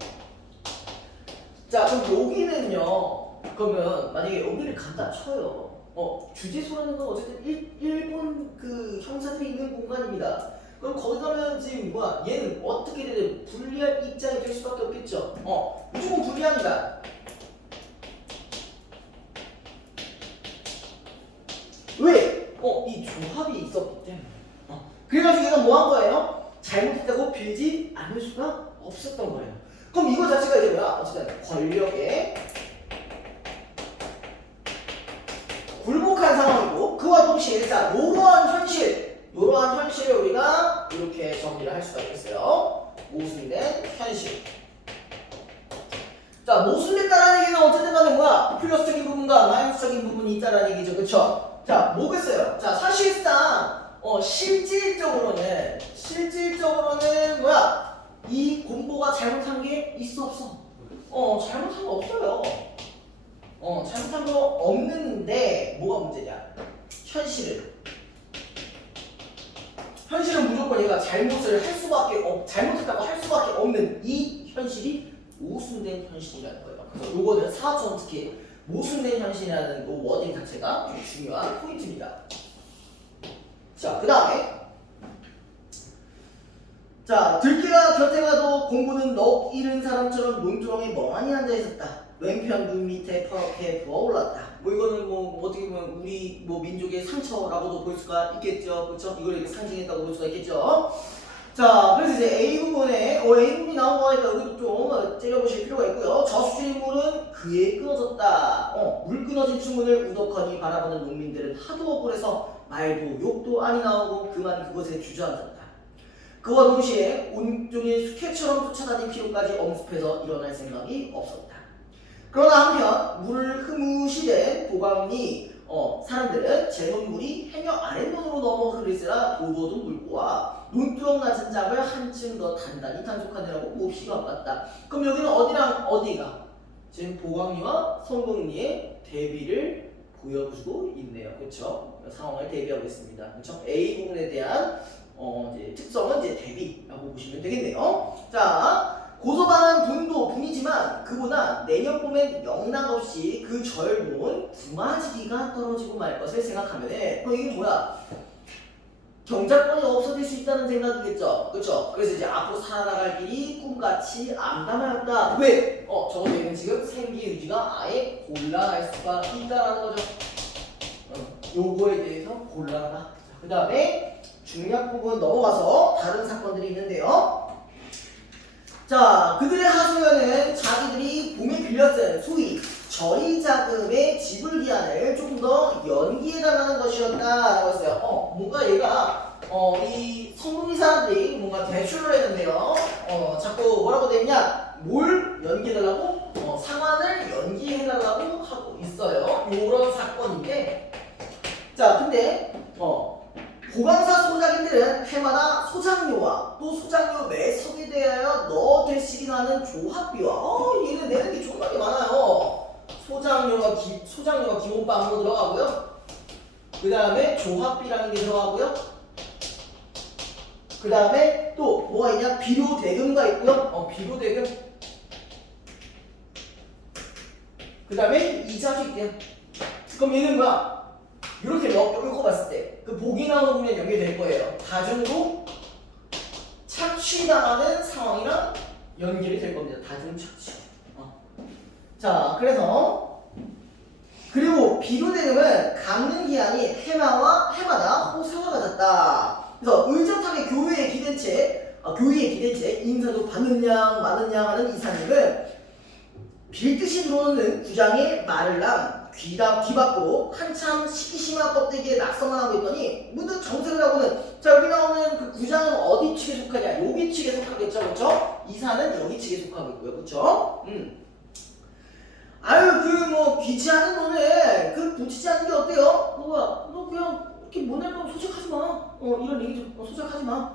자, 그럼 여기는요. 그러면 만약에 여기를 갖다 쳐요. 주제소라는 건 어쨌든 일본 그 형사들이 있는 공간입니다. 그럼 거기 가면 지금 뭐야? 얘는 어떻게 되든 불리한 입장이 될 수밖에 없겠죠. 무조건 불리합니다. 왜? 이 조합이 있었기 때문에. 그래가지고 얘가 뭐 한 거예요? 잘못했다고 빌지 않을 수가 없었던 거예요. 그럼 이거 자체가 이제 뭐야? 어쨌든 권력에 굴복한 상황이고 그와 동시에 자, 이러한 현실을 우리가 이렇게 정리를 할 수가 있겠어요. 모순된 현실. 자, 모순됐다라는 얘기는 어쨌든 간에 뭐야? 플러스적인 부분과 마이너스적인 부분이 있다라는 얘기죠. 그쵸? 자, 뭐겠어요? 자, 사실상 실질적으로는 뭐야? 이 공보가 잘못한 게 있어 없어? 잘못한 거 없어요. 잘못한 거 없는데 뭐가 문제냐? 현실은 무조건 얘가 잘못했다고 할 수밖에 없는 이 현실이 모순된 현실이라는 거예요. 그래서 요거는 사업처럼 특히 모순된 현실이라는 그 워딩 자체가 좀 중요한 포인트입니다. 자, 그 다음에 자, 들깨가 곁에 가도 공부는 넋 잃은 사람처럼 논두렁에 멍하니 앉아있었다. 왼편 눈 밑에 퍼렇게 부어올랐다. 이거는 어떻게 보면 우리 민족의 상처라고도 볼 수가 있겠죠. 그렇죠? 이걸 이렇게 상징했다고 볼 수가 있겠죠. 자, 그래서 이제 A 부분이 나온 거니까 여기도 좀 째려보실 필요가 있고요. 저수지물은 그에 끊어졌다. 물 끊어진 충문을 우덕하니 바라보는 농민들은 하도 억울해서 말도 욕도 아니 나오고 그만 그것에 주저앉았다. 그와 동시에 온종일 숙회처럼 쫓아다닐 필요까지 엄습해서 일어날 생각이 없었다. 그러나 한편 물을 흐무시된 보광리 사람들은 제논물이 해녀 아랫면으로 넘어 흐르시라 도도도 물고와 눈두렁 낮은 잡을 한층 더 단단히 단속하느라고 몹시 바빴다. 그럼 여기는 어디랑 어디가? 지금 보광리와 성동리의 대비를 보여주고 있네요. 그렇죠? 상황을 대비하고 있습니다. 그렇죠? A 부분에 대한 이제 특성은 이제 대비라고 보시면 되겠네요. 자, 고소방한 분이지만 그보다 내년 봄엔 영락없이 그 절본 부마지기가 떨어지고 말 것을 생각하면 이게 뭐야? 경작권이 없어질 수 있다는 생각이겠죠. 그렇죠? 그래서 이제 앞으로 살아나갈 길이 꿈같이 암담하였다. 왜? 적어도 얘는 지금 생기 유지가 아예 곤란할 수가 있다라는 거죠. 요거에 대해서 곤란하다. 그 다음에 중요한 부분 넘어가서 다른 사건들이 있는데요. 자, 자, 그들의 하소연은 자기들이 봄에 빌렸은 소위 저리자금의 지불 기한을 조금 더 연기해달라는 것이었다라고 했어요. 뭔가 얘가 이 성동이 사람들이 뭔가 대출을 했는데요. 자꾸 뭐라고 돼 있냐? 뭘 연기해달라고? 상환을 연기해달라고 하고 있어요. 요런 사건인데, 자, 근데 보강사 소작인들은 해마다 소작료와 또 소작료 매석에 대하여 넣어대시긴 하는 조합비와 얘는 내는 게 존나게 많아요. 소작료가 기본빵으로 들어가고요. 그 다음에 조합비라는 게 들어가고요. 그 다음에 또 뭐가 있냐? 비료대금가 있고요. 비료대금. 그 다음에 이자도 있대요. 그럼 얘는 뭐야? 이렇게 읽어봤을 때 그 복이 나오는 부분에 연결될 거예요. 다중으로 착취당하는 상황이랑 연결이 될 겁니다. 다중 착취. 자, 그리고 비료대금은 갚는 기한이 해마다 호세가 가졌다. 그래서 의젓하게 교회의 기대체 인사도 받는 양 많은 양 하는 이사님은 빌듯이 들어오는 구장의 말을랑 귀밖으로 한참 시기심한 껍데기에 낙서만 하고 있더니 문득 정색을 하고는, 자, 여기 나오는 그 구장은 어디 측에 속하냐? 여기 측에 속하겠죠, 그렇죠? 이사는 여기 측에 속하겠고요, 그렇죠? 아유, 귀치 않은 돈에 붙이지 않는 게 어때요? 너 그냥 이렇게 못낼 거면 소책하지 마. 이런 얘기 좀 소책하지 마.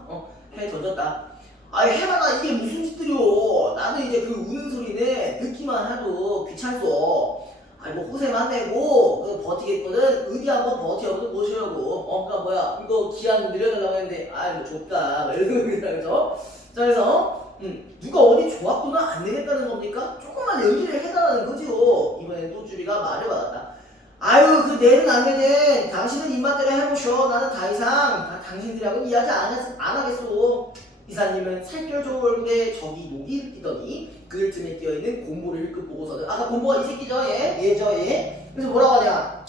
해 던졌다. 아이, 해마다 이게 무슨 짓들이요? 나도 이제 그 우는 소리는 듣기만 해도 귀찮소. 아니 뭐 호세만 내고 버티겠거든. 의디 한번 버텨보도 보시려고. 그러니까 이거 기한 늘려달라고 했는데 아이 뭐 좁다 이런 거잖아, 그죠? 자, 그래서 누가 어디 조합돈을 안 내겠다는 겁니까? 조금만 연기를 해달라는 거지요. 이번엔 또쭈리가 말을 받았다. 아유, 그 내는 안 되네. 당신은 입맛대로 해보셔. 나는 더 이상 당신들하고는 이야기 안 하겠소. 이사님은 살결 좋은 얼굴에 저기 녹이 뛰더니 그들 틈에 끼어있는 곰보를 보고서는, 아까 곰보가 이 새끼죠, 얘죠, 얘. 그래서 뭐라고 하냐?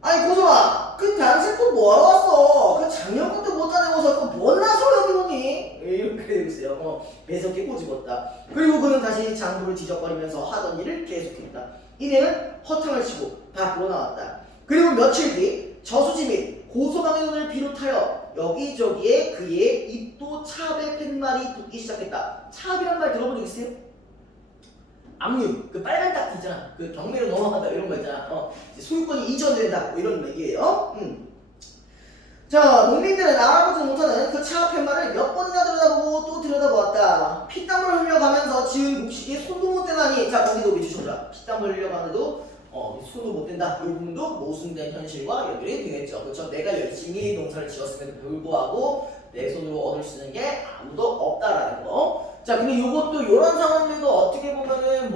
아니 고성아, 그 당신 또 뭐하러 왔어? 그 작년 것도 못 다내고서 그 뭔나 소리 보니? 이렇게 되고 있어요. 매섭게 꼬집었다. 그리고 그는 다시 장부를 지적거리면서 하던 일을 계속했다. 이내는 허탕을 치고 밖으로 나왔다. 그리고 며칠 뒤 저수지 및 고소방의 눈을 비롯하여 여기저기에 그의 입도 차압의 팻말이 붙기 시작했다. 차압이란 말 들어본 적 있어요? 압류, 그 빨간 딱지 있잖아. 그 경매로 넘어간다 이런 거 있잖아. 소유권이 이전된다 뭐 이런 얘기예요. 자, 농민들은 알아보지 못하는 그 차압 팻말을 몇 번이나 들여다보고 또 들여다보았다. 피땀을 흘려가면서 지은 곡식에 손도 못 대나니, 자 거기도 비추셔라. 피땀을 흘려가는데도 손도 못 댄다. 이 부분도 모순된 현실과 연결이 되겠죠. 그렇죠? 내가 열심히 농사를 지었음에도 불구하고 내 손으로 얻을 수 있는 게 아무도 없다라는 거. 자, 근데 이것도 이런 상황들도 어떻게 보면은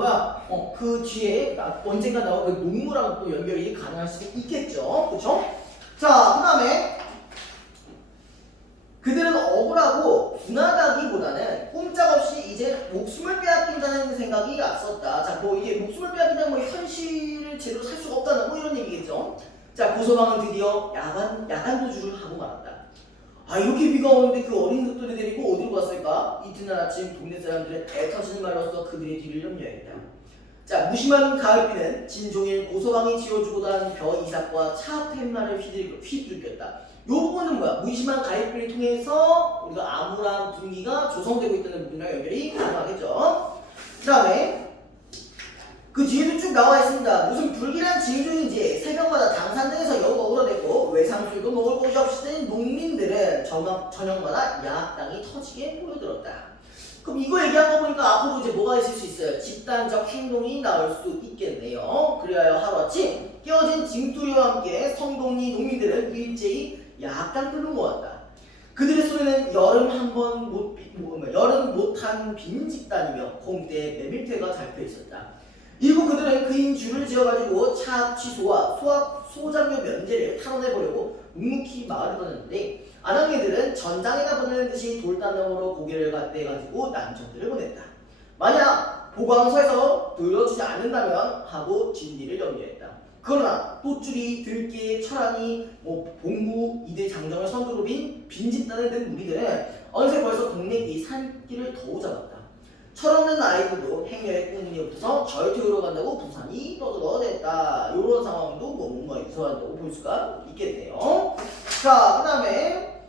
그 뒤에 언젠가 나올 그 농무랑 또 연결이 가능할 수 있겠죠. 그렇죠? 자, 그다음에 그들은 억울하고 분하다기보다는 꼼짝없이 이제 목숨을 빼앗긴다는 생각이 앞섰다. 자, 이게 목숨을 빼앗긴다는 현실을 제대로 살 수가 없다는 이런 얘기겠죠. 자, 고소방은 드디어 야간 도주를 하고 말았다. 아, 이렇게 비가 오는데 그 어린 족들을 데리고 어디로 갔을까? 이튿날 아침 동네 사람들의 애터지는 말로써 그들의 뒤를 염려했다. 자, 무심한 가을비는 진종일 고소방이 지어주고 단 벼 이삭과 차 팻말을 휘두르켰다. 요 부분은 무심한 가입비를 통해서 우리가 암울한 분위기가 조성되고 있다는 부분이랑 연결이 가능하겠죠. 그 다음에 그 뒤에도 쭉 나와 있습니다. 무슨 불길한 징조인지 새벽마다 당산 등에서 여우가 울어대고 외상술도 먹을 곳이 없이 된 농민들은 저녁마다 야학당이 터지게 모여들었다. 그럼 이거 얘기한 거 보니까 앞으로 이제 뭐가 있을 수 있어요? 집단적 행동이 나올 수 있겠네요. 그리하여 하루아침 깨어진 징투리와 함께 성동리 농민들은 일제히 야학당들로 모았다. 그들의 손에는 여름 못한 빈 집단이며 콩대 메밀대가 잡혀 있었다. 일부 그들은 그인 줄을 지어가지고 차압 취소와 소작료 면제를 탄원해보려고 묵묵히 마을을 떠났는데 아낙네들은 전장에다 보내는 듯이 돌담령으로 고개를 갖대가지고 난청들을 보냈다. 만약 보광서에서 들어주지 않는다면 하고 진리를 염려했다. 그러나 또쭈리, 들깨, 철안이, 봉구, 이대 장정을 선두로 빈 집단을 든 무리들은 어느새 벌써 동네 뒤 산길을 더우 잡았다. 철없는 아이들도 행여의 꽁무니에 붙어서 절투로 간다고 부산이 떠들어댔다. 이런 상황도 뭔가 유사하다고 볼 수가 있겠네요. 자, 그 다음에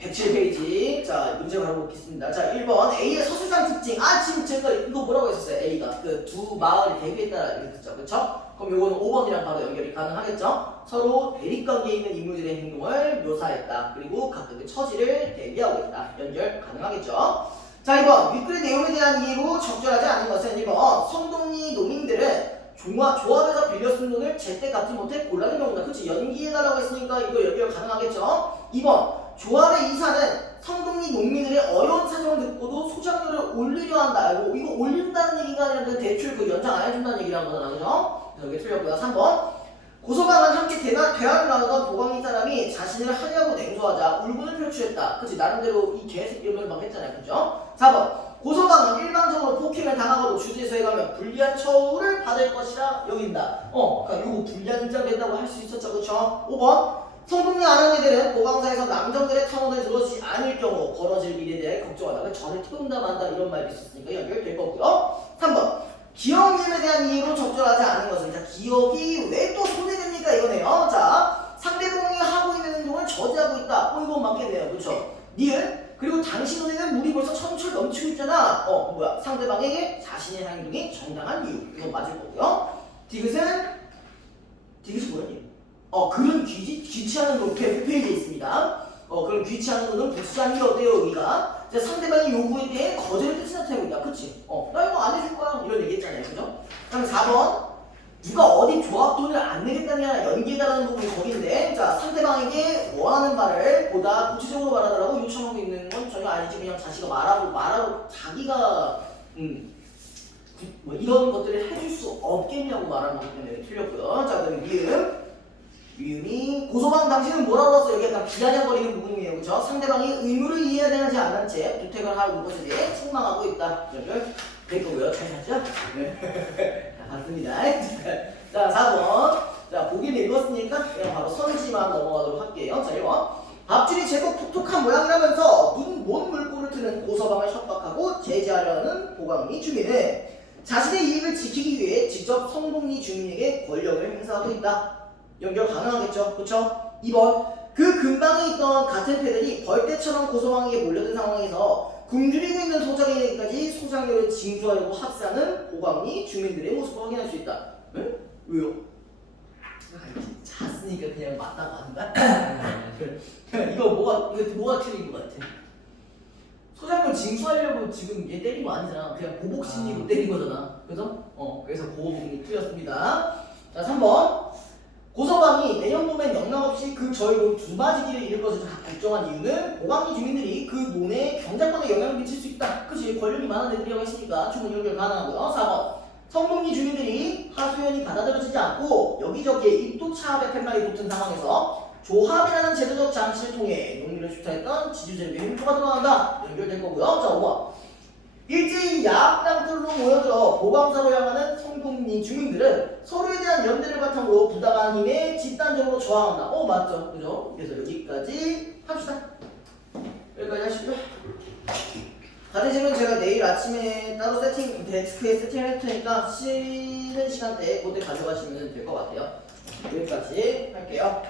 107페이지. 자, 문제 바로 보겠습니다. 자, 1번 A의 서술상 특징. 지금 제가 이거 뭐라고 했었어요? A가 그 두 마을이 대비했다라고 했죠. 그쵸? 그럼 요거는 5번이랑 바로 연결이 가능하겠죠? 서로 대립관계에 있는 인물들의 행동을 묘사했다. 그리고 각각의 처지를 대비하고 있다. 연결 가능하겠죠? 자, 2번 윗글의 내용에 대한 이해로 적절하지 않은 것은 1번 성동리 농민들은 조합에서 빌려 쓴 돈을 제때 갚지 못해 곤란한 경우다. 그치? 연기해달라고 했으니까 이거 연결 가능하겠죠? 2번 조합의 이사는 성동리 농민들의 어려운 사정을 듣고도 소장료를 올리려 한다. 이거 올린다는 얘기가 아니라 대출 그 연장 안 해준다는 얘기를 한 거잖아. 그죠? 그래서 이게 틀렸고요. 3번 고소방은 함께 대화를 나누던 보광리 사람이 자신을 하냐고 냉소하자 울분을 표출했다. 그치? 나름대로 이 개새끼를 막 했잖아요. 그죠? 4번 고소방은 일방적으로 폭행을 당하고도 주제소에 가면 불리한 처우를 받을 것이라 여긴다. 그러니까 요거 불리한 입장이 된다고 할 수 있었죠. 그쵸? 5번 성동리 아랑이들은 보강사에서 남정들의 탐험을 들어주지 않을 경우 벌어질 일에 대해 걱정하다가 전에 태운다 만다 이런 말이 있었으니까 연결될 거고요. 3번 기억 이름에 대한 이해로 적절하지 않은 것은 자, 기억이 왜 또 손해됩니까 이거네요. 자, 상대방이 하고 있는 행동을 저지하고 있다. 이거 맞겠네요. 그렇죠? 니은 그리고 당신 눈에는 물이 벌써 천철 넘치고 있잖아. 상대방에게 자신의 행동이 정당한 이유. 이건 맞을 거고요. 디귿은 뭐였니? 그런 귀치하는 놈 페이지에 있습니다. 그런 귀치하는 놈은 복수하는 게 어때요? 우리가 상대방의 요구에 대해 거절의 뜻을 나타내고 있다. 그치? 나 이거 안 해줄 거야. 이런 얘기 했잖아요. 그죠? 그다음 4번 누가 어디 조합 돈을 안 내겠다냐 연기해달라는 부분이 거기인데 자, 상대방에게 원하는 바를 보다 구체적으로 말하더라고 요청하고 있는 건 전혀 아니지. 그냥 자기가 말하고 자기가 뭐 이런 것들을 해줄 수 없겠냐고 말하는 거기 때문에 틀렸고요. 자, 그다음에 미음이 고소방 당신은 뭐라고 했어? 여기 약간 비아냥거리는 부분이에요. 그쵸? 상대방이 의무를 이해하지 않은 채 부택을 하고 것에 대해 책망하고 있다. 연결 될 거고요. 잘 찾죠? 네. 맞습니다. 자, 4번. 자, 보기는 읽었으니까 그냥 바로 선지만 넘어가도록 할게요. 자, 1번. 밥줄이 제법 톡톡한 모양이라면서 뭔 물꼬를 트는 고서방을 협박하고 제지하려는 보광리 주민은 자신의 이익을 지키기 위해 직접 성동리 주민에게 권력을 행사하고 있다. 연결 가능하겠죠? 그쵸? 2번 그 근방에 있던 같은 패들이 벌떼처럼 고소방에게 몰려든 상황에서 굶주리고 있는 소장에게까지 소장료를 징수하려고 합세하는 보광리 주민들의 모습을 확인할 수 있다. 응? 왜요? 잤으니까 그냥 맞다고 한다? 이거 뭐가 틀린 것 같아? 소장료 징수하려고 지금 얘 때린 거 아니잖아. 그냥 보복심리로 때린 거잖아. 그죠? 그래서 그 부분이 틀렸습니다. 자, 3번 고서방이 내년 봄엔 영락없이 그 저희로 두마지기를 잃을 것을 결정한 이유는 보광리 주민들이 그 논에 경작권에 영향을 미칠 수 있다. 그치? 권력이 많은 애들이라고 했으니까 충분히 연결 가능하고요. 4번 성동리 주민들이 하소연이 받아들여지지 않고 여기저기에 입도차압의 팻말이 붙은 상황에서 조합이라는 제도적 장치를 통해 농민을 주차했던 지주제도의 횡포가 드러난다. 연결될 거고요. 자, 5번 일제히 야학당들로 모여들어 보강사로 향하는 성동리 주민들은 서로에 대한 연대를 바탕으로 부당한 힘에 집단적으로 저항한다. 맞죠? 그죠? 그래서 여기까지 합시다. 여기까지 하시고요. 가르침은 제가 내일 아침에 따로 데스크에 세팅할 테니까 쉬는 시간대에 그때 가져가시면 될 것 같아요. 여기까지 할게요.